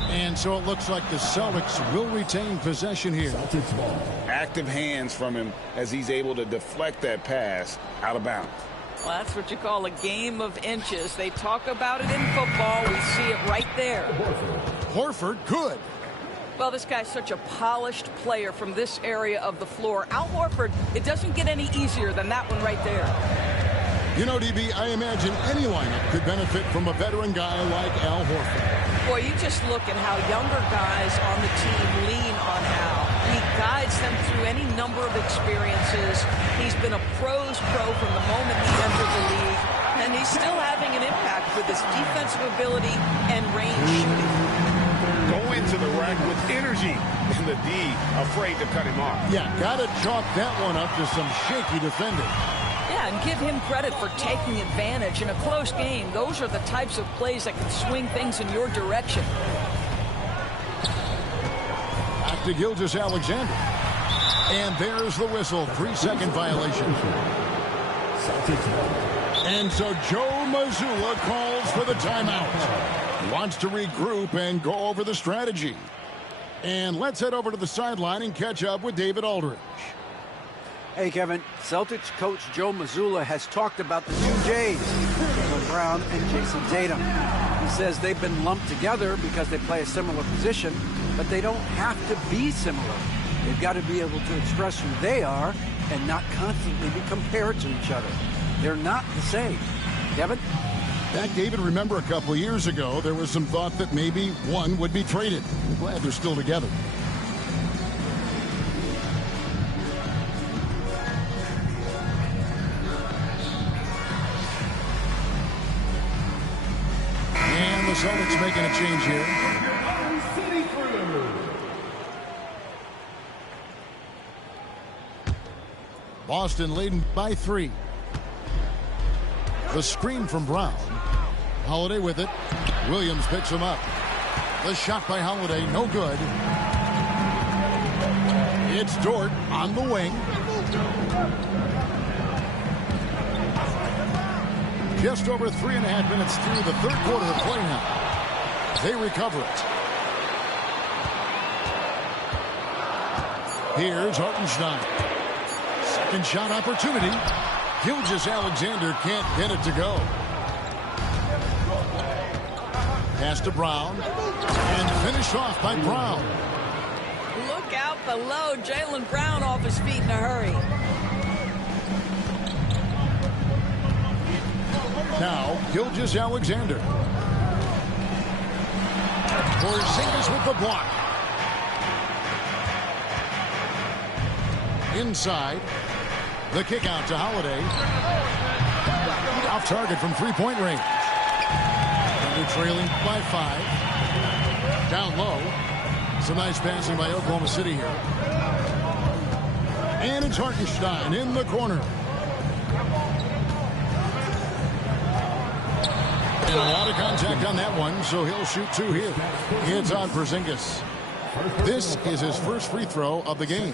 And so it looks like the Celtics will retain possession here. Active hands from him as he's able to deflect that pass out of bounds. Well, that's what you call a game of inches. They talk about it in football. We see it right there. Horford, good. Well, this guy's such a polished player from this area of the floor. Al Horford, it doesn't get any easier than that one right there. You know, DB, I imagine any lineup could benefit from a veteran guy like Al Horford. Boy, you just look at how younger guys on the team lean on Al. He guides them through any number of experiences. He's been a pro's pro from the moment he entered the league, and he's still having an impact with his defensive ability and range shooting. Go into the rack with energy, and the D afraid to cut him off. Yeah, got to chalk that one up to some shaky defending. Yeah, and give him credit for taking advantage in a close game. Those are the types of plays that can swing things in your direction. Back to Gilgeous-Alexander. And there's the whistle. 3-second violation. And so Joe Mazzulla calls for the timeout. Wants to regroup and go over the strategy. And let's head over to the sideline and catch up with David Aldridge. Hey, Kevin, Celtics coach Joe Mazzulla has talked about the 2 Js, Jaylen Brown and Jason Tatum. He says they've been lumped together because they play a similar position, but they don't have to be similar. They've got to be able to express who they are and not constantly be compared to each other. They're not the same. Kevin? Back, David, remember a couple years ago, there was some thought that maybe one would be traded. I'm glad they're still together. And the Celtics making a change here. Boston leading by 3. The screen from Brown. Holiday with it. Williams picks him up. The shot by Holiday, no good. It's Dort on the wing. Just over 3.5 minutes through the third quarter of play now. They recover it. Here's Hartenstein. Second shot opportunity. Gilgeous-Alexander can't get it to go. Pass to Brown. And finished off by Brown. Look out below. Jaylen Brown off his feet in a hurry. Now, Gilgeous-Alexander. Porzingis with the block. Inside. The kick out to Holiday. Off target from three-point range. Thunder trailing by 5. Down low. Some nice passing by Oklahoma City here. And it's Hartenstein in the corner. And a lot of contact on that one, so he'll shoot 2 here. It's on Porzingis. This is his first free throw of the game.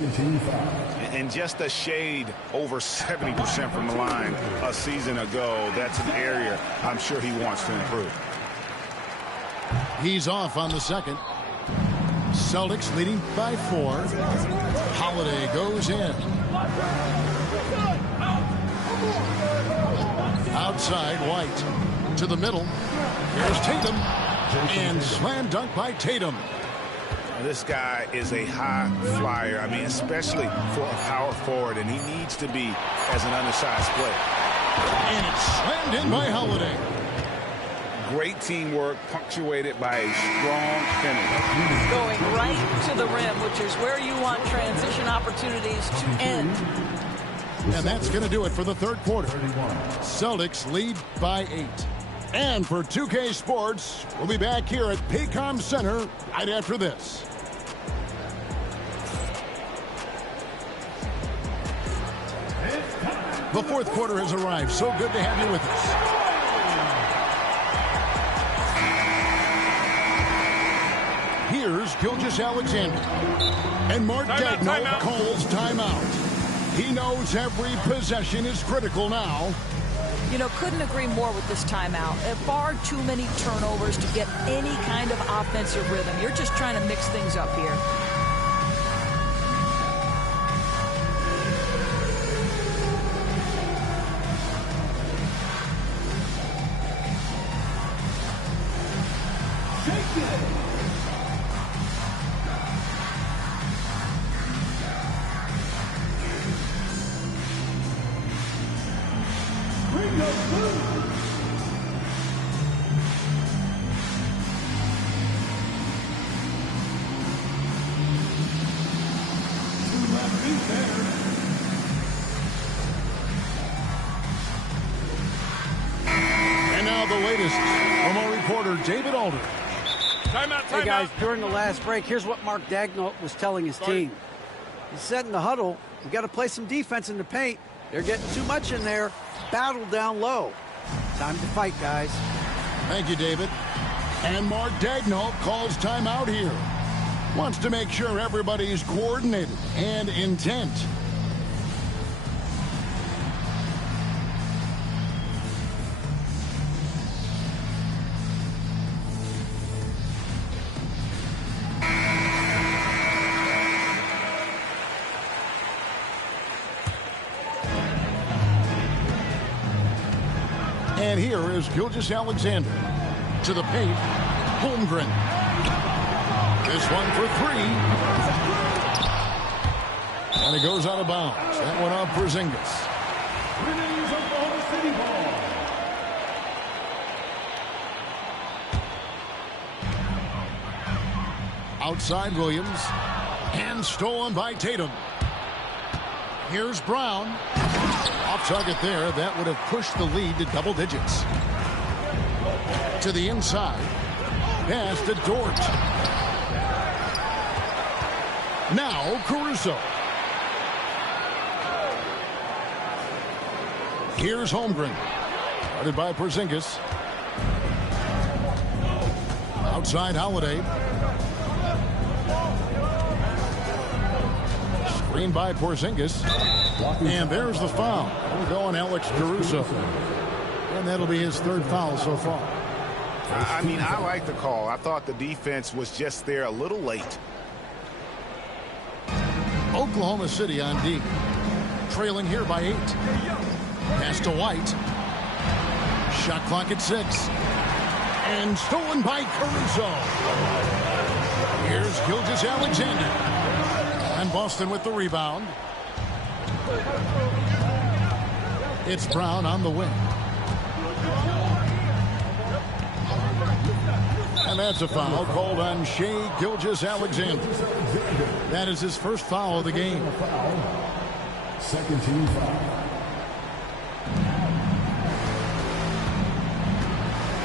And just a shade over 70% from the line a season ago. That's an area I'm sure he wants to improve. He's off on the second. Celtics leading by 4. Holiday goes in. Outside, White to the middle. Here's Tatum. And slam dunk by Tatum. This guy is a high flyer. I mean, especially for a power forward, and he needs to be as an undersized player. And it's slammed in by Holiday. Great teamwork, punctuated by a strong finish. Going right to the rim, which is where you want transition opportunities to end. And that's going to do it for the third quarter. Celtics lead by 8. And for 2K Sports, we'll be back here at Paycom Center right after this. The fourth quarter has arrived. So good to have you with us. Here's Gilgeous-Alexander. And Mark Dagnall calls timeout. He knows every possession is critical now. You know, couldn't agree more with this timeout. Far too many turnovers to get any kind of offensive rhythm. You're just trying to mix things up here. Hey guys, during the last break, here's what Mark Dagnall was telling his team. He said in the huddle, we got to play some defense in the paint. They're getting too much in there. Battle down low. Time to fight, guys. Thank you, David. And Mark Dagnall calls timeout here. Wants to make sure everybody's coordinated and intent. And here is Gilgeous-Alexander to the paint. Holmgren. This one for 3. And it goes out of bounds. That one off Porzingis. Outside Williams. And stolen by Tatum. Here's Brown. Off target there. That would have pushed the lead to double digits. To the inside. Pass to Dort. Now Caruso. Here's Holmgren. Guarded by Porzingis. Outside Holiday. Screen by Porzingis. And there's the foul. We're going Alex Caruso. And that'll be his third foul so far. I mean, I like the call. I thought the defense was just there a little late. Oklahoma City on D. Trailing here by 8. Pass to White. Shot clock at 6. And stolen by Caruso. Here's Gilgeous-Alexander. And Boston with the rebound. It's Brown on the wing. And that's a foul called on Shai Gilgeous-Alexander. That is his first foul of the game. Second team foul.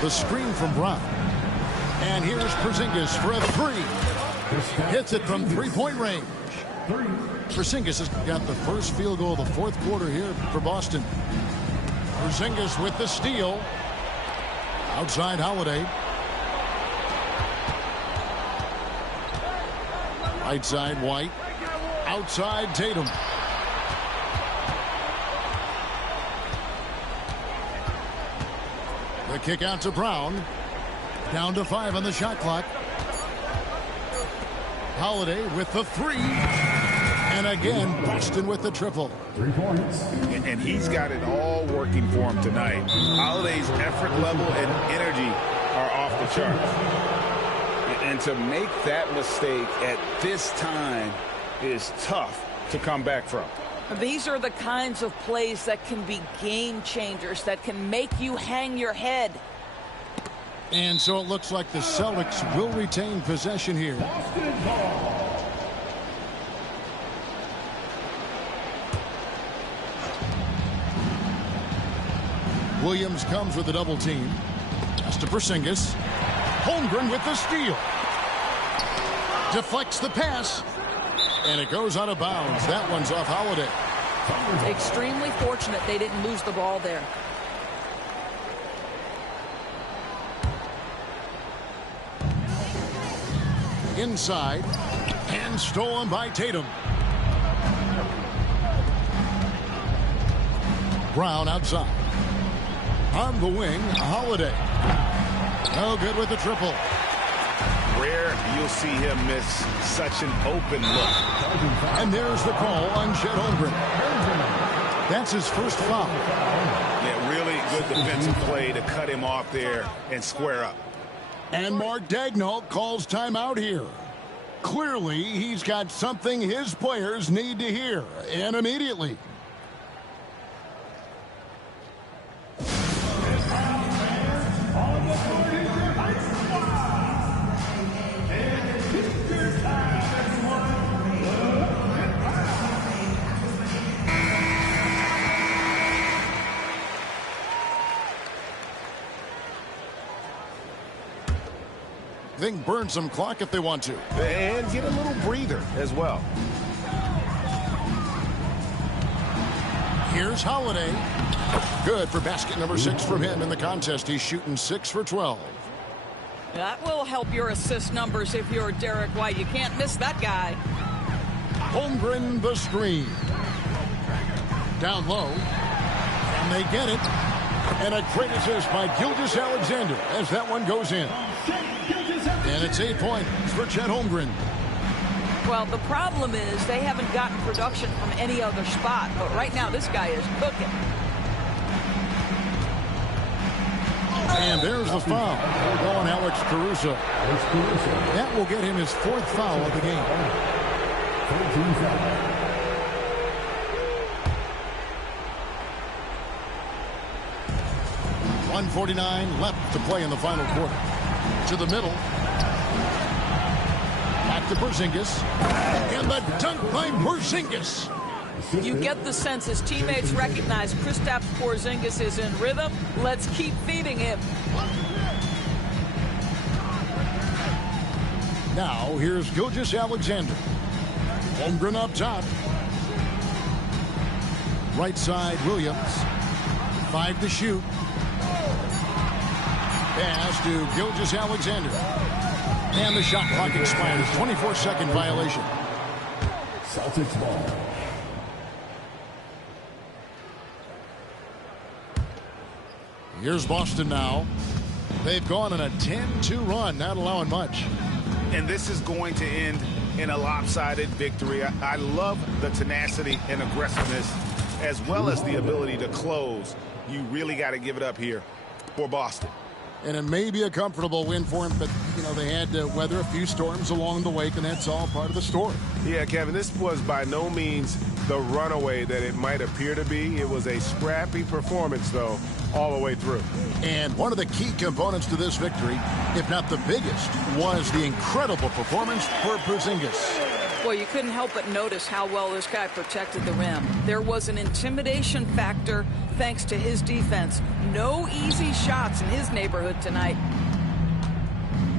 The screen from Brown. And here's Porzingis for a 3. Hits it from three-point range. Porzingis has got the first field goal of the fourth quarter here for Boston. Porzingis with the steal. Outside Holiday. Right side White. Outside Tatum. The kick out to Brown. Down to 5 on the shot clock. Holiday with the 3. And again, Boston with the triple. 3 points. And he's got it all working for him tonight. Holiday's effort level and energy are off the charts. And to make that mistake at this time is tough to come back from. These are the kinds of plays that can be game changers, that can make you hang your head. And so it looks like the Celtics will retain possession here. Williams comes with a double team. Pass to Porzingis. Holmgren with the steal. Deflects the pass. And it goes out of bounds. That one's off Holiday. Extremely fortunate they didn't lose the ball there. Inside. And stolen by Tatum. Brown outside. On the wing, Holiday. No good with the triple. Rare you'll see him miss such an open look. And there's the call on Chet Holmgren. That's his first foul. Yeah, really good defensive play to cut him off there and square up. And Mark Daigneault calls timeout here. Clearly, he's got something his players need to hear, and immediately. They can burn some clock if they want to. And get a little breather as well. Here's Holiday. Good for basket number 6 from him in the contest. He's shooting 6 for 12. That will help your assist numbers if you're Derek White. You can't miss that guy. Holmgren the screen. Down low. And they get it. And a great assist by Gilgeous-Alexander as that one goes in. And it's 8 points for Chet Holmgren. Well, the problem is they haven't gotten production from any other spot. But right now, this guy is cooking. And there's the foul on Alex Caruso. That will get him his 4th foul of the game. 1:49 left to play in the final quarter. To the middle. Back to Porzingis. And the dunk by Porzingis. You get the sense his teammates recognize Kristaps Porzingis is in rhythm. Let's keep feeding him. Now here's Gilgeous-Alexander. Holmgren up top. Right side Williams. 5 to shoot. Pass to Gilgeous-Alexander. And the shot clock expires. 24-second violation. Celtics ball. Here's Boston now. They've gone on a 10-2 run, not allowing much. And this is going to end in a lopsided victory. I love the tenacity and aggressiveness as well as the ability to close. You really got to give it up here for Boston. And it may be a comfortable win for him, but, you know, they had to weather a few storms along the way, and that's all part of the story. Yeah, Kevin, this was by no means the runaway that it might appear to be. It was a scrappy performance, though, all the way through. And one of the key components to this victory, if not the biggest, was the incredible performance for Porzingis. Well, you couldn't help but notice how well this guy protected the rim. There was an intimidation factor thanks to his defense. No easy shots in his neighborhood tonight.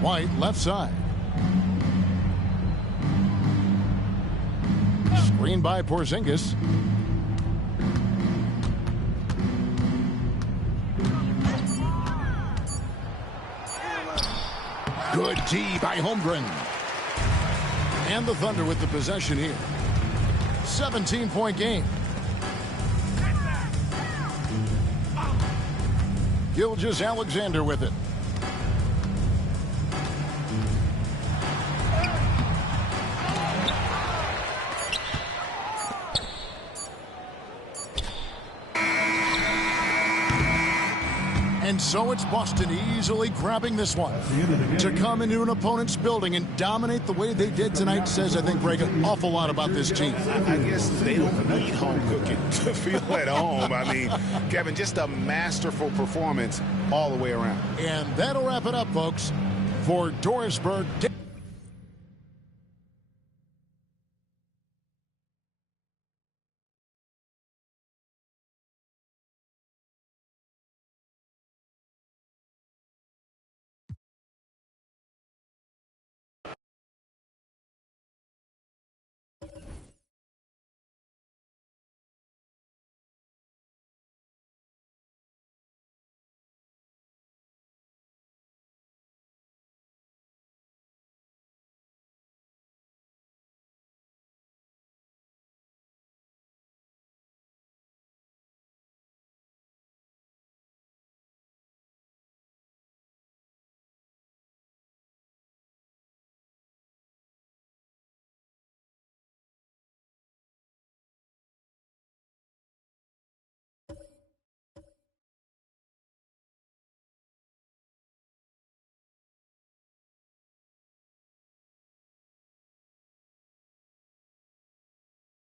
White left side. Screen by Porzingis. Good D by Holmgren. And the Thunder with the possession here. 17-point game. Gilgeous-Alexander with it. And so it's Boston easily grabbing this one. To come into an opponent's building and dominate the way they did tonight says, I think, Greg, an awful lot about this team. I guess they don't need home cooking to feel at home. I mean, Kevin, just a masterful performance all the way around. And that'll wrap it up, folks, for Dorisburg.